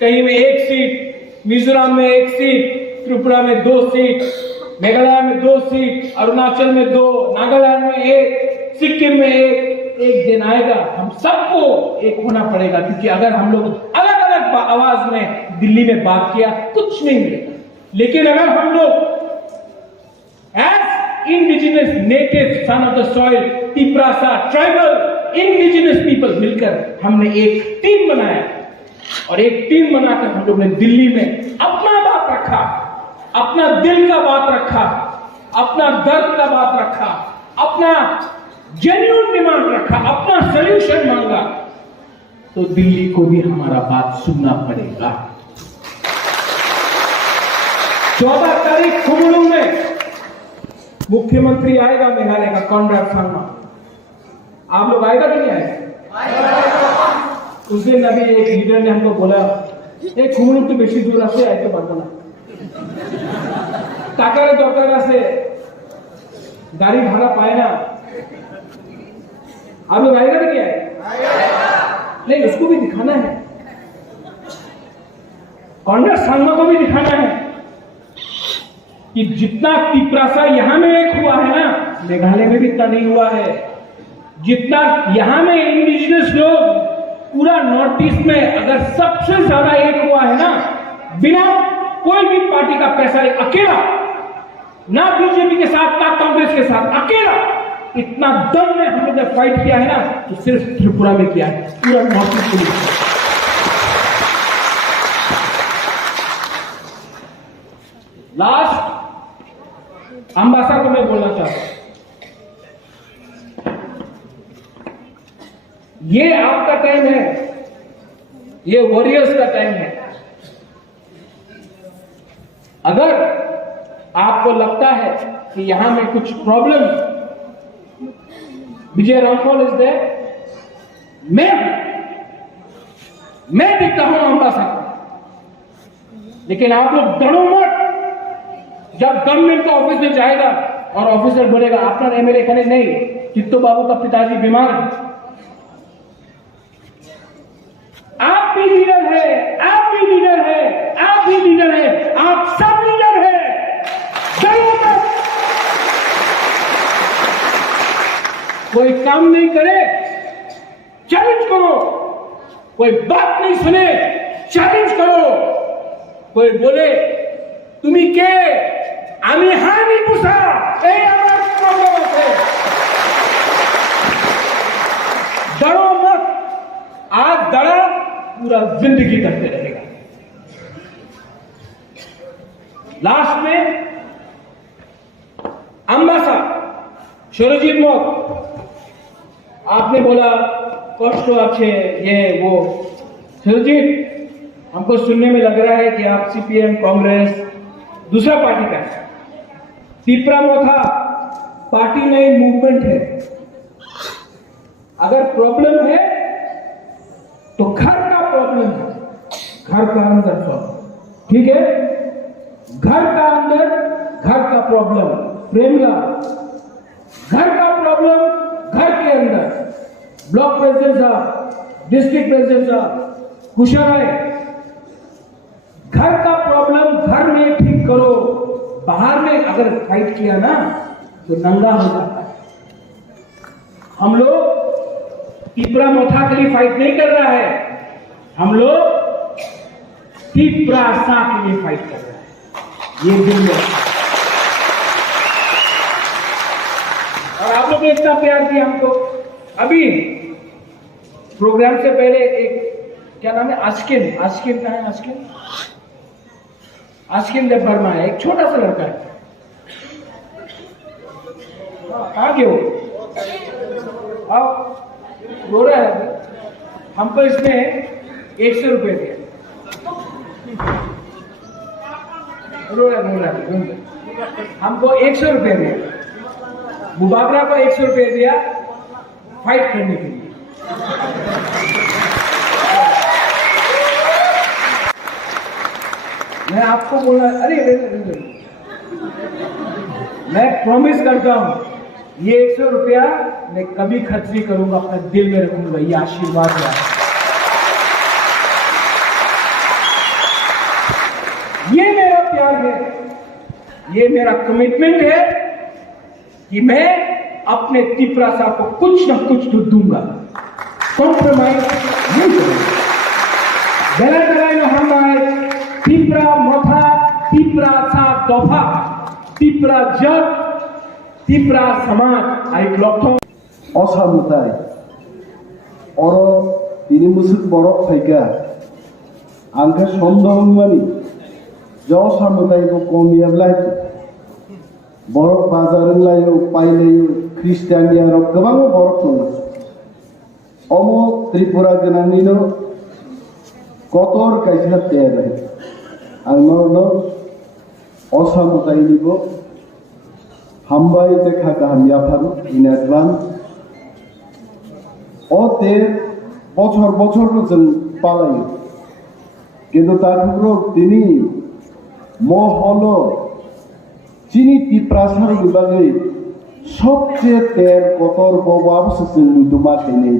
कहीं में 1 सीट, मिजोरम में 1 सीट, त्रिपुरा में 2 सीट, मेघालय में 2 सीट, अरुणाचल में 2, नागालैंड में 1, सिक्किम में 1। एक दिन आएगा हम सबको एक होना पड़ेगा, क्योंकि अगर हम लोग अलग अलग आवाज में दिल्ली में बात किया कुछ नहीं मिलेगा। लेकिन अगर हम लोग as indigenous native son of the soil, Tiprasa tribal indigenous people मिलकर हमने एक टीम बनाया, और एक टीम बनाकर हम लोग ने दिल्ली में अपना बात रखा, अपना दिल का बात रखा, अपना दर्द का बात रखा, अपना जेन्युइन डिमांड रखा, अपना सॉल्यूशन मांगा, तो दिल्ली को भी हमारा बात सुनना पड़ेगा। 14 तारीख खुमड़ू में मुख्यमंत्री आएगा मेघालय का, कॉनराड सांगमा। आप लोग आएगा कि नहीं आएगा? उस दिन अभी एक लीडर ने हमको बोला, एक खुमड़ू तो बेसी दूर आसे आए पारबो ना, टाकारे दरकार आसे, गाड़ी भाड़ा पाए ना। आप लोग आएगा कि नहीं आएगा? नहीं, उसको भी दिखाना है, कॉनराड सांगमा को भी दिखाना है कि जितना तिपरासा यहां में एक हुआ है ना, मेघालय में भी इतना नहीं हुआ है। जितना यहां में इंडिजिनस लोग पूरा नॉर्थ ईस्ट में अगर सबसे ज्यादा एक हुआ है ना, बिना कोई भी पार्टी का पैसा, एक अकेला, ना बीजेपी के साथ ना कांग्रेस के साथ, अकेला इतना दम में हम लोग ने फाइट किया है ना, तो सिर्फ त्रिपुरा में किया है, पूरा नॉर्थ ईस्ट के लिए। लास्ट अंबासा को मैं बोलना चाहता हूं, ये आपका टाइम है, ये वॉरियर्स का टाइम है। अगर आपको लगता है कि यहां में कुछ प्रॉब्लम, विजय रामफॉल इज देयर, मैं दिखता हूं अंबासा को, लेकिन आप लोग डरो मत। जब गवर्नमेंट का ऑफिस में जाएगा और ऑफिसर बोलेगा आपका एमएलए खड़े नहीं, चित्तो बाबू का पिताजी बीमार है, आप भी लीडर है, आप भी लीडर है, आप भी लीडर है, आप सब लीडर है। डरो मत। कोई काम नहीं करे, चैलेंज करो, कोई बात नहीं सुने, चैलेंज करो, কই বলে তুমি কে আমি হানি মুসা এই আমার প্রবলেম আছে डरो मत आज डरा पूरा जिंदगी डरते रहेगा लास्ट में अम्बासा शरजीत मौत आपने बोला कष्ट अच्छे ये वो शरजीत हमको सुनने में लग रहा है कि आप सीपीएम कांग्रेस दूसरा पार्टी का है तीपरा मोथा पार्टी नहीं मूवमेंट है अगर प्रॉब्लम है तो घर का प्रॉब्लम है घर का अंदर प्रॉब्लम ठीक है घर का अंदर घर का प्रॉब्लम प्रेमला घर का प्रॉब्लम घर के अंदर ब्लॉक प्रेसिडेंट साहब डिस्ट्रिक्ट प्रेसिडेंट साहब कुशल है घर का प्रॉब्लम घर में ठीक करो बाहर में अगर फाइट किया ना तो नंगा हो जाता है हम लोग तीपरा मोथा के लिए फाइट नहीं कर रहा है हम लोग तीपरा सा के लिए फाइट कर रहे हैं ये दिल में और आप लोग ने इतना प्यार किया हमको अभी प्रोग्राम से पहले एक क्या नाम है आस्किन आस्किन का है आस्किन आस्किन देव वर्मा है एक छोटा सा लड़का है कहाँ गए हो आप रो रहा है हमको इसने 100 रुपए दिया रो रहा हमको 100 रुपए दिया मुबाबरा को 100 रुपए दिया फाइट करने के लिए मैं आपको बोला अरे मैं प्रॉमिस करता हूं ये 100 रुपया मैं कभी खर्च नहीं करूंगा अपना दिल में रखूंगा ये आशीर्वाद है ये मेरा प्यार है ये मेरा कमिटमेंट है कि मैं अपने तीपरा साहब को कुछ ना कुछ तो दूंगा कॉम्प्रोमाइज नहीं करूंगा बेला बेला हम तीपरा मोथा तीपरा सा दफा तीपरा जग तीपरा समाज आई लक्ष्य असामताय अर তিনি মুসুক বরফ থাইকা आंखो सन्देह मानी जो असामताय को कमियाब्ला बरफ बाजारलायो पाइलायो ख्रिस्टानिया गोबां बरफ दङ अम त्रिपुरा गोनांनिनो कतर कायसा तेरे आंनो असामतायनिबो हामबाय देखा गाहाम याफारु इन एडवांस अते बछर बछर जों पालायो किन्तु तारपरो दिनै महलो चिनी तीप्रासार विभागे सबचेये तेर कतर बबाबसो जों नुदुमाखैनो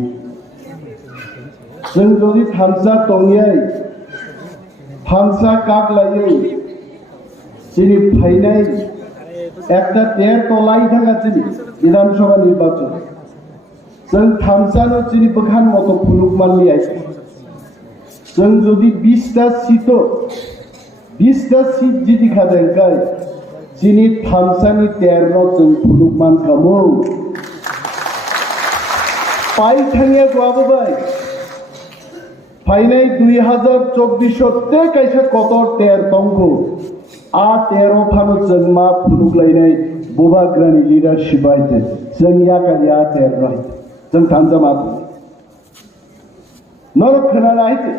जों जुदि थामसा दंयाय फांसा कागलायै चिनी फाइनाय একটা তের তলাই থাকা চিনি বিধানসভা নির্বাচন जों थामसानो चिनी बोखान मतो फुलुक मानलि आइसे जों जुदि 20टा सीट जिति खादेंखाय चिनी थामसानि तेरनो जों फुलुक मानखामो पाइ थांया गवाबोबाय फाइनाय 2024 कायसा कतर तेर दंगो आ 13 फानो जों मा फुलुगलायनाय बोबाग्रानि लिडारशिप आइते जों याकानि आ 13 जों थामजा नरक खोनानायते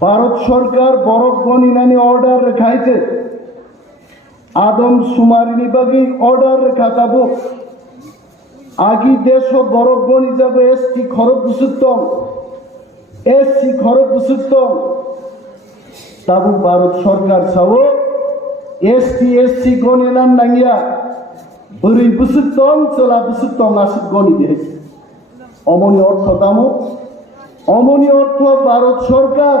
भारत सरकार बरफ गनिनानि अर्डार रेखायते आदम सुमारिनि बागै अर्डार रेखाताबो आगि देश बरफ गनि जाबो एसटी खरब बुसुत्तम एससी खरब बुसुत्तम ताबो भारत सरकार सावो एसटी गनिनान नांगिया बोरै बुसुत्तम चला बुसुत्तम आसुक गनि दे अमनि अर्थ दामो अमनि अर्थ भारत सरकार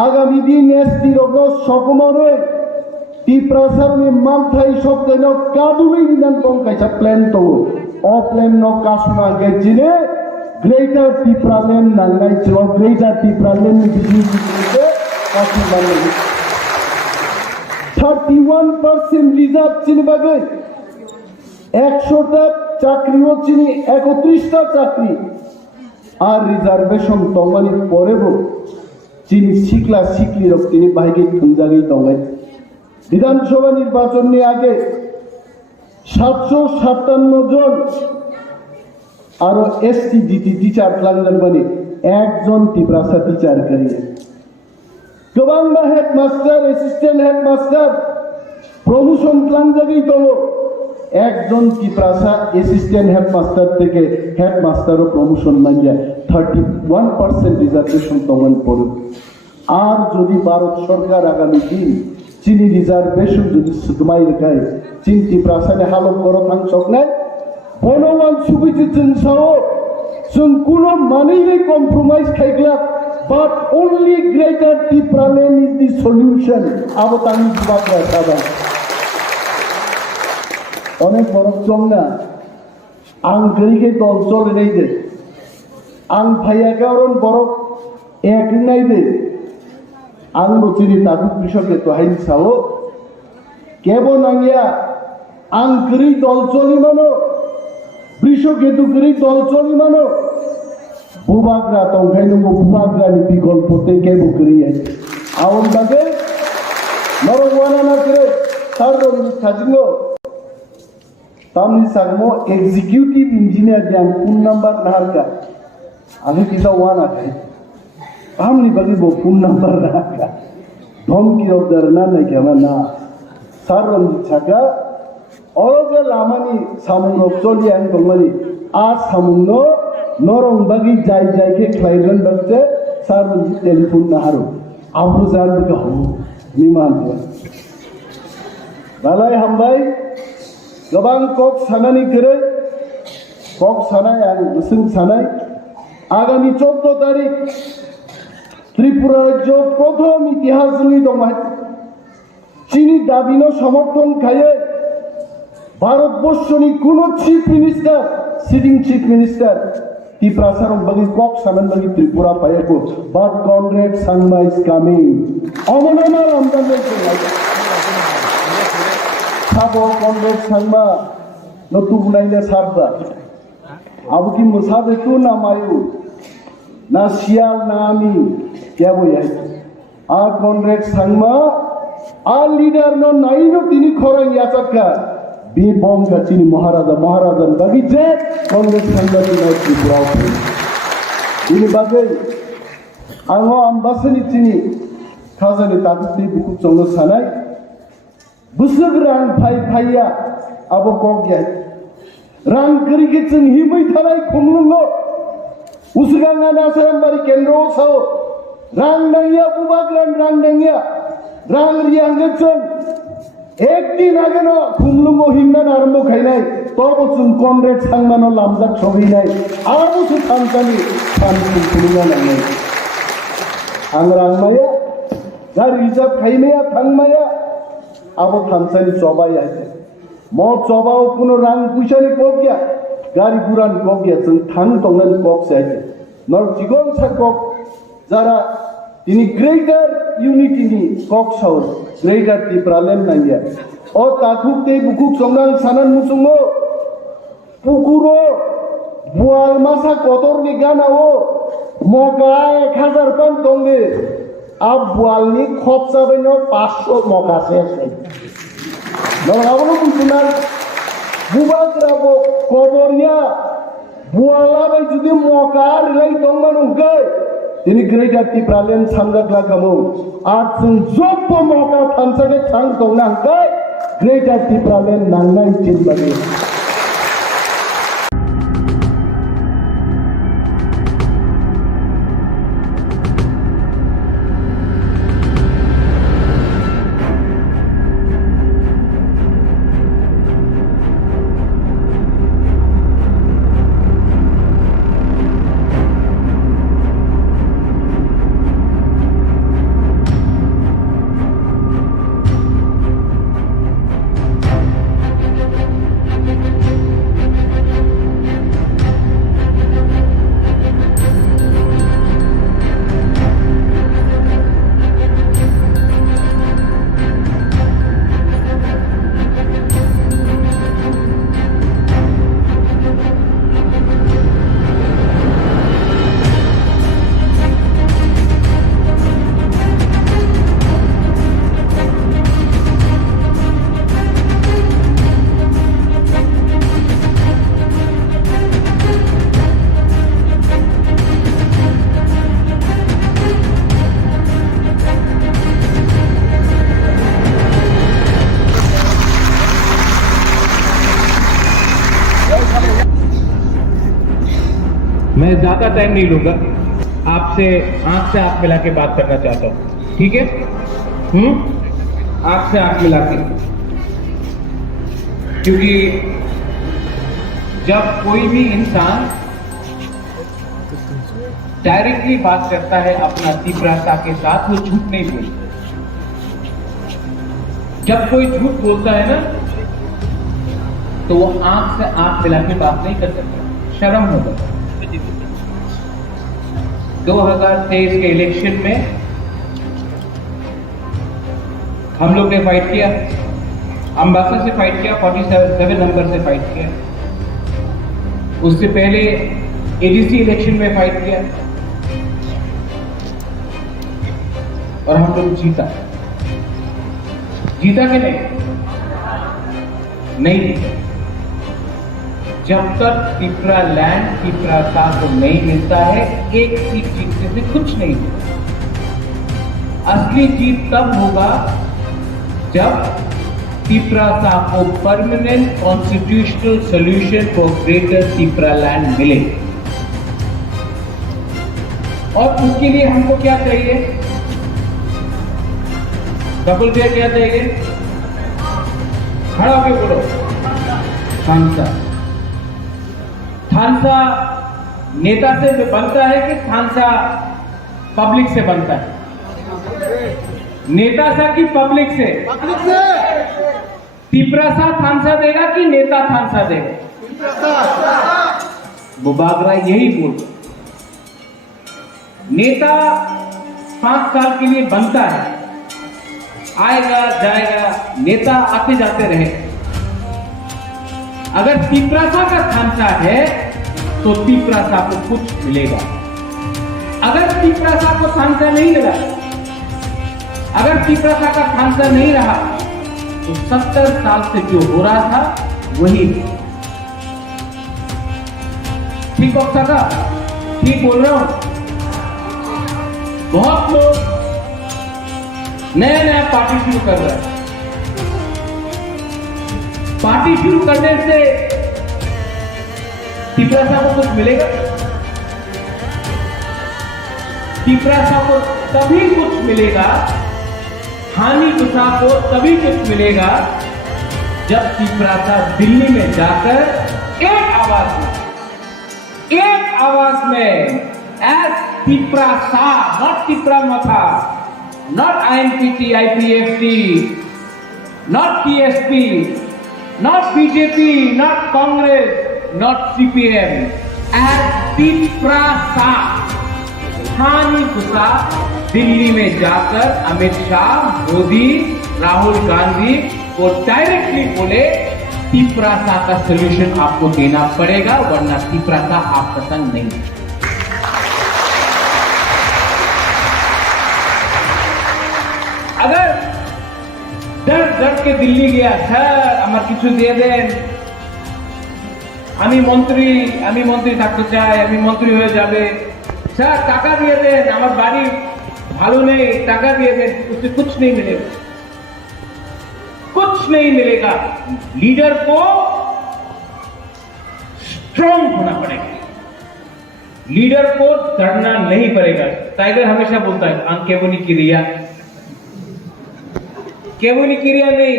आगामी दिन एसटी रग सकमरै तीप्रासारनि मानथाय सप्ताहनो कादुबै दिनान बंकायसा प्लेन दङ अ प्लेन न कासना गेजिने ग्रेटर तीप्रालेन नांनाय जो ग्रेटर तीप्रालेन बिजनेस কাছে মানে 31% রিজার্ভ চিনি বাগে 100টা চাকরিও চিনি 31টা চাকরি আর রিজার্ভেশন তঙ্গানি পরেব চিনি শিখলা শিখলি রক তিনি বাহিকে থুনজাগেই তঙ্গাই বিধানসভা নির্বাচন নিয়ে আগে 757 জন আরো এসটি জিটি টিচার প্লান্ডার মানে একজন ত্রিপুরা টিচার করিয়ে গোবাং হেডমাস্টার অ্যাসিস্ট্যান্ট হেডমাস্টার প্রমোশন প্লান্ডারেই তো একজন ত্রিপুরা অ্যাসিস্ট্যান্ট হেডমাস্টার থেকে হেডমাস্টারও প্রমোশন মাইয়া 31% রিজার্ভেশন তমান পড়ে আর যদি ভারত সরকার আগামী দিন চিনি রিজার্ভেশন যদি সুদমাই রেখায় চিন ত্রিপুরা হালত করো থাংচক নাই বনমান সুবিধি চিনসাও जों कुनो मानिले compromise खाइग्ला but only greater Tripura land is the solution আবো তানি বাগরা সাদা অনেক বড় চংনা আং গরিকে দল চলে নেই দে আং ভাইয়া কারণ বড় এক নাই দে আং নচিনি তাকু কৃষকে তো হাইন সাও কেবল নাঙ্গিয়া আং গরি দল চলি মানো বৃষকেতু গরি দল চলি মানো বুবাগ্রা তংখাই নঙ্গ বুবাগ্রানি বিকল্পতে কেবল করিয়ে আওন বাগে নরওয়ানা না করে সারদম খাজিঙ্গো তামনি সাগমো এক্সিকিউটিভ ইঞ্জিনিয়ার জ্ঞান ফোন নাম্বার নাহারকা আমি কিটা ওয়ানা খাই আমনি বাগে বো ফোন নাম্বার নাহারকা ধমকি অবদার না নাই কেমন না সারদম ছাকা অরগে লামানি সামুনো চলি আন দমানি আ সামুনো নরং বাগি যাই যাইকে ক্লাইজন বাগতে সারদম টেলিফোন নাহারো আবরু জান বিকা হো নিমান বালাই হামবাই गोबां कक सानानि गोरै कक सानाय आरो गोसों सानाय आगामी 14 तारिख त्रिपुरा राज्य प्रथम इतिहासनि दंमाय चीनी दाबिनो समर्थन खाये भारतबर्षनि कोनो chief minister sitting chief minister Tripura सारं बागि कक सानान बागि Tripura पायको but Conrad Sangma is coming अमनामा Ramdan साबो कॉन्ग्रेस संगमा नतु बुनाइले साबदा अब की मुसाबे तू ना मायू ना सियाल ना आमी क्या वो यार आ कॉन्ग्रेस संगमा आ लीडर नो नाई नो तिनी खोरंग याचका बी बॉम्ब का चीनी महाराजा बागी जे कॉन्ग्रेस संगमा तिनाई की ब्राउ ini bagai ango ambasani chini khazani tagusti buku chongno sanai busuk rang phai phaiya abo kok ya rang kari ke chung hi mai tharai khumlungo usganga na sayambari kendro sao rang nangya bubagran rang nangya rang riang ge chung ek din age no khumlungo himna arambo khainai tobo chung Conrad Sangmano lamjak chobi nai aru su thankani khumlunga nai angrang maya gar rijab khainaya thangmaya अब थामसानी चौबाई आते मो चौबाओ कुनो रंग पुछानी Coke गया गाड़ी पुरान Coke गया चंग थांग तोंगन Coke से आते नर जिगोन सा कोक जरा इनी ग्रेटर यूनिटी नी कोक साउ ग्रेटर त्रिपुरा लैंड नांगिया और ताकुक ते बुकुक सोंगांग सानन मुसुंगो पुकुरो बुआल मासा कोतोर नि गाना वो मोका 1000 पान दोंगे अब बुआलनी खोप साबेनो 500 मौका से नलावनो बुझुनार बुबाग्राबो कबरनिया बुआला बाय जुदि मौका रिलाई दंमानुंगै दिनै ग्रेटार त्रिपुरा लैंड सामजाग्ला गामो आर जों जब्बो मौका थामसागे थां दंनांगै ग्रेटार त्रिपुरा लैंड नांनाय चिनबागे मैं ज्यादा टाइम नहीं लूंगा, आपसे आंख से आंख मिला के बात करना चाहता हूं, ठीक है? आंख से आंख मिला के, क्योंकि जब कोई भी इंसान डायरेक्टली बात करता है अपना तीव्रता के साथ, वो झूठ नहीं बोलता। जब कोई झूठ बोलता है ना, तो वो आंख से आंख मिला के बात नहीं कर सकता, शर्म होगा। 2023 के इलेक्शन में हम लोग ने फाइट किया, अंबासा से फाइट किया, 47 नंबर से फाइट किया। उससे पहले एडीसी इलेक्शन में फाइट किया और हम लोग जीता कि नहीं? जब तक त्रिपुरा लैंड त्रिपुरा को नहीं मिलता है, एक सीट जीतने से कुछ नहीं होता। असली जीत तब होगा जब त्रिपुरा को permanent constitutional solution for greater Tripura land मिले। और उसके लिए हमको क्या चाहिए? कपिल भैया क्या चाहिए? खड़ा होकर बोलो। थानसा नेता से बनता है कि थानसा पब्लिक से बनता है? नेता सा कि पब्लिक से? त्रिपुरा सा थानसा देगा कि नेता थानसा देगा? वो बागरा यही बोलता। नेता 5 साल के लिए बनता है, आएगा जाएगा, नेता आते जाते रहे। अगर त्रिपुरा का थानसा है तो त्रिपुरा को कुछ मिलेगा। अगर त्रिपुरा को थानसा नहीं लगा, अगर त्रिपुरा का थानसा नहीं रहा, तो 70 साल से जो हो रहा था वही। ठीक वक्त था, ठीक बोल रहा हूं? बहुत लोग नया नया पार्टी शुरू कर रहे हैं। पार्टी शुरू करने से त्रिपुरा को कुछ मिलेगा? त्रिपुरा को तभी कुछ मिलेगा, हानि गुस्सा को तभी कुछ मिलेगा जब त्रिपुरा दिल्ली में जाकर एक आवाज में एज त्रिपुरा, नॉट त्रिपुरा मथा, not INPT, IPFT, not TSP, not BJP, not Congress, not CPM, as Tripura हानि गुस्सा दिल्ली में जाकर अमित शाह, मोदी, राहुल गांधी को डायरेक्टली बोले त्रिपुरा का सोल्यूशन आपको देना पड़ेगा, वरना त्रिपुरा आपका संग नहीं। अगर डर के दिल्ली गया, सर আমার কিছু দিয়ে দেন, আমি মন্ত্রী থাকতে চাই, আমি মন্ত্রী হয়ে যাবে, স্যার টাকা দিয়ে দেন, আমার বাড়ি ভালো নেই, টাকা দিয়ে दें, उससे कुछ नहीं मिलेगा, कुछ नहीं मिलेगा। लीडर को स्ट्रांग होना पड़ेगा, लीडर को डरना नहीं पड़ेगा। टाइगर हमेशा बोलता है अंकेबनी क्रिया नहीं,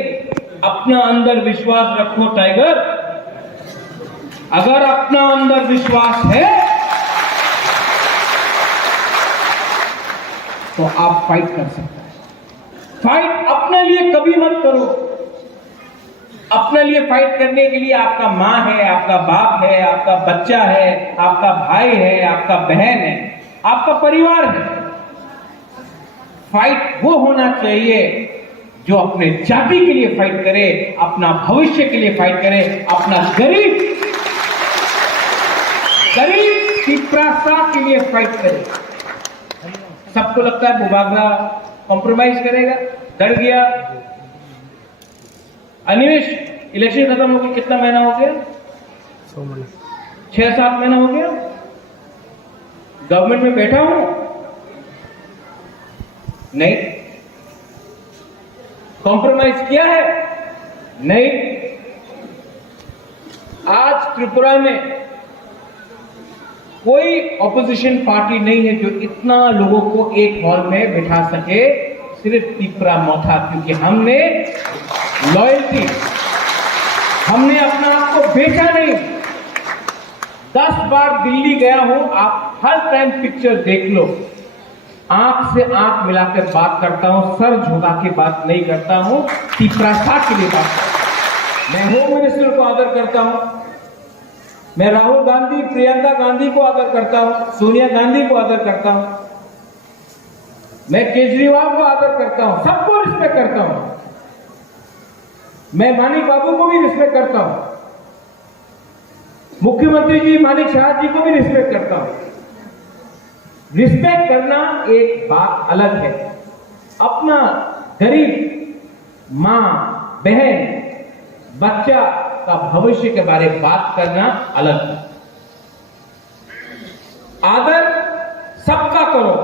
अपना अंदर विश्वास रखो टाइगर। अगर अपना अंदर विश्वास है तो आप फाइट कर सकते हैं। फाइट अपने लिए कभी मत करो। अपने लिए फाइट करने के लिए आपका मां है, आपका बाप है, आपका बच्चा है, आपका भाई है, आपका बहन है, आपका परिवार है। फाइट वो होना चाहिए जो अपने जाति के लिए फाइट करे, अपना भविष्य के लिए फाइट करे, अपना गरीब त्रिपुरा के लिए फाइट करे। सबको लगता है बुबागरा कॉम्प्रोमाइज करेगा, डर गया। अनिमेश, इलेक्शन खत्म हो गया, कितना महीना हो गया? 6-7 महीना हो गया गवर्नमेंट में बैठा हूं, नहीं कॉम्प्रोमाइज किया है, नहीं। आज त्रिपुरा में कोई ऑपोजिशन पार्टी नहीं है जो इतना लोगों को एक हॉल में बिठा सके, सिर्फ तिपरा मोथा, क्योंकि हमने लॉयल्टी, हमने अपना आप को बेचा नहीं। 10 बार दिल्ली गया हूं, आप हर टाइम पिक्चर देख लो, आंख से आंख मिलाकर बात करता हूं, सर झुका के बात नहीं करता हूं, तिपरा साथ के लिए बात करता हूं। मैं होम मिनिस्टर को आदर करता हूं, मैं राहुल गांधी, प्रियंका गांधी को आदर करता हूं, सोनिया गांधी को आदर करता हूं, मैं केजरीवाल को आदर करता हूं, सबको रिस्पेक्ट करता हूं, मैं मानिक बाबू को भी रिस्पेक्ट करता हूं, मुख्यमंत्री जी मानिक शाह जी को भी रिस्पेक्ट करता हूं। रिस्पेक्ट करना एक बात अलग है, अपना गरीब मां, बहन, बच्चा का भविष्य के बारे में बात करना अलग है। आदर सबका करो,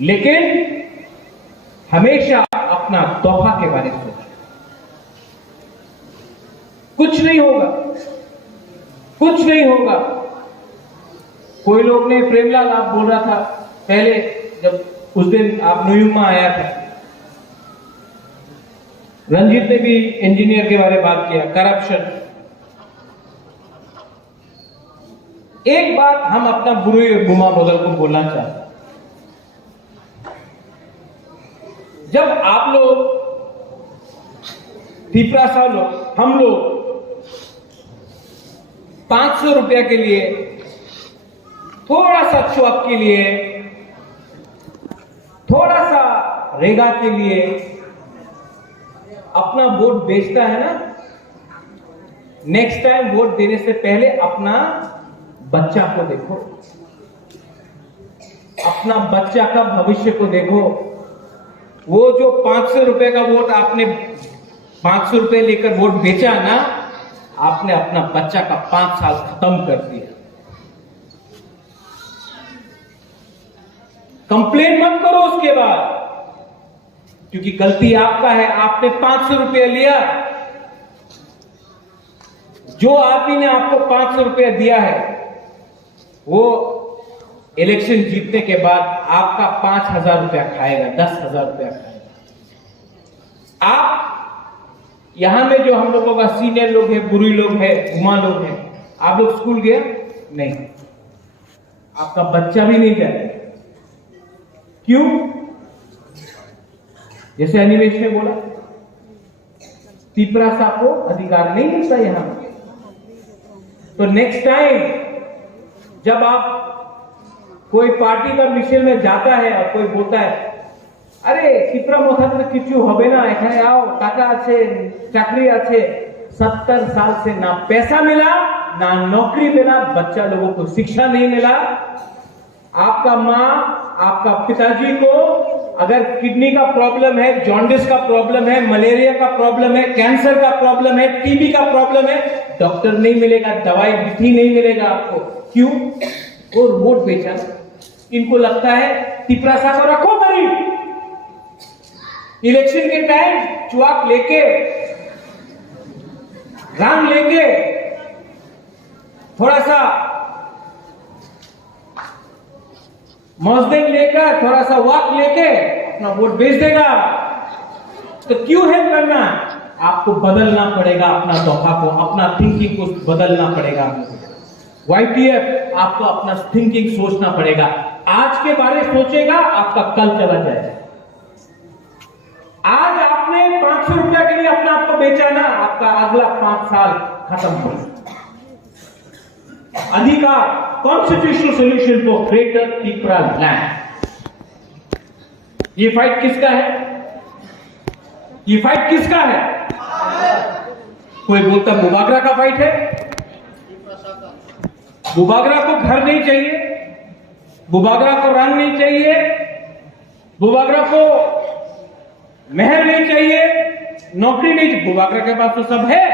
लेकिन हमेशा अपना तोहफा के बारे में सोचो। कुछ नहीं होगा, कुछ नहीं होगा। कोई लोग ने, प्रेमलाल आप बोल रहा था पहले, जब उस दिन आप न्यूयॉर्क में आया था, रंजीत ने भी इंजीनियर के बारे में बात किया, करप्शन। एक बात हम अपना गुरु गुमा बदल को बोलना चाहते हैं। जब आप लोग, तिपरा सा लोग, हम लोग 500 रुपया के लिए, थोड़ा सा चौक के लिए, थोड़ा सा रेगा के लिए अपना वोट बेचता है ना, नेक्स्ट टाइम वोट देने से पहले अपना बच्चा को देखो, अपना बच्चा का भविष्य को देखो। वो जो 500 रुपए का वोट आपने 500 रुपए लेकर वोट बेचा ना, आपने अपना बच्चा का 5 साल खत्म कर दिया। कंप्लेन मत करो उसके बाद, क्योंकि गलती आपका है। आपने 500 रुपया लिया, जो आदमी ने आपको 500 रुपया दिया है, वो इलेक्शन जीतने के बाद आपका 5,000 रुपया खाएगा, 10,000 रुपया खाएगा। आप यहां में जो हम लोगों का सीनियर लोग हैं, बुरी लोग हैं, गुमा लोग हैं, आप लोग स्कूल गए नहीं, आपका बच्चा भी नहीं गया। क्यों? जैसे अनिमेश ने बोला, तिपरा सा को अधिकार नहीं मिलता यहां। तो नेक्स्ट टाइम जब आप कोई पार्टी का मिशन में जाता है और कोई बोलता है, अरे तिपरा मोथा तो किचु হবে না, এখানে आओ, টাকা আছে, চাকরি আছে। 70 साल से ना पैसा मिला, ना नौकरी मिला, बच्चा लोगों को शिक्षा नहीं मिला। आपका मां, आपका पिताजी को अगर किडनी का प्रॉब्लम है, जॉन्डिस का प्रॉब्लम है, मलेरिया का प्रॉब्लम है, कैंसर का प्रॉब्लम है, टीबी का प्रॉब्लम है, डॉक्टर नहीं मिलेगा, दवाई भी नहीं मिलेगा आपको। क्यों? वो वोट बेचा। इनको लगता है तिपरा सा को रखो गरीब, इलेक्शन के टाइम चुआक लेके, रंग लेके, थोड़ा सा मौजदेग लेकर, थोड़ा सा वाक लेके अपना वोट बेच देगा। तो क्यों हेल्प करना? आपको बदलना पड़ेगा अपना तोहफा को, अपना थिंकिंग को बदलना पड़ेगा। YTF आपको अपना थिंकिंग सोचना पड़ेगा। आज के बारे सोचेगा, आपका कल चला जाएगा। आज आपने 500 रुपया के लिए अपना आपको बेचा ना, आपका अगला 5 साल खत्म हो। अधिकार, constitutional solution for greater Tipra land. ये फाइट किसका है? ये फाइट किसका है? कोई बोलता बुबागरा का फाइट है। बुबागरा को घर नहीं चाहिए, बुबागरा को रंग नहीं चाहिए, बुबागरा को महल नहीं चाहिए, नौकरी नहीं चाहिए, बुबागरा के पास तो सब है।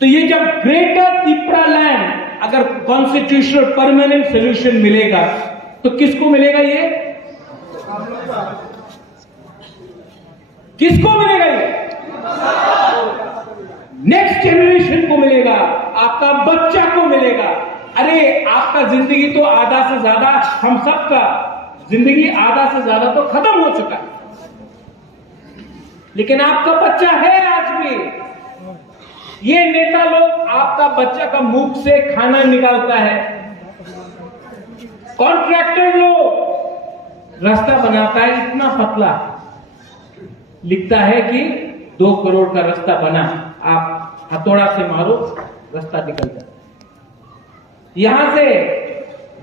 तो ये जब ग्रेटर तिपरा लैंड अगर कॉन्स्टिट्यूशनल परमानेंट सोल्यूशन मिलेगा तो किसको मिलेगा? ये किसको मिलेगा? ये नेक्स्ट जनरेशन को मिलेगा, आपका बच्चा को मिलेगा। अरे आपका जिंदगी तो आधा से ज्यादा, हम सबका जिंदगी आधा से ज्यादा तो खत्म हो चुका है, लेकिन आपका बच्चा है आज भी। ये नेता लोग आपका बच्चा का मुख से खाना निकालता है, कॉन्ट्रैक्टर लोग रास्ता बनाता है इतना पतला, लिखता है कि 2 करोड़ का रास्ता बना, आप हथौड़ा से मारो रास्ता निकल जाता है। यहां से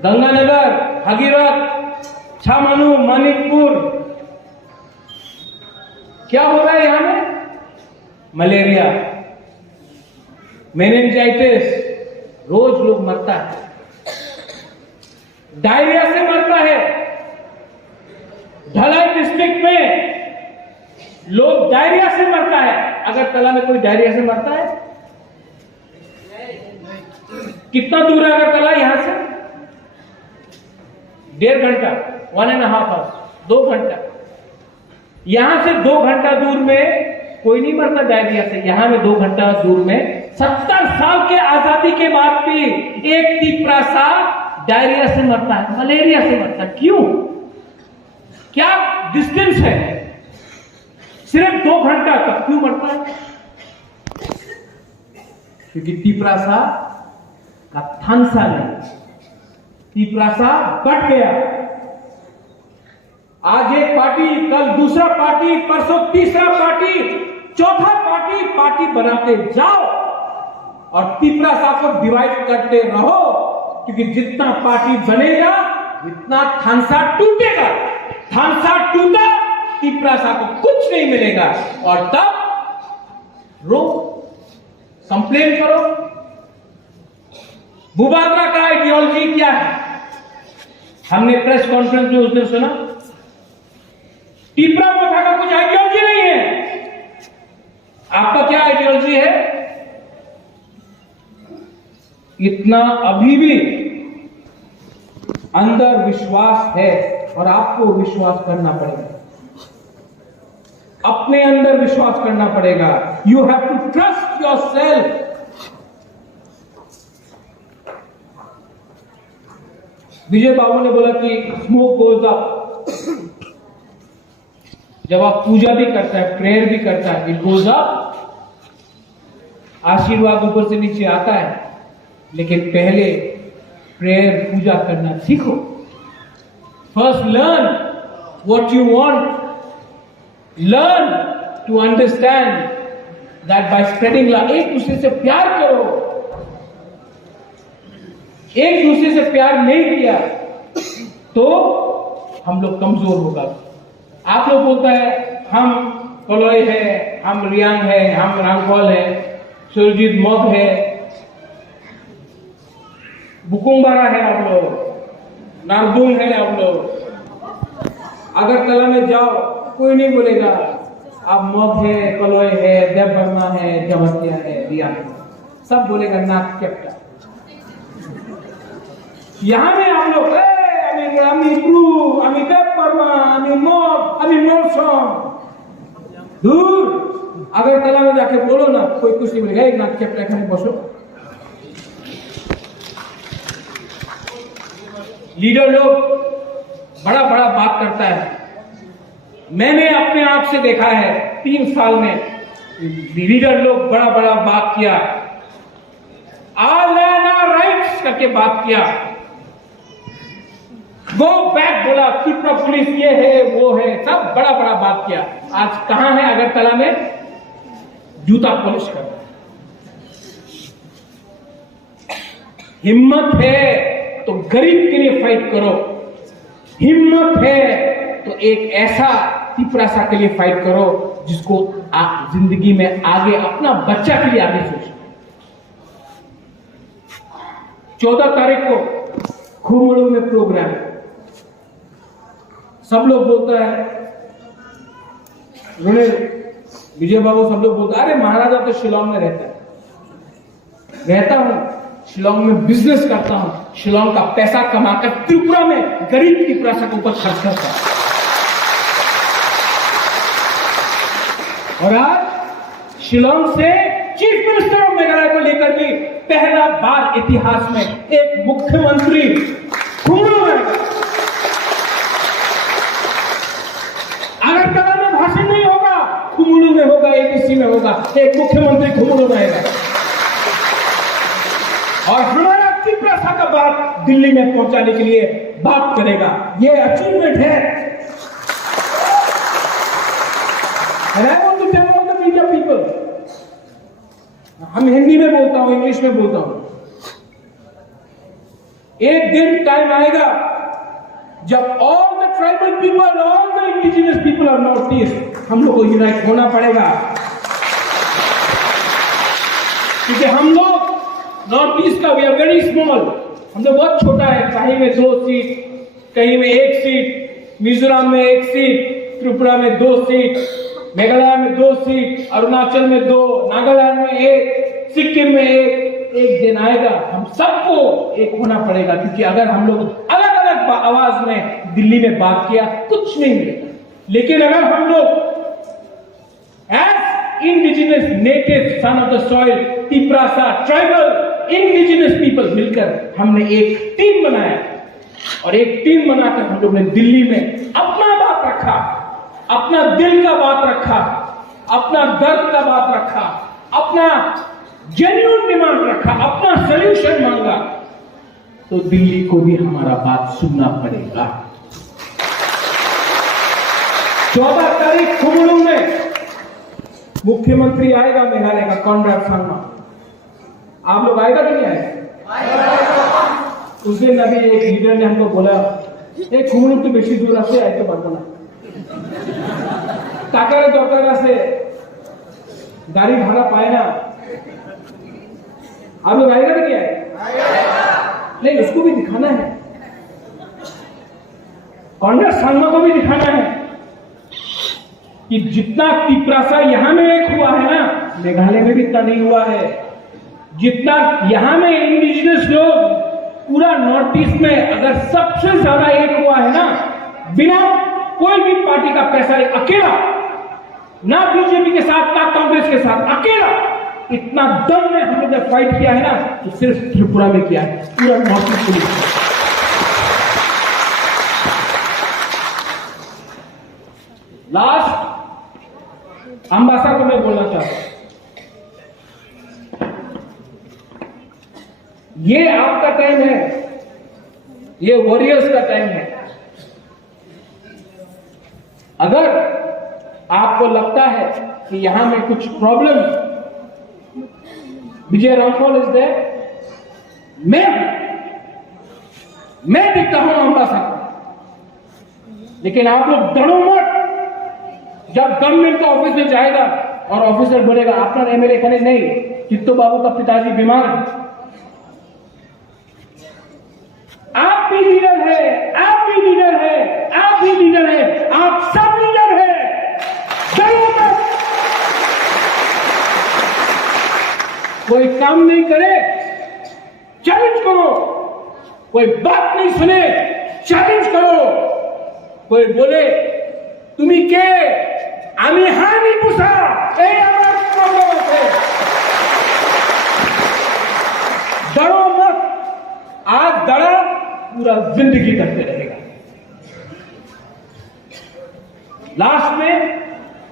गंगानगर, भगीरथ, छामनू, मानिकपुर, क्या हो रहा है यहां में? मलेरिया, मेनिंजाइटिस, रोज लोग मरता है, डायरिया से मरता है। धलाई डिस्ट्रिक्ट में लोग डायरिया से मरता है। अगरतला में कोई डायरिया से मरता है? कितना दूर है अगरतला यहां से? 1.5 घंटा, 1.5 आवर्स, 2 घंटा। यहां से 2 घंटा दूर में कोई नहीं मरता डायरिया से। यहां में 2 घंटा दूर में 70 साल के आजादी के बाद भी एक तिपरासा डायरिया से मरता है, मलेरिया से मरता है। क्यों? क्या डिस्टेंस है? सिर्फ 2 घंटा तक क्यों मरता है? क्योंकि तिपरासा का थानसा नहीं, तिपरासा बढ़ गया। आज एक पार्टी, कल दूसरा पार्टी, परसों तीसरा पार्टी, चौथा पार्टी बनाते जाओ और तिपरासा को डिवाइड करते रहो, क्योंकि जितना पार्टी बनेगा इतना थानसा टूटेगा। थानसा टूटा, तिपरासा को कुछ नहीं मिलेगा और तब रो, कंप्लेन करो। बुबागरा का आइडियोलॉजी क्या है? हमने प्रेस कॉन्फ्रेंस में उस दिन सुना, टिपरा मोथा का कुछ आइडियोलॉजी नहीं है। आपका क्या आइडियोलॉजी है? इतना अभी भी अंदर विश्वास है और आपको विश्वास करना पड़ेगा, अपने अंदर विश्वास करना पड़ेगा। You have to trust yourself. Vijay Babu ने बोला कि स्मोक गोज अप। जब आप पूजा भी करता है, प्रेयर भी करता है, इट गोज अप, आशीर्वाद ऊपर से नीचे आता है। लेकिन पहले प्रेयर, पूजा करना सीखो। First learn what you want, learn to understand that by spreading love. एक दूसरे से प्यार करो। एक दूसरे से प्यार नहीं किया तो हम लोग कमजोर होगा। आप लोग बोलता है हम कलोई है, हम रियांग है, हम रांगकॉल है, सुरजीत मग है, बुकुम्बारा है, आप लोग नारदुम है, आप लोग अगरतला में जाओ कोई नहीं बोलेगा आप मग है, कलोई है, देव वर्मा है, जवतिया है, रियांग है, सब बोलेगा नाक चपटा। यहां में आप लोग আমি ব্রু, আমি দেব বর্মা, আমি মগ, আমি मौसम। दूर अगरतला में जाके बोलो ना, कोई कुछ नहीं बोलेगा। एक नाक चपटा एखाने बसो। लीडर लोग बड़ा बड़ा बात करता है। मैंने अपने आंख से देखा है 3 साल में लीडर लोग बड़ा बड़ा बात किया, ऑल लैंड आवर राइट्स करके बात किया, गो बैक बोला, त्रिपुरा पुलिस ये है वो है, सब बड़ा बड़ा बात किया। आज कहां है अगरतला में? जूता पॉलिश कर। हिम्मत है तो गरीब के लिए फाइट करो, हिम्मत है तो एक ऐसा तिपरासा के लिए फाइट करो जिसको आप जिंदगी में आगे अपना बच्चा के लिए आगे सोचो। 14 तारीख को खुमड़ू में प्रोग्राम है। सब लोग बोलता है, उन्होंने विजय बाबू सब लोग बोलता है अरे महाराजा तो शिलोंग में रहता हूं, शिलोंग में बिजनेस करता हूं, शिलोंग का पैसा कमाकर त्रिपुरा में गरीब तिपरासा के ऊपर खर्च करता है। और आज शिलोंग से चीफ मिनिस्टर ऑफ मेघालय को लेकर भी पहला बार इतिहास में एक मुख्यमंत्री घुंघरू में आएगा। अगरतला में भाषण नहीं होगा, घुंघरू में होगा, एबीसी में होगा, एक मुख्यमंत्री घुंघरू में आएगा और हमारा त्रिपुरा का बात दिल्ली में पहुंचाने के लिए बात करेगा। ये अचीवमेंट है। And I want to tell all the media people, हम हिंदी में बोलता हूं, इंग्लिश में बोलता हूं, एक दिन टाइम आएगा जब all the tribal people, all the indigenous people of north east, हम लोग को यूनाइट होना पड़ेगा। क्योंकि हम लोग नॉर्थ ईस्ट का, वी आर वेरी स्मॉल, हम लोग बहुत छोटा है। कहीं में 2 सीट, कहीं में 1 सीट, मिजोरम में 1 सीट, त्रिपुरा में 2 सीट, मेघालय में 2 सीट, अरुणाचल में 2, नागालैंड में 1, सिक्किम में 1। एक दिन आएगा हम सबको एक होना पड़ेगा, क्योंकि अगर हम लोग अलग अलग आवाज में दिल्ली में बात किया कुछ नहीं मिलेगा। लेकिन अगर हम लोग as indigenous native son of the soil, Tiprasa tribal indigenous people मिलकर हमने एक टीम बनाया और एक टीम बनाकर हम लोग ने दिल्ली में अपना बात रखा, अपना दिल का बात रखा, अपना दर्द का बात रखा, अपना जेन्युइन डिमांड रखा, अपना सॉल्यूशन मांगा, तो दिल्ली को भी हमारा बात सुनना पड़ेगा। 14 तारीख घुंघरू में मुख्यमंत्री आएगा मेघालय का, कॉनराड सांगमा। आप लोग आएगा कि नहीं आएगा? उस दिन अभी एक लीडर ने हमको बोला, एक घुंघरू तो बेसी दूर से आए तो पारबो ना, टाका दरकार से गाड़ी भाड़ा पाए ना। आप लोग आएगा कि नहीं आएगा? नहीं, उसको भी दिखाना है, कॉनराड सांगमा को भी दिखाना है कि जितना तिप्रासा यहां में एक हुआ है ना, मेघालय में भी इतना नहीं हुआ है। जितना यहां में इंडिजिनियस लोग पूरा नॉर्थ ईस्ट में अगर सबसे ज्यादा एक हुआ है ना, बिना कोई भी पार्टी का पैसा, अकेला, ना बीजेपी के साथ ना कांग्रेस के साथ, अकेला इतना दम में हम लोग ने फाइट किया है ना, तो सिर्फ त्रिपुरा में किया है, पूरा नॉर्थ ईस्ट में। लास्ट अंबासा को मैं बोलना चाहता हूं, ये आपका टाइम है, ये वॉरियर्स का टाइम है। अगर आपको लगता है कि यहां में कुछ problem, Vijay Ramphal is there, मैं दिखता हूं अंबासा को, लेकिन आप लोग डरो मत। जब गवर्नमेंट का ऑफिस में जाएगा और ऑफिसर बोलेगा आपका एमएलए कहने नहीं, चित्तो बाबू का पिताजी बीमार है, आप भी लीडर है, आप भी लीडर है, आप भी लीडर है, आप सब लीडर है, डरो मत। कोई काम नहीं करे, चैलेंज करो, कोई बात नहीं सुने, चैलेंज करो। कोई बोले तुम्ही के आम्ही हा नहीं पूछा, प्रॉब्लम है, डरो मत। आज डरा पूरा जिंदगी करते रहेगा। लास्ट में